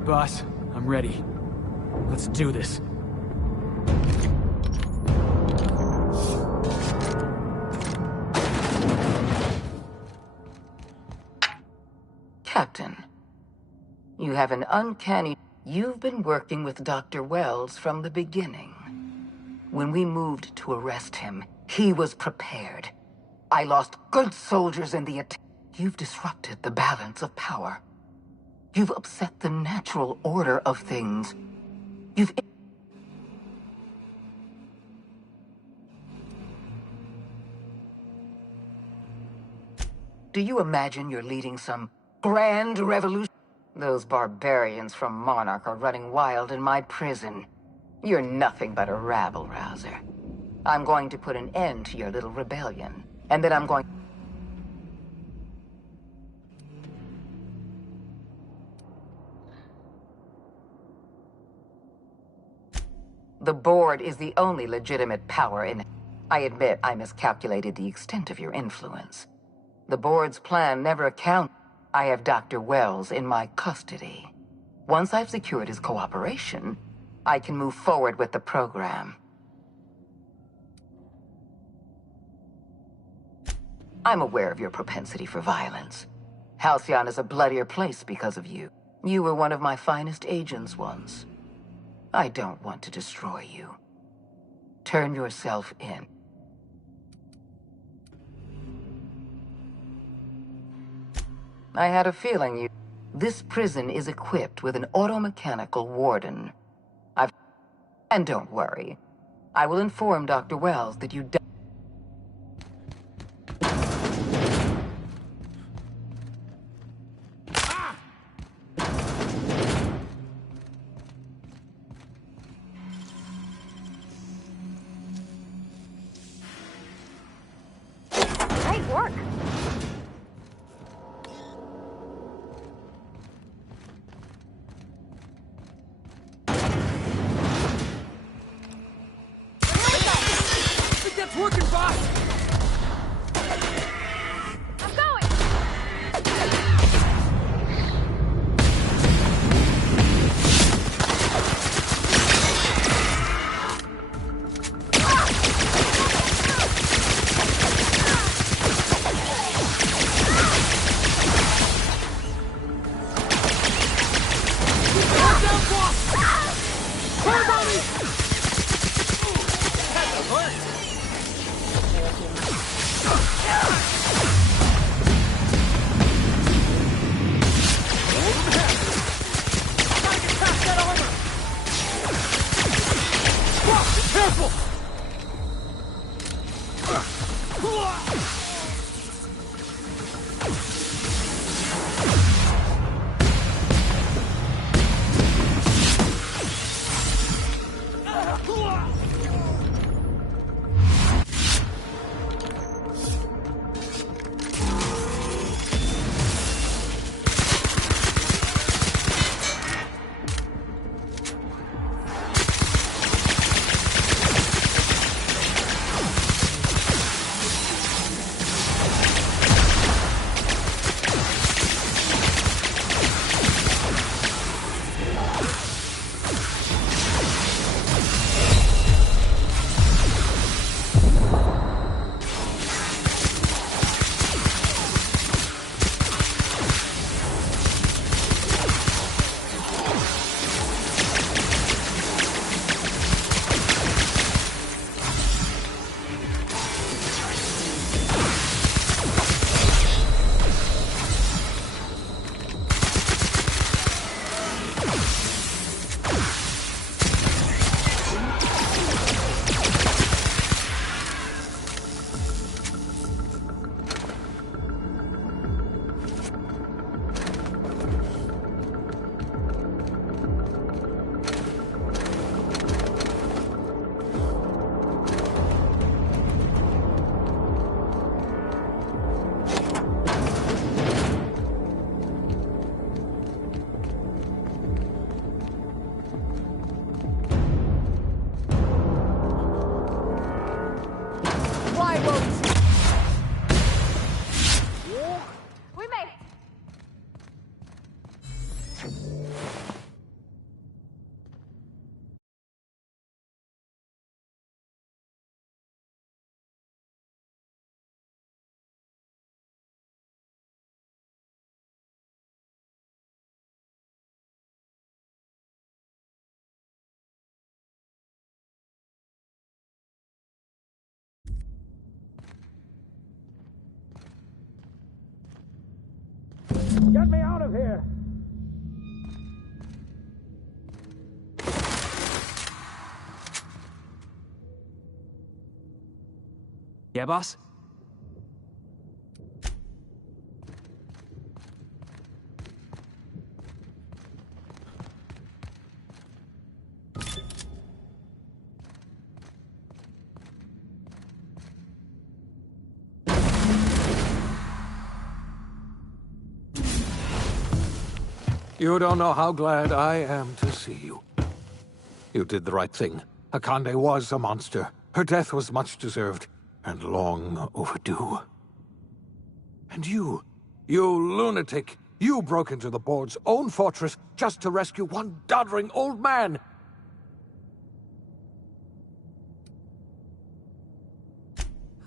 Boss, I'm ready. Let's do this. Captain, you have an uncanny... You've been working with Dr. Wells from the beginning. When we moved to arrest him, he was prepared. I lost good soldiers in the attack. You've disrupted the balance of power. You've upset the natural order of things. You've... Do you imagine you're leading some grand revolution? Those barbarians from Monarch are running wild in my prison. You're nothing but a rabble-rouser. I'm going to put an end to your little rebellion, and then I'm going... The board is the only legitimate power in... I admit I miscalculated the extent of your influence. The board's plan never accounted. I have Dr. Wells in my custody. Once I've secured his cooperation, I can move forward with the program. I'm aware of your propensity for violence. Halcyon is a bloodier place because of you. You were one of my finest agents once. I don't want to destroy you. Turn yourself in. I had a feeling you... This prison is equipped with an automechanical warden. And don't worry. I will inform Dr. Wells that you... work. I think that's working, boss! I'm going! We made it! Get me out of here! Yeah, boss? You don't know how glad I am to see you. You did the right thing. Akande was a monster. Her death was much deserved, and long overdue. And you lunatic, you broke into the board's own fortress just to rescue one doddering old man!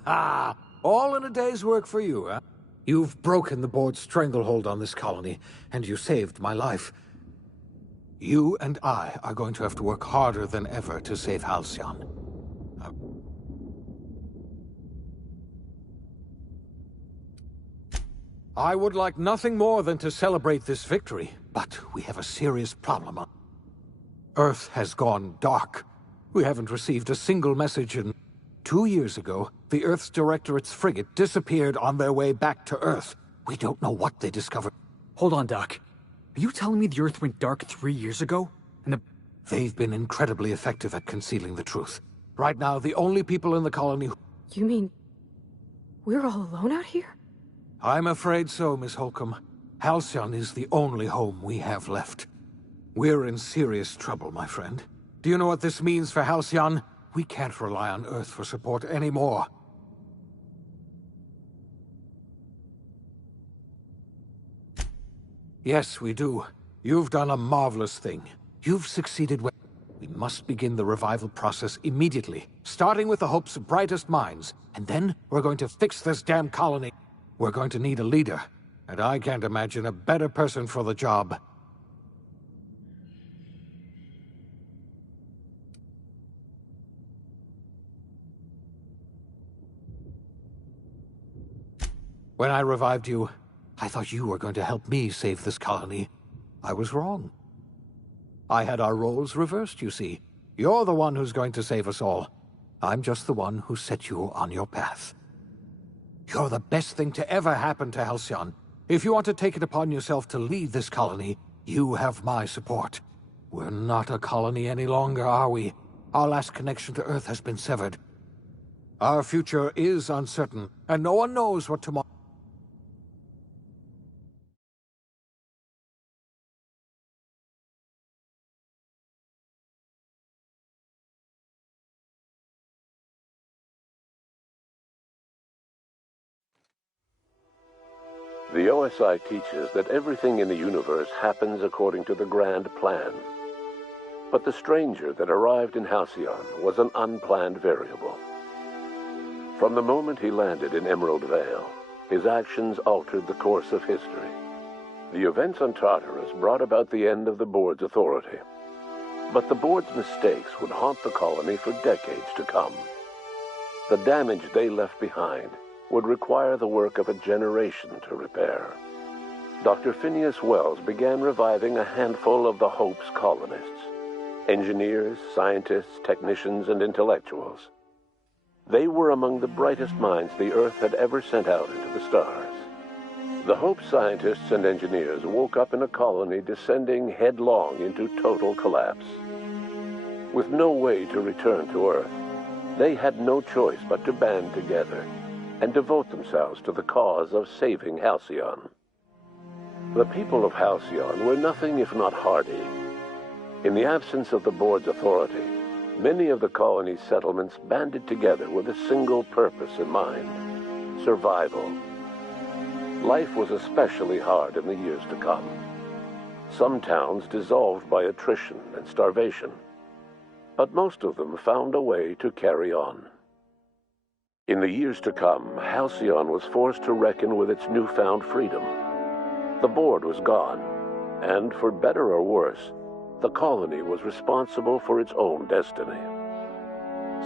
Ah, all in a day's work for you, huh? You've broken the board's stranglehold on this colony, and you saved my life. You and I are going to have to work harder than ever to save Halcyon. I would like nothing more than to celebrate this victory, but we have a serious problem. Earth has gone dark. We haven't received a single message in... 2 years ago, the Earth's Directorate's frigate disappeared on their way back to Earth. We don't know what they discovered. Hold on, Doc. Are you telling me the Earth went dark 3 years ago? And They've been incredibly effective at concealing the truth. Right now, the only people in the colony who... You mean... We're all alone out here? I'm afraid so, Miss Holcomb. Halcyon is the only home we have left. We're in serious trouble, my friend. Do you know what this means for Halcyon? We can't rely on Earth for support anymore. Yes, we do. You've done a marvelous thing. You've succeeded well. We must begin the revival process immediately, starting with the Hope's brightest minds. And then we're going to fix this damn colony. We're going to need a leader, and I can't imagine a better person for the job. When I revived you, I thought you were going to help me save this colony. I was wrong. I had our roles reversed, you see. You're the one who's going to save us all. I'm just the one who set you on your path. You're the best thing to ever happen to Halcyon. If you want to take it upon yourself to lead this colony, you have my support. We're not a colony any longer, are we? Our last connection to Earth has been severed. Our future is uncertain, and no one knows what tomorrow... The OSI teaches that everything in the universe happens according to the grand plan. But the stranger that arrived in Halcyon was an unplanned variable. From the moment he landed in Emerald Vale, his actions altered the course of history. The events on Tartarus brought about the end of the board's authority. But the board's mistakes would haunt the colony for decades to come. The damage they left behind would require the work of a generation to repair. Dr. Phineas Wells began reviving a handful of the Hope's colonists. Engineers, scientists, technicians, and intellectuals. They were among the brightest minds the Earth had ever sent out into the stars. The Hope scientists and engineers woke up in a colony descending headlong into total collapse. With no way to return to Earth, they had no choice but to band together and devote themselves to the cause of saving Halcyon. The people of Halcyon were nothing if not hardy. In the absence of the board's authority, many of the colony's settlements banded together with a single purpose in mind: survival. Life was especially hard in the years to come. Some towns dissolved by attrition and starvation, but most of them found a way to carry on. In the years to come, Halcyon was forced to reckon with its newfound freedom. The board was gone, and for better or worse, the colony was responsible for its own destiny.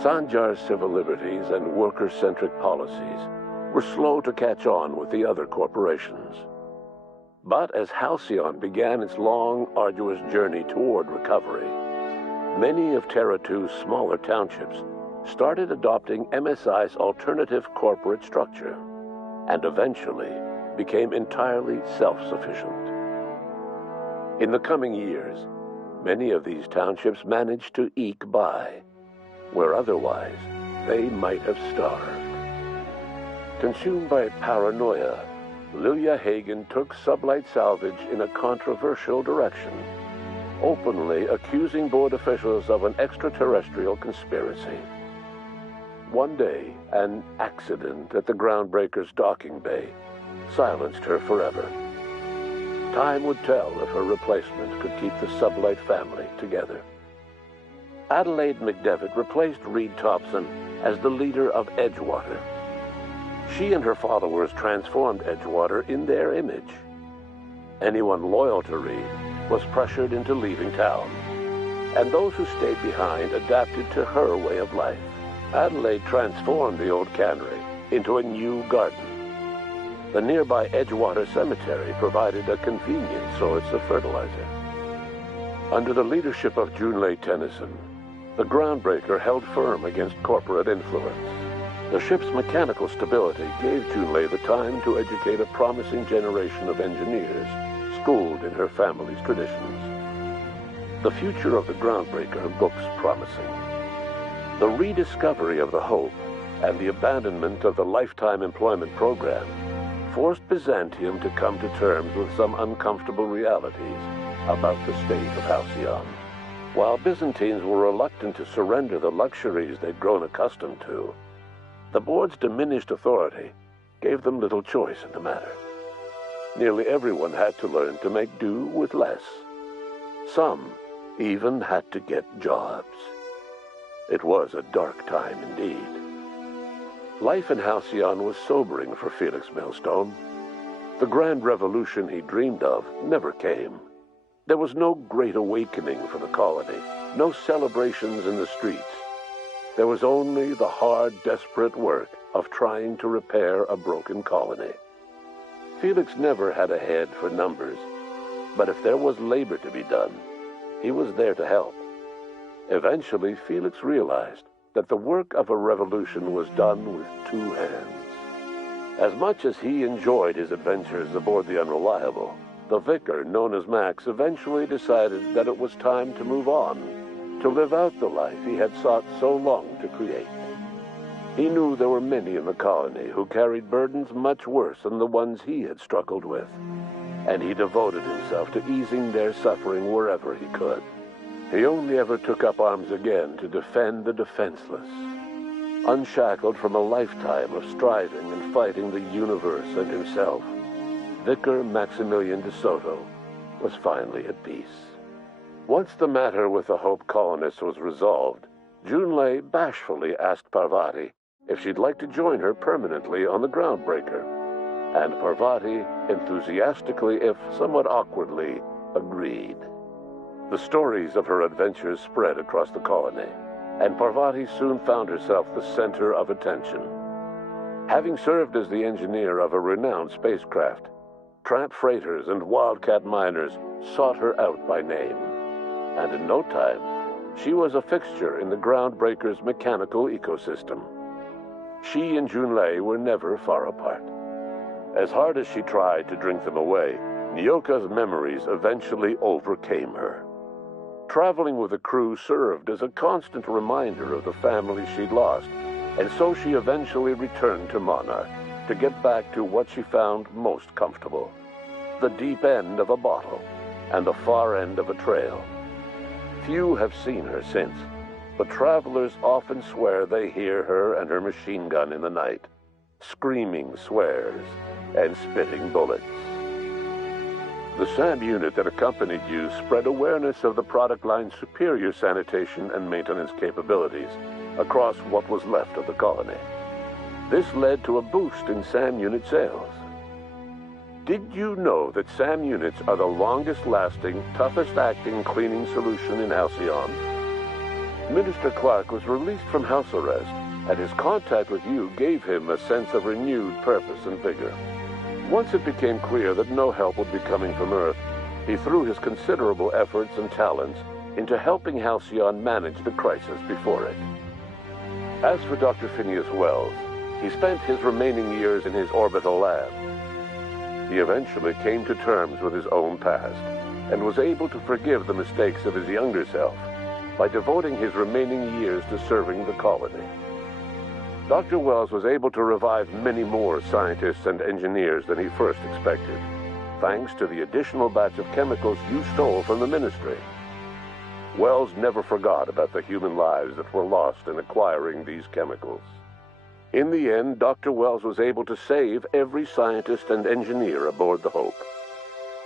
Sanjar's civil liberties and worker-centric policies were slow to catch on with the other corporations. But as Halcyon began its long, arduous journey toward recovery, many of Terra 2's smaller townships started adopting MSI's alternative corporate structure, and eventually became entirely self-sufficient. In the coming years, many of these townships managed to eke by, where otherwise they might have starved. Consumed by paranoia, Lilia Hagen took Sublight Salvage in a controversial direction, openly accusing board officials of an extraterrestrial conspiracy. One day, an accident at the Groundbreaker's docking bay silenced her forever. Time would tell if her replacement could keep the Sublight family together. Adelaide McDevitt replaced Reed Thompson as the leader of Edgewater. She and her followers transformed Edgewater in their image. Anyone loyal to Reed was pressured into leaving town, and those who stayed behind adapted to her way of life. Adelaide transformed the old cannery into a new garden. The nearby Edgewater Cemetery provided a convenient source of fertilizer. Under the leadership of Junlei Tennyson, the Groundbreaker held firm against corporate influence. The ship's mechanical stability gave Junlei the time to educate a promising generation of engineers, schooled in her family's traditions. The future of the Groundbreaker looks promising. The rediscovery of the Hope and the abandonment of the lifetime employment program forced Byzantium to come to terms with some uncomfortable realities about the state of Halcyon. While Byzantines were reluctant to surrender the luxuries they'd grown accustomed to, the board's diminished authority gave them little choice in the matter. Nearly everyone had to learn to make do with less. Some even had to get jobs. It was a dark time indeed. Life in Halcyon was sobering for Felix Millstone. The grand revolution he dreamed of never came. There was no great awakening for the colony, no celebrations in the streets. There was only the hard, desperate work of trying to repair a broken colony. Felix never had a head for numbers, but if there was labor to be done, he was there to help. Eventually, Felix realized that the work of a revolution was done with two hands. As much as he enjoyed his adventures aboard the Unreliable, the vicar, known as Max, eventually decided that it was time to move on, to live out the life he had sought so long to create. He knew there were many in the colony who carried burdens much worse than the ones he had struggled with, and he devoted himself to easing their suffering wherever he could. He only ever took up arms again to defend the defenseless. Unshackled from a lifetime of striving and fighting the universe and himself, Vicar Maximilian de Soto was finally at peace. Once the matter with the Hope colonists was resolved, Junlei bashfully asked Parvati if she'd like to join her permanently on the Groundbreaker, and Parvati enthusiastically, if somewhat awkwardly, agreed. The stories of her adventures spread across the colony, and Parvati soon found herself the center of attention. Having served as the engineer of a renowned spacecraft, tramp freighters and wildcat miners sought her out by name, and in no time, she was a fixture in the Groundbreaker's mechanical ecosystem. She and Junlei were never far apart. As hard as she tried to drink them away, Nyoka's memories eventually overcame her. Traveling with the crew served as a constant reminder of the family she'd lost, and so she eventually returned to Monarch to get back to what she found most comfortable: the deep end of a bottle and the far end of a trail. Few have seen her since, but travelers often swear they hear her and her machine gun in the night, screaming swears and spitting bullets. The SAM unit that accompanied you spread awareness of the product line's superior sanitation and maintenance capabilities across what was left of the colony. This led to a boost in SAM unit sales. Did you know that SAM units are the longest-lasting, toughest-acting cleaning solution in Halcyon? Minister Clark was released from house arrest, and his contact with you gave him a sense of renewed purpose and vigor. Once it became clear that no help would be coming from Earth, he threw his considerable efforts and talents into helping Halcyon manage the crisis before it. As for Dr. Phineas Wells, he spent his remaining years in his orbital lab. He eventually came to terms with his own past and was able to forgive the mistakes of his younger self by devoting his remaining years to serving the colony. Dr. Wells was able to revive many more scientists and engineers than he first expected, thanks to the additional batch of chemicals you stole from the Ministry. Wells never forgot about the human lives that were lost in acquiring these chemicals. In the end, Dr. Wells was able to save every scientist and engineer aboard the Hope.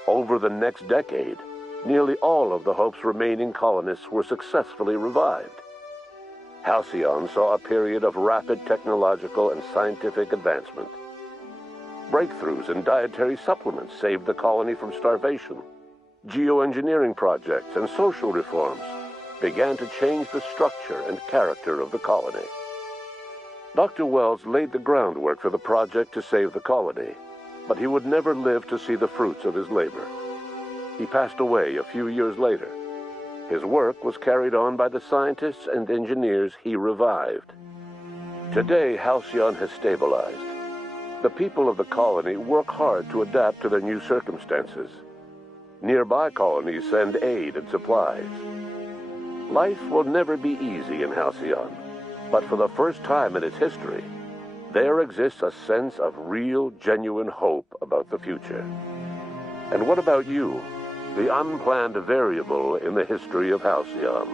Over the next decade, nearly all of the Hope's remaining colonists were successfully revived. Halcyon saw a period of rapid technological and scientific advancement. Breakthroughs in dietary supplements saved the colony from starvation. Geoengineering projects and social reforms began to change the structure and character of the colony. Dr. Wells laid the groundwork for the project to save the colony, but he would never live to see the fruits of his labor. He passed away a few years later. His work was carried on by the scientists and engineers he revived. Today, Halcyon has stabilized. The people of the colony work hard to adapt to their new circumstances. Nearby colonies send aid and supplies. Life will never be easy in Halcyon, But for the first time in its history, there exists a sense of real, genuine hope about the future. And what about you, the unplanned variable in the history of Halcyon?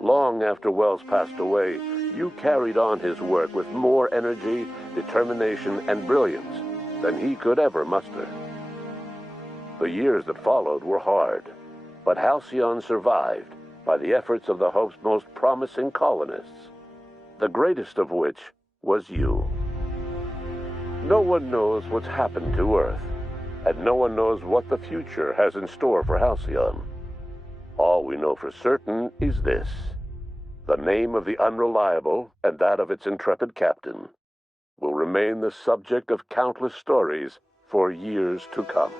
Long after Wells passed away, you carried on his work with more energy, determination, and brilliance than he could ever muster. The years that followed were hard, but Halcyon survived by the efforts of the Hope's most promising colonists, the greatest of which was you. No one knows what's happened to Earth, and no one knows what the future has in store for Halcyon. All we know for certain is this: the name of the Unreliable and that of its intrepid captain will remain the subject of countless stories for years to come.